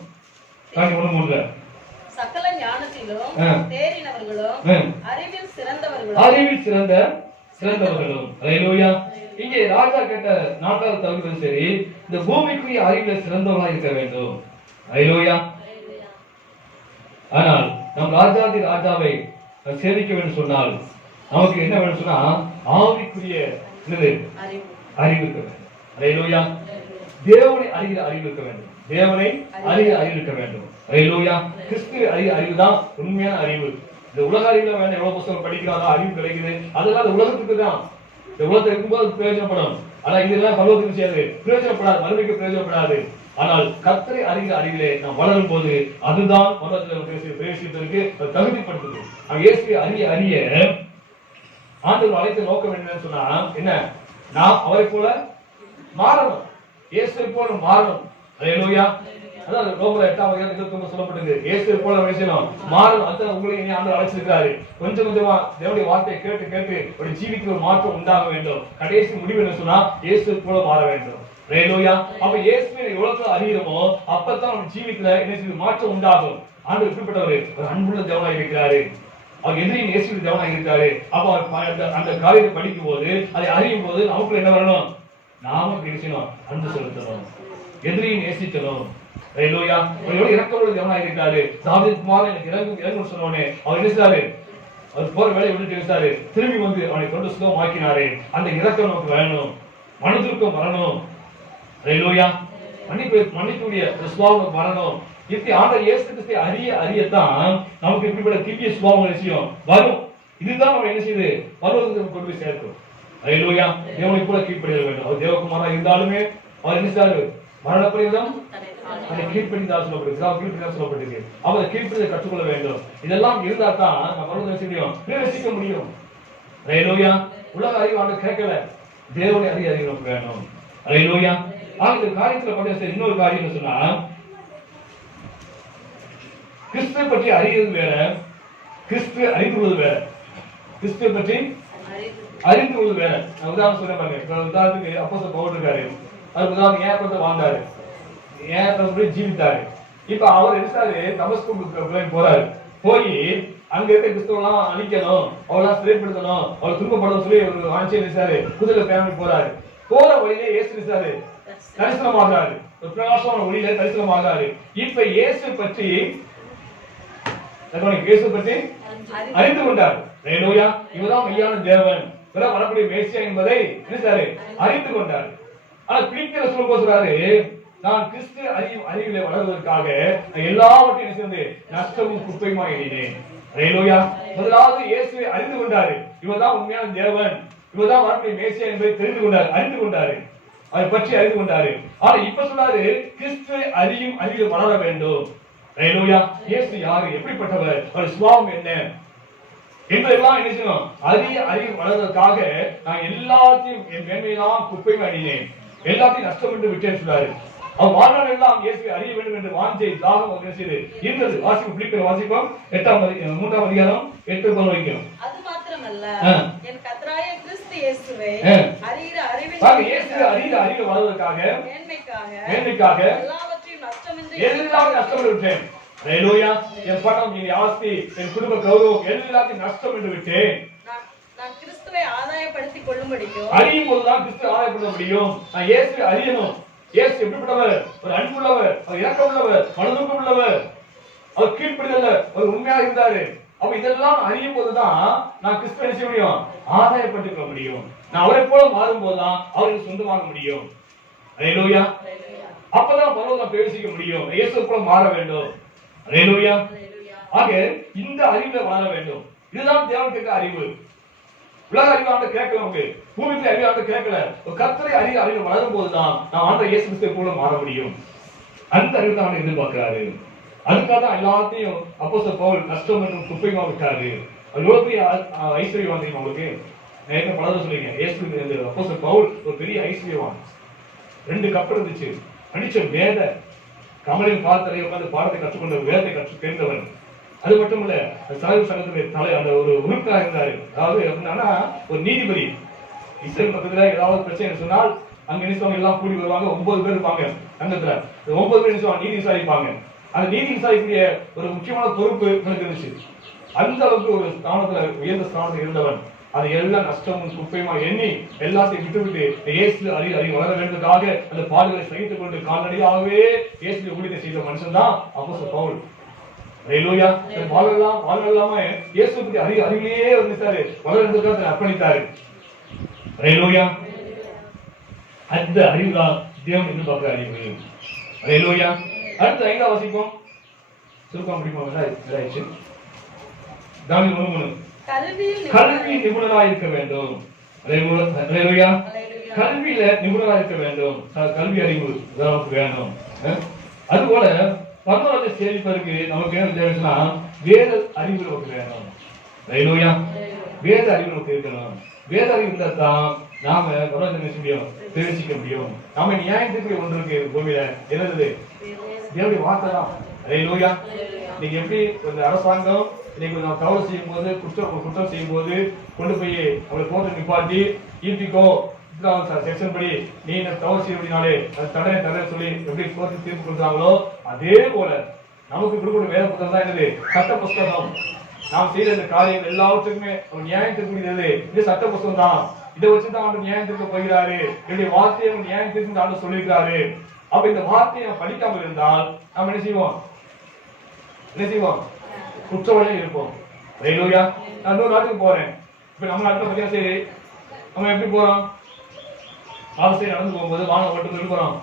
சகல ஞானத்திலும் தேறினவர்களும் அறிவில் சிறந்தவர்களும். அல்லேலூயா. இங்கே ராஜா கேட்ட 4வது தகுதி சரி, இந்த பூமிக்குரிய அறிவில் சிறந்தவர்களாக இருக்க வேண்டும். அல்லேலூயா. ஆனால் நம் ராஜாதி ராஜாவை சேவிக்க வேண்டும் சொன்னால் நமக்கு என்ன வேணும் சொன்னா, ஆவிக்குரிய அறிவு இருக்க வேண்டும். அல்லேலூயா. தேவனை அறிகிற அறிவு இருக்க வேண்டும். தேவனை அறிகிற அறிவு இருக்க வேண்டும். அல்லேலூயா. கிறிஸ்துவை அறிகிற அறிவு தான் உண்மையான அறிவு. இந்த உலக அறிவுல வேணும், எவ்வளவு புத்தகம் படிக்கிறாரோ அறிவு கிடைக்குது, அதெல்லாம் உலகத்துக்கு தான். இந்த உலகத்தை இருக்கும்போது பிரயோஜனப்படும். ஆனா இதெல்லாம் பருவத்துக்கு செய்யாது, பிரயோஜனப்படாது, மறுமைக்கு பிரயோஜனப்படாது. ஆனால் கர்த்தரை அறிகிற அறிவிலே நாம் வளரும் போது அதுதான் பிரவேசிப்பதற்கு தகுதிப்படுத்துது. இயேசுவை அறிய அறிய ஆண்டவர் அழைத்த நோக்கம் என்னன்னு சொன்னா, என்ன, நாம் அவரை போல மாறணும், இயேசுவை போல மாறணும். அல்லேலூயா. அதான் ரோமர் 8:29 சொல்லப்பட்டது, இயேசுவை போல பேசணும், மாறணும். அதான் உங்களுக்கு ஆண்டவர் அழைச்சிருக்காரு. கொஞ்சம் கொஞ்சமா தேவனுடைய வார்த்தையை கேட்டு கேட்டு ஒரு ஜீவிக்கு ஒரு மாற்றம் உண்டாக வேண்டும். கடைசி முடிவு என்ன சொன்னா, இயேசுவை போல மாற வேண்டும். அல்லேலூயா. அப்ப இயேசுவை எவ்வளவு அறிகிறோமோ அப்பதான் நம்ம ஜீவித்துல என்ன மாற்றம் உண்டாகும். ஆண்டவர் எப்படிப்பட்டவர், ஒரு அன்புள்ள தேவனாக இருக்கிறாரு. அவர் எதிரின் இயேசுவின் தேவனாக இருக்கிறாரு. அப்ப அந்த காரியத்தை படிக்கும் போது, அதை அறியும் போது நமக்கு என்ன வரணும், நாம பேசணும், அன்பு செலுத்தணும், எதிரியை நேசிக்கணும். அல்லேலூயா. அவர் இறக்கமுள்ள தேவனாக இருக்கிறாரு. தாவீது குமாரன் எனக்கு இறங்கு சொன்னோனே அவர் என்ன செய்தாரு, அவர் போற வேலையை விட்டுட்டு இருந்தாரு, திரும்பி வந்து அவனை கொண்டு சுகமாக்கினாரு. அந்த இறக்கம் நமக்கு வேணும், மனதுருக்கம் வரணும். அல்லேலூயா. மன்னிப்புடைய சுபாவம் வரணும். இப்படி ஆண்டவர் இயேசு கிறிஸ்துவை அறிய அறியத்தான் நமக்கு இப்படிப்பட்ட திவ்ய சுபாவம் விஷயம் வரும். இதுதான் நம்ம என்ன செய்யுது, பரலோகத்துக்கு கொண்டு போய் சேர்க்கும். அல்லேலூயா. தேவனை போல கீழ்ப்படிய வேண்டும். அவர் தேவகுமாரா இருந்தாலுமே அவர் என்ன செய்தாரு, மரணப்பரியந்தம் அதை கீழ்ப்படிந்தால் சொல்லப்பட்டிருக்கு. அவர் கீழ்ப்படியை கற்றுக்கொள்ள வேண்டும். இதெல்லாம் இருந்தா தான் நம்ம பரலோகம் பிரவேசிக்க முடியும். அல்லேலூயா. உலக அறிவு ஆண்டு கேட்கல, தேவனை அறிய அறிவு நமக்கு வேணும். அல்லேலூயா. இந்த காரியத்துல பண்ண இன்னொரு காரியம் சொன்னா, கிறிஸ்துவை பற்றி அறிவது வேற, கிறிஸ்துவை அறிந்து கொள்வது வேற. கிறிஸ்துவை பற்றி அறிந்து கொள்வது வேற. நான் உதாரணம் சொல்ல பாருங்க. உதாரணத்துக்கு அப்போஸ்தலர் பவுல் இருக்காரு. அது உதாரணம் ஏன் வாழ்ந்தாரு, ஏன் ஜீவித்தாரு. இப்ப அவர் எடுத்தாரு, தமஸ்கு போறாரு. போய் அங்க இருக்க கிறிஸ்துவெல்லாம் அழிக்கணும், அவெல்லாம் சிறைப்படுத்தணும், அவர் துன்பப்படணும் சொல்லி ஒரு வாஞ்சியை நினைச்சாரு. குதிரை பேரமைக்கு போறாரு. போற வழியிலே இயேசு நினைச்சாரு, தரிசனமாகிறாரு. ஒரு பிரகாசமான ஒளியில தரிசனமாகிறாரு. இப்ப இயேசு பற்றி இயேசு பற்றி அறிந்து கொண்டார். ஹalleluya. இவர்தான் மெய்யான தேவன், இவர்தான் வரக்கூடிய மேசியா என்பதை நினைச்சாரு, அறிந்து கொண்டார். ஆனா பிலிப்பியர் சொல்லும்போது சொல்றாரு, நான் கிறிஸ்து அறிவிலே வளர்வதற்காக எல்லாவற்றையும் சேர்ந்து நஷ்டமும் குப்பையுமா எண்ணினேன். ஹalleluya. முதலாவது இயேசுவை அறிந்து கொண்டாரு, இவர்தான் உண்மையான தேவன், இவர்தான் வரக்கூடிய மேசியா என்பதை தெரிந்து கொண்டாரு, அறிந்து கொண்டாரு, அதை பற்றி அறிந்து கொண்டாரு. ஆனா இப்ப சொல்றாரு, கிறிஸ்துவை அறிவில் வளர வேண்டும். ஹalleluya. இயேசு யாரு, எப்படிப்பட்டவர், அவர் சுபாவம் என்ன என்பதெல்லாம் என்ன செய்யணும், அறிவில் வளர்வதற்காக நான் எல்லாத்தையும் என் மேன்மையெல்லாம் குப்பையும் அணினேன், எல்லாத்தையும் நஷ்டம் என்று விட்டேன் சொல்றாரு. அவர் வாழ்நாள் எல்லாம் இயேசுவை அறிய வேண்டும் என்று வாஞ்சை தாகம் இருந்தது. வாசிப்பு பிலிப்பியர் வாசிப்போம் 3ஆம் அதிகாரம் 8 வரைக்கும். அது மாத்திரமல்ல, என் கர்த்தராகிய கிறிஸ்து இயேசுவை அறிகிற அறிவில் வளர்வதற்காக மேன்மைக்காக எல்லாவற்றையும் நஷ்டம் விட்டேன். ஹalleluya. என் பணம், என் ஆஸ்தி, என் குடும்ப கௌரவம் எல்லாத்தையும் நஷ்டம் என்று விட்டேன். நான் கிறிஸ்துவை ஆதாயப்படுத்திக் கொள்ளும்படியும், அறியும் போதுதான் கிறிஸ்துவை ஆதாயப்படுத்த முடியும். நான் இயேசுவை அறியணும். இயேசு எப்படிப்பட்டவர், ஒரு அன்புள்ளவர், அவர் இரக்கம் உள்ளவர், மனதுக்கம் உள்ளவர், அவர் கீழ்ப்படிதல்ல, அவர் உண்மையாக இருந்தாரு. அப்ப இதெல்லாம் அறியும் போதுதான் நான் கிறிஸ்துவை செய்ய முடியும், ஆதாயப்படுத்திக் கொள்ள முடியும். நான் அவரை போல மாறும் போதுதான் அவருக்கு சொந்தமாக முடியும். ஹalleluya. அப்பதான் பரலோகம் பிரவேசிக்க முடியும். இயேசு போல மாற வேண்டும். ஹalleluya. ஆக இந்த அறிவுல வளர வேண்டும். இதுதான் தேவன் கேட்கிற அறிவு. உலக அறிவாண்ட கேட்கல, நமக்கு பூமிக்கு அறிவாண்ட கேட்கல. ஒரு கர்த்தரை அறிவு வளரும் போதுதான் நாம் ஆண்ட இயேசு கிறிஸ்துவை போல மாற முடியும். அந்த அறிவு தான் அவனை எதிர்பார்க்கிறாரு. அதுக்காக தான் எல்லாத்தையும் அப்போஸ்தலர் பவுல் நஷ்டம் மற்றும் குப்பையுமா விட்டாரு. அது எவ்வளவு பெரிய ஐஸ்வர்யவான் தெரியுமா உங்களுக்கு? நான் பலரும் சொல்லிங்க, இயேசு அப்போஸ்தலர் பவுல் ஒரு பெரிய ஐஸ்வர்யவான். 2 கப்பல் இருந்துச்சு, அடிச்ச வேத கமலின் பாதத்திலே உட்கார்ந்து பாடத்தை கற்றுக்கொண்ட, வேதத்தை கற்று தெரிந்தவன். அது மட்டும் இல்ல, தலைவர் சங்கத்துடைய அந்த ஒரு உறுப்பினராக இருந்தாரு. அதாவது எப்படின்னா, ஒரு நீதிபதி. இஸ்ரேல் பக்கத்துல ஏதாவது பிரச்சனை சொன்னால் அங்க நினைச்சவங்க எல்லாம் கூடி வருவாங்க. 9 பேர் இருப்பாங்க சங்கத்துல. 9 பேர் நினைச்சவங்க நீதி விசாரிப்பாங்க. அந்த நீதி விசாரிக்கக்கூடிய ஒரு முக்கியமான பொறுப்பு எனக்கு இருந்துச்சு. அந்த அளவுக்கு ஒரு ஸ்தானத்துல, உயர்ந்த ஸ்தானத்தில் இருந்தவன். அது எல்லாம் நஷ்டமும் குப்பையுமா எண்ணி எல்லாத்தையும் விட்டுவிட்டு இயேசு அறிவு வளர வேண்டுவதற்காக அந்த பாடுகளை சகித்துக் கொண்டு கால்நடையாகவே இயேசு ஊழியத்தை செய்த மனுஷன் தான் அப்போஸ்தலர் பவுல். ஹalleluya. வாழ்நாளாம இயேசு பற்றி அறிவிலேயே வந்துட்டாரு, வளர்ந்ததுக்காக அர்ப்பணித்தாரு. ஹalleluya. அந்த அறிவுதான் தேவன் எதிர்பார்க்கிற அறிவு. ஹalleluya. அடுத்து 5ஆம் வாசிப்போம். சுருக்கம் முடிப்போம். இதாயிடுச்சு. தானியேல் 1:3. கல்வி நிபுணராக இருக்க வேண்டும். ஹalleluya. கல்வியில நிபுணராக இருக்க வேண்டும். கல்வி அறிவு நமக்கு வேணும். அதுபோல பரலோகத்தை சேமிப்பதற்கு நமக்கு என்ன தேவைன்னா, வேத அறிவு நமக்கு வேணும். ஹalleluya. வேத அறிவு நமக்கு இருக்கணும். வேத அறிவு இருந்தா தான் நாம பரலோகத்தை செய்ய முடியும், தெரிஞ்சிக்க முடியும். நாம நியாயத்துக்கு ஒன்று இருக்கு பூமியில, என்னது? தேவனுடைய வார்த்தை தான். ஹalleluya. நீங்க எப்படி ஒரு அரசாங்கம் இன்னைக்கு நம்ம தவறு செய்யும் போது, குற்றம் செய்யும் போது கொண்டு போய் அவங்களை கோர்ட்டு நிப்பாட்டி ஈட்டிக்கோ செக்ஷன் படி நீ தவறு செய்யறதுனாலே அது தடனை சொல்லி எப்படி கோர்ட்டு தீர்ப்பு கொடுத்தாங்களோ, அதே போல நமக்கு கொடுக்கக்கூடிய வேத புத்தகம் தான் என்னது? சட்ட புஸ்தகம். நாம் செய்த இந்த காரியங்கள் எல்லாவற்றுக்குமே நியாயத்திற்குரியது இந்த சட்ட புஸ்தகம் தான். இதை வச்சுதான் அவர் நியாயத்திற்கு போகிறாரு. என்னுடைய வார்த்தையை நியாயத்திற்கு ஆண்டு சொல்லியிருக்காரு. அப்ப இந்த வார்த்தையை படிக்காமல் இருந்தால் நாம் என்ன செய்வோம்? குற்றவாளியா இருப்போம். ஹalleluya. நான் இன்னொரு நாட்டுக்கு போறேன். இப்ப நம்ம நாட்டுல பார்த்தீங்கன்னா சரி, நம்ம எப்படி போறோம்? ஆலோசனை நடந்து போகும்போது வாங்க ஓட்டு போய் போறோம்.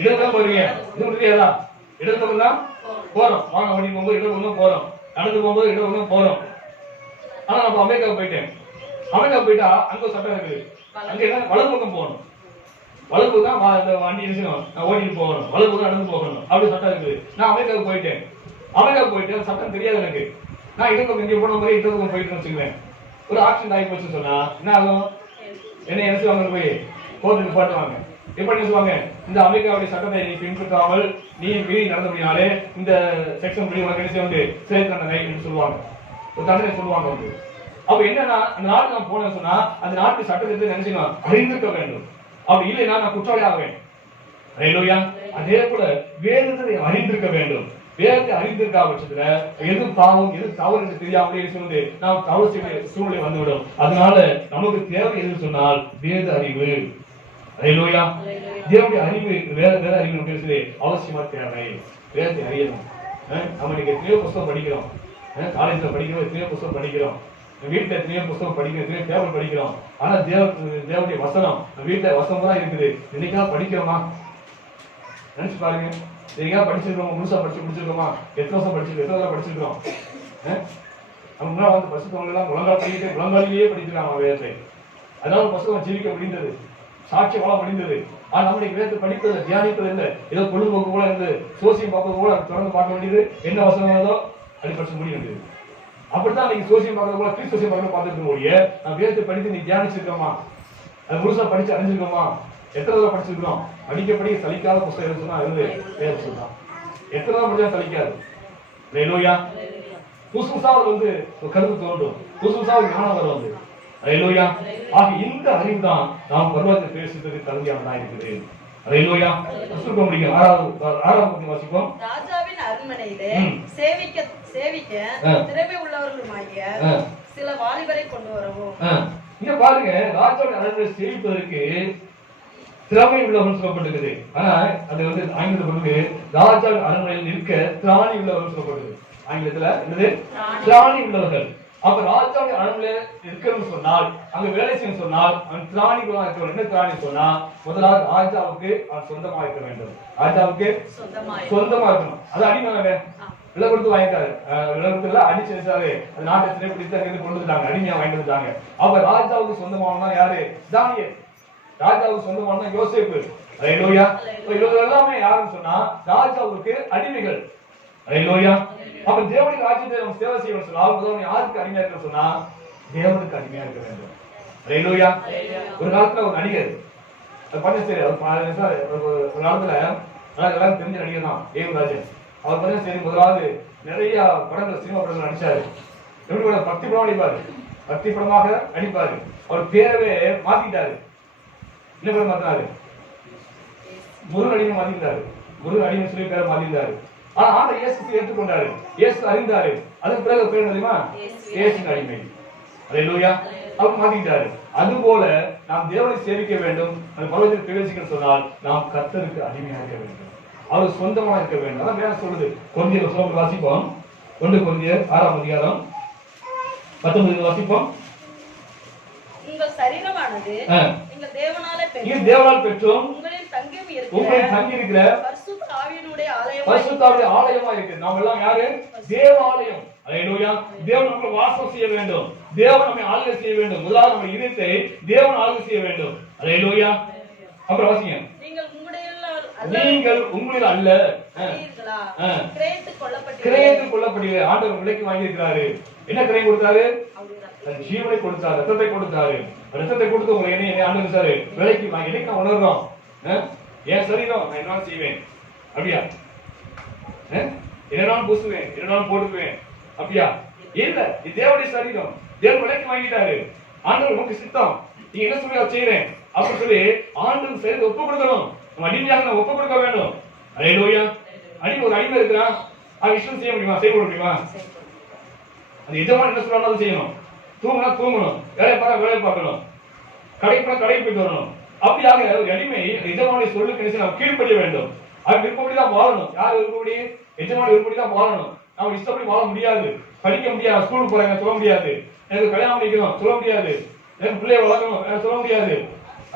இடத்துல போறீங்க, இது முடியாதா? இடத்துல தான் போறோம். வாங்க வண்டி போகும்போது இடத்துல போறோம், நடந்து போகும்போது இடத்துல போறோம். ஆனா நம்ம அமெரிக்காவுக்கு போயிட்டேன். அமெரிக்காவுக்கு போயிட்டா அங்க ஒரு சட்டம் இருக்குது. அங்க என்ன, வலது பக்கம் போகணும். வலது தான் வண்டி இருக்கணும், நான் ஓட்டிட்டு போகணும். வலது பக்கம் நடந்து போகணும், அப்படி சட்டம் இருக்குது. நான் அமெரிக்காவுக்கு போயிட்டேன். அமெரிக்காவுக்கு போயிட்டு சட்டம் தெரியாது எனக்கு. நான் இடத்துக்கு இங்கே போன மாதிரி இடத்துக்கு போயிட்டு வச்சுக்குவேன். ஒரு ஆக்சிடென்ட் ஆகி போச்சுன்னு சொன்னா என்ன ஆகும்? என்ன நினைச்சுவாங்க? போய் கோர்ட்டு நிப்பாட்டுவாங்க. எப்படி நினைச்சுவாங்க? இந்த அமெரிக்காவுடைய சட்டத்தை நீ பின்பற்றாமல் நீ மீறி நடந்தபடினாலே இந்த செக்ஷன் படி உனக்கு என்ன செய்ய சிறை தண்டனை என்று சொல்லுவாங்க, ஒரு தண்டனை சொல்லுவாங்க வந்து. அப்ப என்னன்னா, அந்த நாட்டுக்கு நான் போனேன்னு சொன்னா அந்த நாட்டு சட்டத்தை நினைச்சுக்கணும், அறிந்திருக்க வேண்டும். அப்படி இல்லைன்னா நான் குற்றவாளி ஆவேன். ஹalleluya. அதே போல வேதத்தை அறிந்திருக்க வேண்டும். வேதத்தை அறிந்திருக்கா பட்சத்துல எது பாவம் எது தவறு என்று தெரியாமலே சொல்லுது நாம் தவறு செய்ய சூழ்நிலை வந்துவிடும். அதனால நமக்கு தேவை எது சொன்னால் வேத அறிவு. ஹalleluya. தேவனுடைய அறிவு, வேத அறிவு நமக்கு அவசியமா தேவை. வேதத்தை அறியணும். நம்ம இன்னைக்கு எத்தனையோ புத்தகம் படிக்கிறோம், காலேஜ்ல படிக்கிறோம், எத்தனையோ புத்தகம் படிக்கிறோம், வீட்டுல எத்தனையோ புத்தகம் படிக்கிறோம், எத்தனையோ பேப்பர் படிக்கிறோம். ஆனா தேவனுடைய வசனம் வீட்டுல வசனம் தான் இருக்குது. இன்னைக்கா படிக்கிறோமா? நினைச்சு பாருங்க. இன்னைக்கா படிச்சிருக்கோம், முழுசா படிச்சு முடிச்சிருக்கோமா? எத்தனை வருஷம் படிச்சிருக்கோம், எத்தனை வருஷம் படிச்சிருக்கோம்? நம்ம முன்னாடி வந்து பசுத்தவங்க எல்லாம் முழங்கால் படிக்கிட்டு முழங்காலிலேயே படிச்சிருக்காங்க வேதத்தை. அதாவது புத்தகம் ஜீவிக்க முடிந்தது, சாட்சி வாழ முடிந்தது. ஆனா நம்முடைய வேதத்தை படிப்பது, தியானிப்பது இல்லை. ஏதோ பொழுதுபோக்கு போல இருந்து சோசியம் பார்ப்பது போல தொடர்ந்து பார்க்க வேண்டியது. என்ன வசனம் ஏதோ அப்படி படிச்சு முடிய வேண்டியது. அப்படித்தான் நீங்க சோசியம் பார்க்கறது போல கிறிஸ்தோசியம் பார்க்க பார்த்துருக்க முடிய நான் வேதத்தை படித்து நீ தியானிச்சிருக்கோமா? அது முழுசா படிச்சு அறிஞ்சிருக்கோமா? எத்தனை தடவை படிச்சிருக்கிறோம்? அடிக்கப்படி சலிக்காத புத்தகம் சொன்னா இருந்து வேத புத்தகம் எத்தனை தடவை படிச்சா சலிக்காது. ஹல்லேலூயா. புதுசு புதுசா வந்து கருத்து தோன்றும், புதுசு புதுசா ஞானம் வரும் வந்து. ஹல்லேலூயா. ஆக இந்த அறிவு தான் நாம் பரலோகத்தை பேசுறதுக்கு தகுதியானதா இருக்குது. ஹல்லேலூயா. புத்தகம் முடிக்கும். ஆறாவது வாசிப்போம். ராஜாவின் அரண்மனையிலே சேவிக்க திறமை உள்ளவர்களுமாகிய சில வாலிபரை கொண்டு வரவும். இங்க பாருங்க, ராஜாவின் அரண்மனை சேவிப்பதற்கு திறமை உள்ளவர்கள் சொல்லப்பட்டிருக்குது. ஆனா அது வந்து ஆங்கிலத்துல ராஜாவின் அரண்மனையில் நிற்க திராணி உள்ளவர்கள் சொல்லப்படுது. ஆங்கிலத்துல என்னது? திராணி உள்ளவர்கள். அப்ப ராஜாவின் அரண்மனையில இருக்கணும்னு சொன்னால், அங்க வேலை செய்யணும் சொன்னால், அவன் திராணிகளா இருக்க. என்ன திராணி சொன்னா, முதலாவது ராஜாவுக்கு அவன் சொந்தமா இருக்க வேண்டும். ராஜாவுக்கு சொந்தமா இருக்கணும். அது அடிமை விலை கொடுத்து வாங்கிட்டாரு. விலை கொடுத்துல அடிச்சு வச்சாரு. அந்த நாட்டை சிறைப்பிடித்து அங்கிருந்து கொண்டு வந்துட்டாங்க, அடிமையா வாங்கிட்டு வந்துட்டாங்க. அப்ப ராஜாவுக்கு சொந்தமானதான் யாரு? தானியேல். ராஜாவுக்கு சொந்தமான யோசேப்பு. ஹல்லேலூயா. இவங்க எல்லாமே யாருன்னு சொன்னா ராஜாவுக்கு அடிமைகள். ஹல்லேலூயா. அப்ப தேவனுடைய ராஜ்யத்தை நம்ம சேவை செய்யணும் சொன்னா முதல்ல யாருக்கு அடிமையா இருக்க சொன்னா தேவனுக்கு அடிமையா இருக்க வேண்டும். ஹல்லேலூயா. ஒரு காலத்துல ஒரு நடிகர் பண்ண சரி ஒரு காலத்துல எல்லாரும் தெரிஞ்ச நடிகர் தான் தேவராஜன். அவர் பண்ண சரி முதலாவது நிறைய படங்கள், சினிமா படங்கள் நடிச்சாரு. எப்படி பக்தி படம் நடிப்பாரு, பக்தி படமாக நடிப்பாரு. அவர் பேரவே மாத்திட்டாரு. என்ன பேர் மாத்தினாரு? முருகன் அடிமை மாத்திட்டாரு. முருகன் அடிமை சொல்லி பேரை மாத்திட்டாரு. ஆனா ஆண்ட இயேசு ஏற்றுக்கொண்டாரு, இயேசு அறிந்தாரு. அதுக்கு பிறகு பேர் தெரியுமா? இயேசுவின் அடிமை. ஹல்லேலூயா. அவர் மாத்திட்டாரு. அதுபோல நாம் தேவனை சேவிக்க வேண்டும், அந்த பரலோகத்தில் பிரவேசிக்க சொன்னால் நாம் கர்த்தருக்கு அடிமையாக இருக்க வேண்டும், அவர் சொந்தமா இருக்க வேண்டும். அதான் வேற சொல்லுது. கொரிந்தியர் சொல்ல வாசிப்போம். 1 கொரிந்தியர் 6ஆம் அதிகாரம் 19 வாசிப்போம். உங்கள் சரீரமானது நீங்கள் தேவனால் பெற்றோம், உங்களில் தங்கி இருக்கிற பரிசுத்த ஆவியினுடைய ஆலயமா இருக்கு. நாம் எல்லாம் யாரு? தேவ ஆலயம். ஹல்லேலூயா. தேவன் நமக்கு வாசம் செய்ய வேண்டும், தேவன் நம்மை ஆளுகை செய்ய வேண்டும். முதலாவது நம்ம இதயத்தை தேவன் ஆளுகை செய்ய வேண்டும். ஹல்லேலூயா. அப்புறம் வாசிங்க. நீங்கள் உங்களில் அல்ல, கிரயத்துக் கொள்ளப்பட்டீர்கள். ஆண்டவர் விலைக்கு வாங்கி இருக்கிறாரு. என்ன கிரயம் கொடுத்தாரு? தன் ஜீவனை கொடுத்தாரு, ரத்தத்தை கொடுத்தாரு. ரத்தத்தை கொடுத்து உங்களை என்ன ஆண்டவர் சாரு விலைக்கு வாங்கி. என்னைக்கு நான் உணர்றோம், என் சரீரம் நான் என்ன செய்வேன் அப்படியா? என்ன பூசுவேன், என்ன போட்டுக்குவேன் அப்படியா? இல்ல, இது தேவனுடைய சரீரம். தேவன் விலைக்கு வாங்கிட்டாரு. ஆண்டவர் உங்களுக்கு சித்தம், நீங்க என்ன சொல்லி செய்யறேன் அப்படின்னு சொல்லி ஆண்டவர் சரீரத்தை ஒப்பு கொடுக்கணும். நம்ம அடிமையாக ஒப்பு கொடுக்க வேண்டும். ஹல்லேலூயா. அடிமை ஒரு அடிமை இருக்கிறான், அவன் இஷ்டம் செய்ய முடியுமா? செய்ய முடியுமா? அந்த எஜமான் என்ன சொல்றாலும் செய்யணும். தூங்கினா தூங்கணும், வேலையை பார்க்க வேலையை பார்க்கணும், கடை போனா கடை போயிட்டு வரணும். அப்படியாக ஒரு அடிமை எஜமானுடைய சொல்லுக்கு நம்ம கீழ்ப்படிய வேண்டும். அது விருப்பப்படிதான் வாழணும். யார் விருப்பப்படி? எஜமான விருப்பப்படிதான் வாழணும். நம்ம இஷ்டப்படி வாழ முடியாது, படிக்க முடியாது, ஸ்கூலுக்கு போறாங்க சொல்ல முடியாது, எனக்கு கல்யாணம் பண்ணிக்கணும் சொல்ல முடியாது, எனக்கு பிள்ளைய வளர்க்கணும் சொல்ல முடியாது.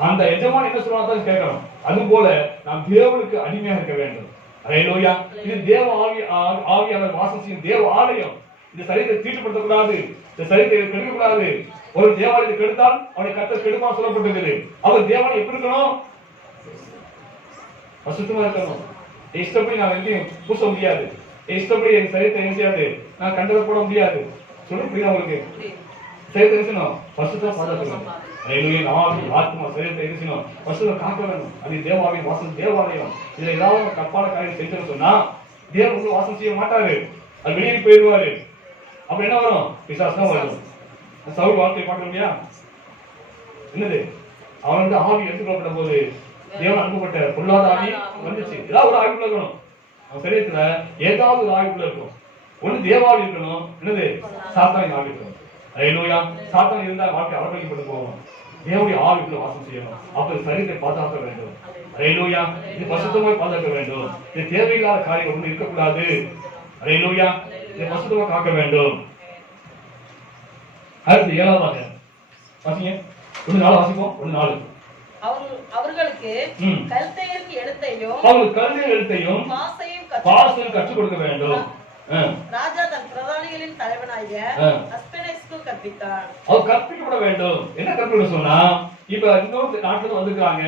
அந்த எஜமான் என்ன சொல்றாங்க கேட்கணும். அது போல நாம் தேவனுக்கு அடிமையாக இருக்க வேண்டும். ஹல்லேலூயா. இது தேவ ஆவியானவர் வாசம் செய்யும் தேவ ஆலயம். இந்த சரீரத்தை தீட்டுப்படுத்தக்கூடாது, இந்த சரீரத்தை கெடுக்கக்கூடாது. ஒரு தேவாலயத்தை கெடுத்தால் அவனை கர்த்தர் கெடுப்பான் சொல்லப்பட்டிருக்கிறது. அவர் தேவாலயம் எப்படி இருக்கணும்? பரிசுத்தமா இருக்கணும். இஷ்டப்படி நான் எங்கேயும் பூச முடியாது, இஷ்டப்படி என் சரீரத்தை என்ன செய்யாது, நான் கண்டதை போட முடியாது. சொல்லி புரியுதா உங்களுக்கு? சரீரத்தை இருக்கணும், பரிசுத்தமா பாதுகாக்கணும். ஆத்மா சரீரத்தை இருக்கணும், பரிசுத்தமா காக்க வேண்டும். அது தேவாலயம் வாசம் தேவாலயம். இதுல ஏதாவது தப்பான காரியம் செஞ்சு சொன்னா தேவன் வந்து வாசம் செய்ய மாட்டாரு, அது வெளியே போயிடுவாரு. அப்ப என்ன வரும்? பிசாசு வரும். சவுல் வாழ்க்கையை பார்க்க முடியா? என்னது? அவன் வந்து ஆவி எடுத்துக்கொள்ளப்பட்ட போது தேவன் அனுப்பப்பட்ட பொல்லாத ஆவி வந்துச்சு. ஏதாவது ஒரு ஆய்வுக்குள்ள இருக்கணும். அவன் சரீரத்துல ஏதாவது ஒரு ஆய்வுக்குள்ள இருக்கும். ஒண்ணு தேவாவி இருக்கணும், என்னது சாத்தானின் ஆவி இருக்கணும். ஹல்லேலூயா. சாத்தான் இருந்தா வாழ்க்கை அவர்களுக்கு போகும். தேவனுடைய ஆவிக்குள்ள வாசம் செய்யணும். அப்ப சரீரத்தை பாதுகாக்க வேண்டும். ஹல்லேலூயா. இது பரிசுத்தமாய் பாதுகாக்க வேண்டும். இது தேவையில்லாத காரியம் ஒண்ணு இருக்கக்கூடாது. அல்லேலூயா. இதை பசுத்தமா காக்க வேண்டும். அடுத்து 7வது வாசிங்க. 1:4 வாசிப்போம். 1:4. அவர்களுக்கு கல்தையின் எழுத்தையும் அவங்களுக்கு கல்தையின் எழுத்தையும் பாசையும் கற்றுக் கொடுக்க வேண்டும். ராஜா தன் பிரதானிகளின் தலைவனாகிய அஸ்பெனேஸ்க்கு கற்பித்தார். அவர் கற்பிக்கப்பட வேண்டும். என்ன கற்பிக்க சொன்னா, இப்ப இன்னொரு நாட்டுல வந்திருக்காங்க,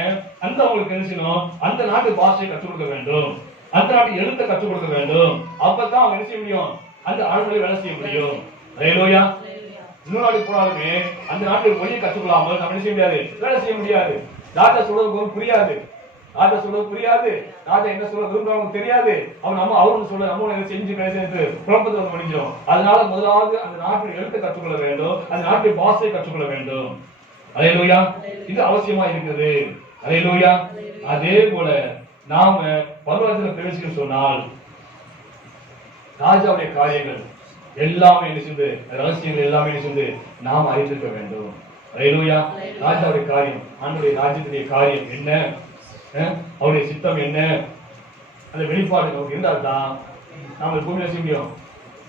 அந்த அவங்களுக்கு என்ன செய்யணும், அந்த நாட்டு பாஷையை கற்றுக் கொடுக்க வேண்டும், அந்த நாட்டு எழுத்தை கற்றுக் கொடுக்க வேண்டும். அப்பதான் அவங்க என்ன செய்ய முடியும், அந்த ஆளுநரை வேலை செய்ய முடியும். அல்லேலூயா. இன்னொரு நாட்டுக்கு போனாலுமே அந்த நாட்டு மொழியை கற்றுக்கொள்ளாமல் நம்ம என்ன செய்ய முடியாது, வேலை செய்ய முடியாது. ராஜா சொல்றது புரியாது, ராஜா சொல்றது புரியாது, ராஜா என்ன சொல்ல விரும்புறாங்க தெரியாது. அவன் அவனு சொல்ல நம்ம செஞ்சு குழப்பத்தை முடிஞ்சோம். அதனால முதலாவது அந்த நாட்டின் எழுத்தை கற்றுக்கொள்ள வேண்டும், அந்த நாட்டின் பாஷையை கற்றுக்கொள்ள வேண்டும். அல்லேலூயா. இது அவசியமா இருக்குது. அல்லேலூயா. அதே போல நாம பரலோகத்தில் பிரவேசிக்க சொன்னால் ராஜாவுடைய காரியங்கள் எல்லாமே என்ன செய்து, ரகசியங்கள் எல்லாமே என்ன செய்து நாம் அறிந்திருக்க வேண்டும். அல்லேலூயா. ராஜாவுடைய காரியம், ஆண்டவருடைய ராஜ்யத்துடைய காரியம் என்ன, அவருடைய சித்தம் என்ன, அந்த வெளிப்பாடு நமக்கு இருந்தால் தான் நாம பூமியில செய்ய முடியும்,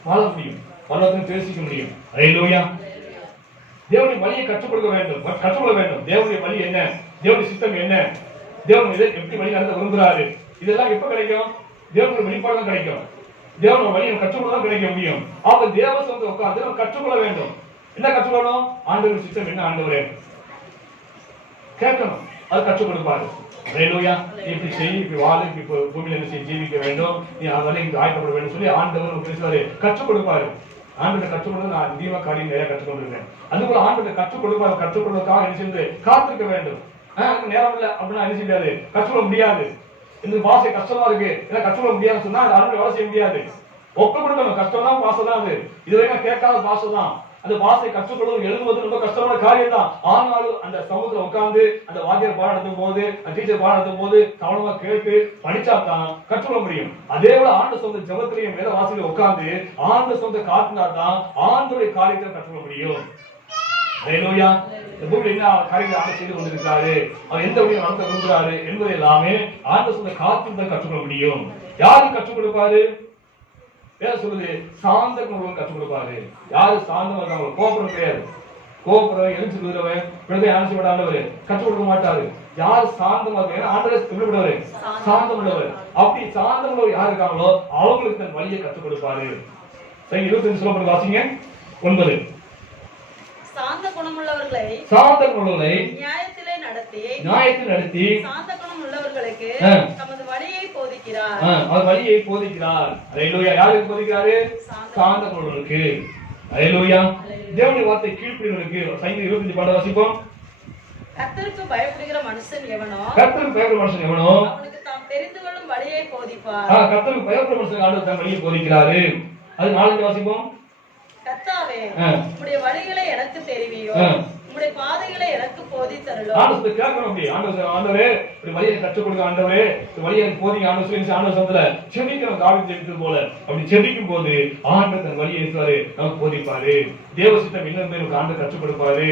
வாழ முடியும், பரலோகத்தில் பேசிக்க முடியும். அல்லேலூயா. தேவனுடைய வழியை கற்றுக் கொடுக்க வேண்டும், கற்றுக்கொள்ள வேண்டும். தேவனுடைய வழி என்ன, தேவனுடைய சித்தம் என்ன, தேவன் இதை எப்படி வழி நடத்த விரும்புகிறாரு, இதெல்லாம் எப்ப கிடைக்கும், தேவனுடைய வெளிப்பாடு தான் கிடைக்கும். தேவனுடைய வழியை கற்றுக்கொள்ள தான் கிடைக்க முடியும். அப்ப தேவ சொந்த உட்கார்ந்து நம்ம கற்றுக்கொள்ள வேண்டும். என்ன கற்றுக்கொள்ளணும், ஆண்டவர் சித்தம் என்ன, ஆண்டவரே கேட்கணும், அது கற்றுக் கொடுப்பாரு. அல்லேலூயா. இப்படி செய், இப்படி வாழ, இப்படி பூமியில என்ன செய்ய ஜீவிக்க வேண்டும், நீ அதனால இங்க ஆயத்தப்பட வேண்டும் சொல்லி ஆண்டவர் பேசுவாரு, கற்றுக் கொடுப்பாரு. ஆண்டவரை கற்றுக் கொடுத்து நான் அதிகமா காரியம் நிறைய கற்றுக் கொண்டிருக்கேன். அதுபோல ஆண்டவரை கற்றுக் கொடுப்பாரு, கற்றுக் கொடுப்பதற்காக என்ன செய்து காத்திருக்க வேண்டும். நேரம் இல்லை அப்படின்னா என்ன செய்யாது, கற்றுக்கொள்ள முடியாது. இந்த பாஷை கஷ்டமா இருக்கு, இதை கற்றுக்கொள்ள முடியாதுன்னு சொன்னா அது ஆண்டவரை வேலை செய்ய முடியாது. ஒப்பு கொடுக்கணும், கஷ்டம் தான், பாசை தான். அது இதுவரைக்கும் கேட்காத பாசை தான். அந்த பாஷை கற்றுக்கொள்வது எழுதுவது ரொம்ப கஷ்டமான காரியம் தான். ஆனாலும் அந்த சமூகத்துல உட்கார்ந்து அந்த வாத்தியார் பாடம் நடத்தும் போது, டீச்சர் பாடம் நடத்தும் போது கவனமா கேட்டு படிச்சா தான் கற்றுக்கொள்ள முடியும். அதே போல ஆண்டு சொந்த ஜபத்திலையும் மேல வாசியில உட்கார்ந்து ஆண்டு சொந்த காட்டினா தான் ஆண்டுடைய காரியத்தை கற்றுக்கொள்ள முடியும். அல்லேலூயா. இந்த பூமியில என்ன காரியங்களை ஆண்டு செய்து கொண்டிருக்கிறாரு, அவர் எந்த வழியில் நடத்த விரும்புகிறாரு என்பதை எல்லாமே ஆண்டு சொந்த காத்து தான் கற்றுக்கொள்ள முடியும். யாரு கற்றுக் கொடுப்பாரு, சொல்லுது சாந்த குணங்கள் கற்றுக் கொடுப்பாரு. யாரு சாந்தமா இருக்காங்க, கோபுரம் கிடையாது. கோபுரம் எழுச்சி விடுறவன் விடுதலை ஆட்சி ஆண்டவர் கற்றுக் கொடுக்க மாட்டாரு. யார் சாந்தமா இருக்காங்க, ஆண்டவர் விடுவிடுவாரு, சாந்தம் உள்ளவர். அப்படி சாந்தம் உள்ளவர் யார் இருக்காங்களோ அவங்களுக்கு தன் வழியை கற்றுக் கொடுப்பாரு. 25 சொல்லப்பட்டு வாசிங்க. 9. சாந்த குணமுள்ளவர்களை நியாயத்திலே நடத்தி சாந்த குணம் உள்ளவர்களுக்கு தமது வழியை போதிக்கிறார். அவர் வழியை போதிக்கிறார். அல்லேலூயா. யாருக்கு போதிக்கிறாரு, சாந்த குணமுள்ளவர்களுக்கு. அல்லேலூயா. தேவனுடைய வார்த்தை கீழ்ப்படிந்தவர்களுக்கு. 25 பாட வாசிப்போம். கர்த்தருக்கு பயப்படுகிற மனுஷன் எவனோ, அவனுக்கு தாம் தெரிந்து கொள்ளும் வழியை போதிப்பார். கர்த்தருக்கு பயப்படுகிற மனுஷன் ஆண்டவர் தன் வழியை போதிக்கிறாரு. அது 4 வாசிப்போம். கர்த்தாவே, உம்முடைய வழிகளை எனக்கு தெரிவியோ, உம்முடைய பாதைகளை எனக்கு போதித்தருளோ. ஆண்டவரே கேட்கணும். அப்படி ஆண்டவரே இப்படி வழியை கற்றுக் கொடுங்க, ஆண்டவரே இந்த வழியை போதிங்க, ஆண்டவர் சமத்துல செபிக்கணும். தாவீது ஜெபித்தது போல அப்படி செபிக்கும் போது ஆண்டவர் தன் வழியை இருக்கிறாரு, நமக்கு போதிப்பாரு. தேவ சித்தம் என்னன்னு ஆண்டவர் கற்றுக் கொடுப்பாரு.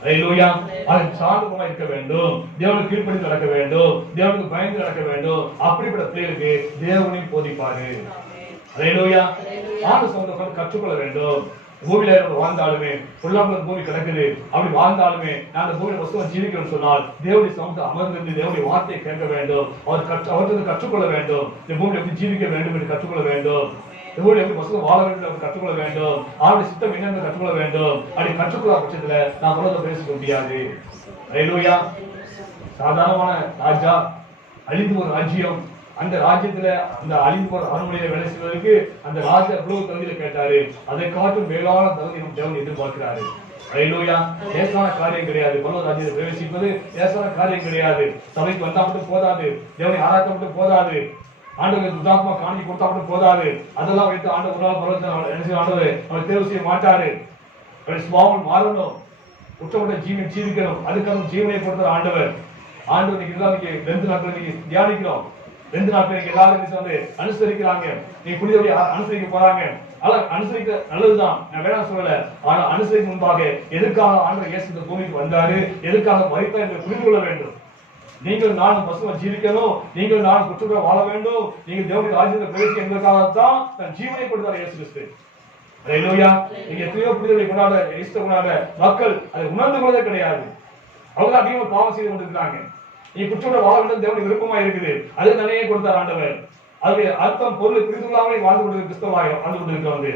அல்லேலூயா. அது சாந்தமா இருக்க வேண்டும், தேவனுக்கு கீழ்ப்படிந்து நடக்க வேண்டும், தேவனுக்கு பயந்து நடக்க வேண்டும். அப்படிப்பட்ட பிள்ளைகளுக்கு தேவனையும் போதிப்பாரு. அல்லேலூயா. ஆண்டவர் சமூகத்தை கற்றுக்கொள்ள வேண்டும். பூமியில வாழ்ந்தாலுமே பொல்லாத பூமி கிடக்குது, அப்படி வாழ்ந்தாலுமே நான் அந்த பூமியில வசுவம் ஜீவிக்கணும்னு சொன்னால் தேவனுடைய சமூகத்தை அமர்ந்திருந்து தேவனுடைய வார்த்தையை கேட்க வேண்டும். அவருக்கு கற்றுக்கொள்ள வேண்டும். இந்த பூமியில எப்படி ஜீவிக்க வேண்டும் என்று கற்றுக்கொள்ள வேண்டும். இந்த பூமியில எப்படி வசுவம் வாழ வேண்டும் என்று கற்றுக்கொள்ள வேண்டும். அவருடைய சித்தம் என்னென்று கற்றுக்கொள்ள வேண்டும். அப்படி கற்றுக்கொள்ளாத பட்சத்துல நான் பரலோகத்தை பேசிக்க முடியாது. அல்லேலூயா. சாதாரணமான ராஜா, அழிந்து ஒரு ராஜ்யம், அந்த ராஜ்யத்துல அந்த அழிந்து போற அரண்மனையில வேலை செய்வதற்கு அந்த ராஜா எவ்வளவு தகுதியில கேட்டாரு, அதை காட்டும் மேலான தகுதி நம் தேவன் எதிர்பார்க்கிறாரு. அல்லேலூயா. லேசான காரியம் கிடையாது. பரலோக ராஜ்யத்தை பிரவேசிப்பது லேசான காரியம் கிடையாது. சபைக்கு வந்தா மட்டும் போதாது, தேவனை ஆராய்த்த மட்டும் போதாது, ஆண்டவருக்கு உதாரணமா காணிக்கை கொடுத்தா மட்டும் போதாது. அதெல்லாம் வைத்து ஆண்டவர் ஒரு நாள் பரலோகத்தை என்ன செய்ய ஆண்டவர் அவரை தேர்வு செய்ய மாட்டாரு. அவருடைய சுபாவம் மாறணும், குற்றமற்ற ஜீவன் ஜீவிக்கணும். அதுக்கான ஜீவனை கொடுத்த ஆண்டவர். ஆண்டவர் இன்னைக்கு 2 நாட்கள் நீங்க தியானிக்கிறோம். 2 நாட்கள் எல்லாரும் வந்து அனுசரிக்கிறாங்க, நீங்க புனிதவழி அனுசரிக்க போறாங்க. அனுசரிக்க நல்லதுதான், நான் வேணாம் சொல்லல. ஆனா அனுசரிக்க முன்பாக எதுக்காக ஆண்டவர் இயேசு இந்த பூமிக்கு வந்தாரு, எதுக்காக மரித்தார் என்று புரிந்து கொள்ள வேண்டும். நீங்கள் நானும் பசுமை ஜீவிக்கணும், நீங்கள் நானும் குற்றத்தை வாழ வேண்டும், நீங்கள் தேவனுடைய ராஜ்யத்தை பிரவேசிக்க என்பதற்காகத்தான் தன் ஜீவனை கொடுத்தார் இயேசு கிறிஸ்து. அல்லேலூயா. நீங்க எத்தனையோ புனிதர்களை கொண்டாட ஈஸ்டர் கொண்டாட மக்கள் அதை உணர்ந்து கொள்ளவே கிடையாது. அவங்க அதிகமா பாவம் செய்து கொண்டிருக்கிறாங்க. நீ குற்றத்தை வாழ வேண்டும் தேவனுடைய விருப்பமா இருக்குது, அது தன்னையே கொடுத்தார் ஆண்டவர். அதுடைய அர்த்தம் பொருளை புரிந்து கொள்ளாமலே வாழ்ந்து கொண்டிருக்க கிறிஸ்தவாக வாழ்ந்து கொண்டிருக்கிறது.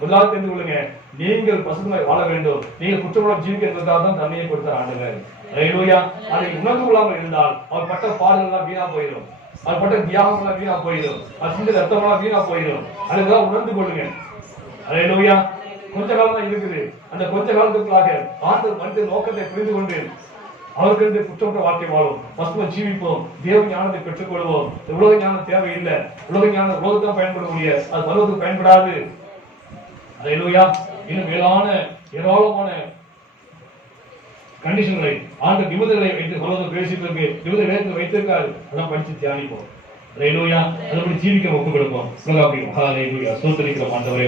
முதலாவது தெரிந்து கொள்ளுங்க, நீங்கள் பசுமாய் வாழ வேண்டும், நீங்கள் குற்றப்பட ஜீவிக்க என்பதற்காக தான் தன்னையே கொடுத்தார் ஆண்டவர். அல்லேலூயா. அதை உணர்ந்து கொள்ளாமல் இருந்தால் அவர் பட்ட பாடுகள் எல்லாம் வீணா போயிடும், அவர் பட்ட தியாகம் எல்லாம் வீணா போயிடும், அது சிந்த ரத்தம் எல்லாம் வீணா போயிடும். அதுதான் உணர்ந்து கொள்ளுங்க. அல்லேலூயா. கொஞ்ச காலம் தான் இருக்குது. அந்த கொஞ்ச காலத்துக்குள்ளாக ஆண்டவர் மனித நோக்கத்தை புரிந்து கொண்டு அவருக்கு குற்றமற்ற வாழ்க்கை வாழும், பசுமை ஜீவிப்போம், தேவ ஞானத்தை பெற்றுக் கொள்வோம். உலக ஞானம் தேவையில்லை. உலக ஞானம் உலகத்தான் பயன்படக்கூடிய, அது பருவத்துக்கு பயன்படாது. அல்லேலூயா. இன்னும் மேலான ஏராளமான கண்டிஷன்களை ஆண்டு நிபுணர்களை வைத்து பருவத்துக்கு பேசிட்டு நிபுணர் வேதத்தில் வைத்திருக்காரு. அதான் படிச்சு தியானிப்போம். அல்லேலூயா. அதுபடி ஜீவிக்க ஒப்புக் கொடுப்போம். ஹல்லேலூயா. ஸ்தோத்திரிக்கிற ஆண்டவரே,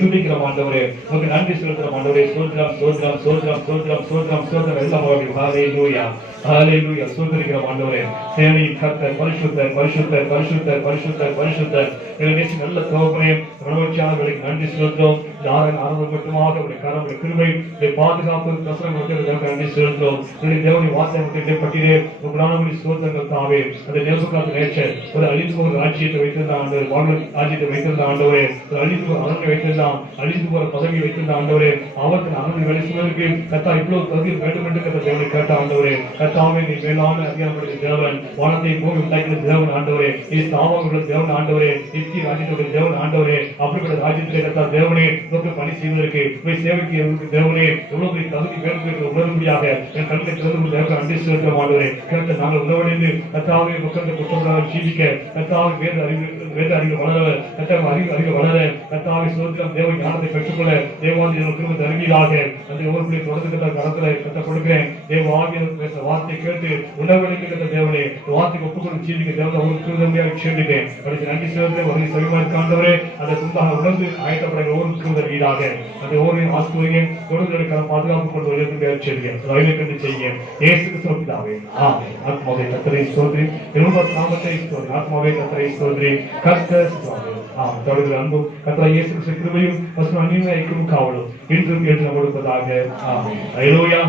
துதிக்கிற ஆண்டவரே, உங்களுக்கு நன்றி செலுத்துற ஆண்டவரே. ஸ்தோத்திரம் ஸ்தோத்திரம் ஸ்தோத்திரம் ஸ்தோத்திரம் ஸ்தோத்திரம் ஸ்தோத்திரம் எல்லாம் ஹல்லேலூயா. ஹல்லேலூயா. ஸ்தோத்திரிக்கிற ஆண்டவரே, சேனையின் கர்த்தர் பரிசுத்தர் பரிசுத்தர் பரிசுத்தர் பரிசுத்தர் பரிசுத்தர். எங்களுடைய நல்ல தகப்பனே, மனோட்சியாளர்களுக்கு நன்றி செலுத்துறோம். யாரும் ஆரம்பம் மட்டுமாக உடைய கரம் கிருபை பாதுகாப்பு கசனங்களுக்கு நன்றி செலுத்துறோம். தேவனுடைய வாசகத்தை பற்றியே உங்களான ஸ்தோத்திரங்கள் தாவே. அந்த நேசக்காத்து நேச்சர் ஒரு அழிந்து போகிற ராஜ்யத்தை வைத்திருந்த ஆண்டவர், வாழ்வு ராஜ்யத்தை வைத்திருந்த ஆண்டவரே, ஒரு அழிந்து போகிற அரண்மை வைத்திருந்தான், அழிந்து போகிற பதவியை வைத்திருந்த ஆண்டவரே, அவருக்கு அரண்மை வேலை செய்வதற்கு கத்தா இவ்வளவு தகுதி வேண்டும் என்று கத்த தேவனை கேட்ட ஆண்டவரே. கத்தாவே நீ மேலான அதிகாரப்படுகிற தேவன், வானத்தை பூமி உண்டாக்கிற தேவன் ஆண்டவரே, நீ ஸ்தாபனங்களுடைய தேவன் ஆண்டவரே, நித்திய ராஜ்யத்துடைய தேவன் ஆண்டவரே. அப்படிப்பட்ட ராஜ்யத்திலே கத்தா தேவனே உனக்கு பணி செய்வதற்கு போய் சேவைக்கு தேவனே எவ்வளவு பெரிய தகுதி வேண்டும் உணர்வுடியாக என் கண்களை திறந்து தேவனை அண்டை செலுத்த ஆண்டவரே. கேட்ட நாங்கள் உணவடைந்து கத்தாவே மக்கள் குற்றப்படாத ஜீவிக்க கத்தாவை வேத அறிவு வளர கத்தாவை அறிவு வளர கத்தாவை சோதனம் தேவ ஞானத்தை பெற்றுக்கொள்ள தேவாதி திரும்ப அறிவியலாக அந்த ஒவ்வொரு தொடர்ந்து கரத்துல கத்த கொடுக்கிறேன். தேவ ஆவியர் பேச வார்த்தை கேட்டு உணவடைக்க கத்த தேவனே வார்த்தைக்கு ஒப்புக்கொண்டு ஜீவிக்க தேவனை ஒரு திருதமையாக சேர்ந்துட்டேன். கடைசி நன்றி செலுத்த வகை செவிமாறு ஆண்டவரே, அதை துண்டாக உணர்ந்து ஆயத்தப்பட ஒவ்வொரு திருதவீடாக அந்த ஒவ்வொரு ஆசிரியங்க தொடர்ந்து பாதுகாப்பு கொண்டு வருகிறது செய்யுங்க. ரயிலை கண்டு செய்யுங்க. இயேசுக்கு சோதிதாவே ஆமென். ஆத்மாவை கத்தரை சோதரி நாமத்தை சோதரி ஆத்மாவை கத்தரை சோதரி கர்த்தர் தொடர்ந்து அன்பும் கத்தரை இயேசு கிருபையும் பசுமை அந்நிய ஐக்கியமும் காவலும் இன்றும் என்று கொடுப்பதாக ஆமென். அல்லேலூயா.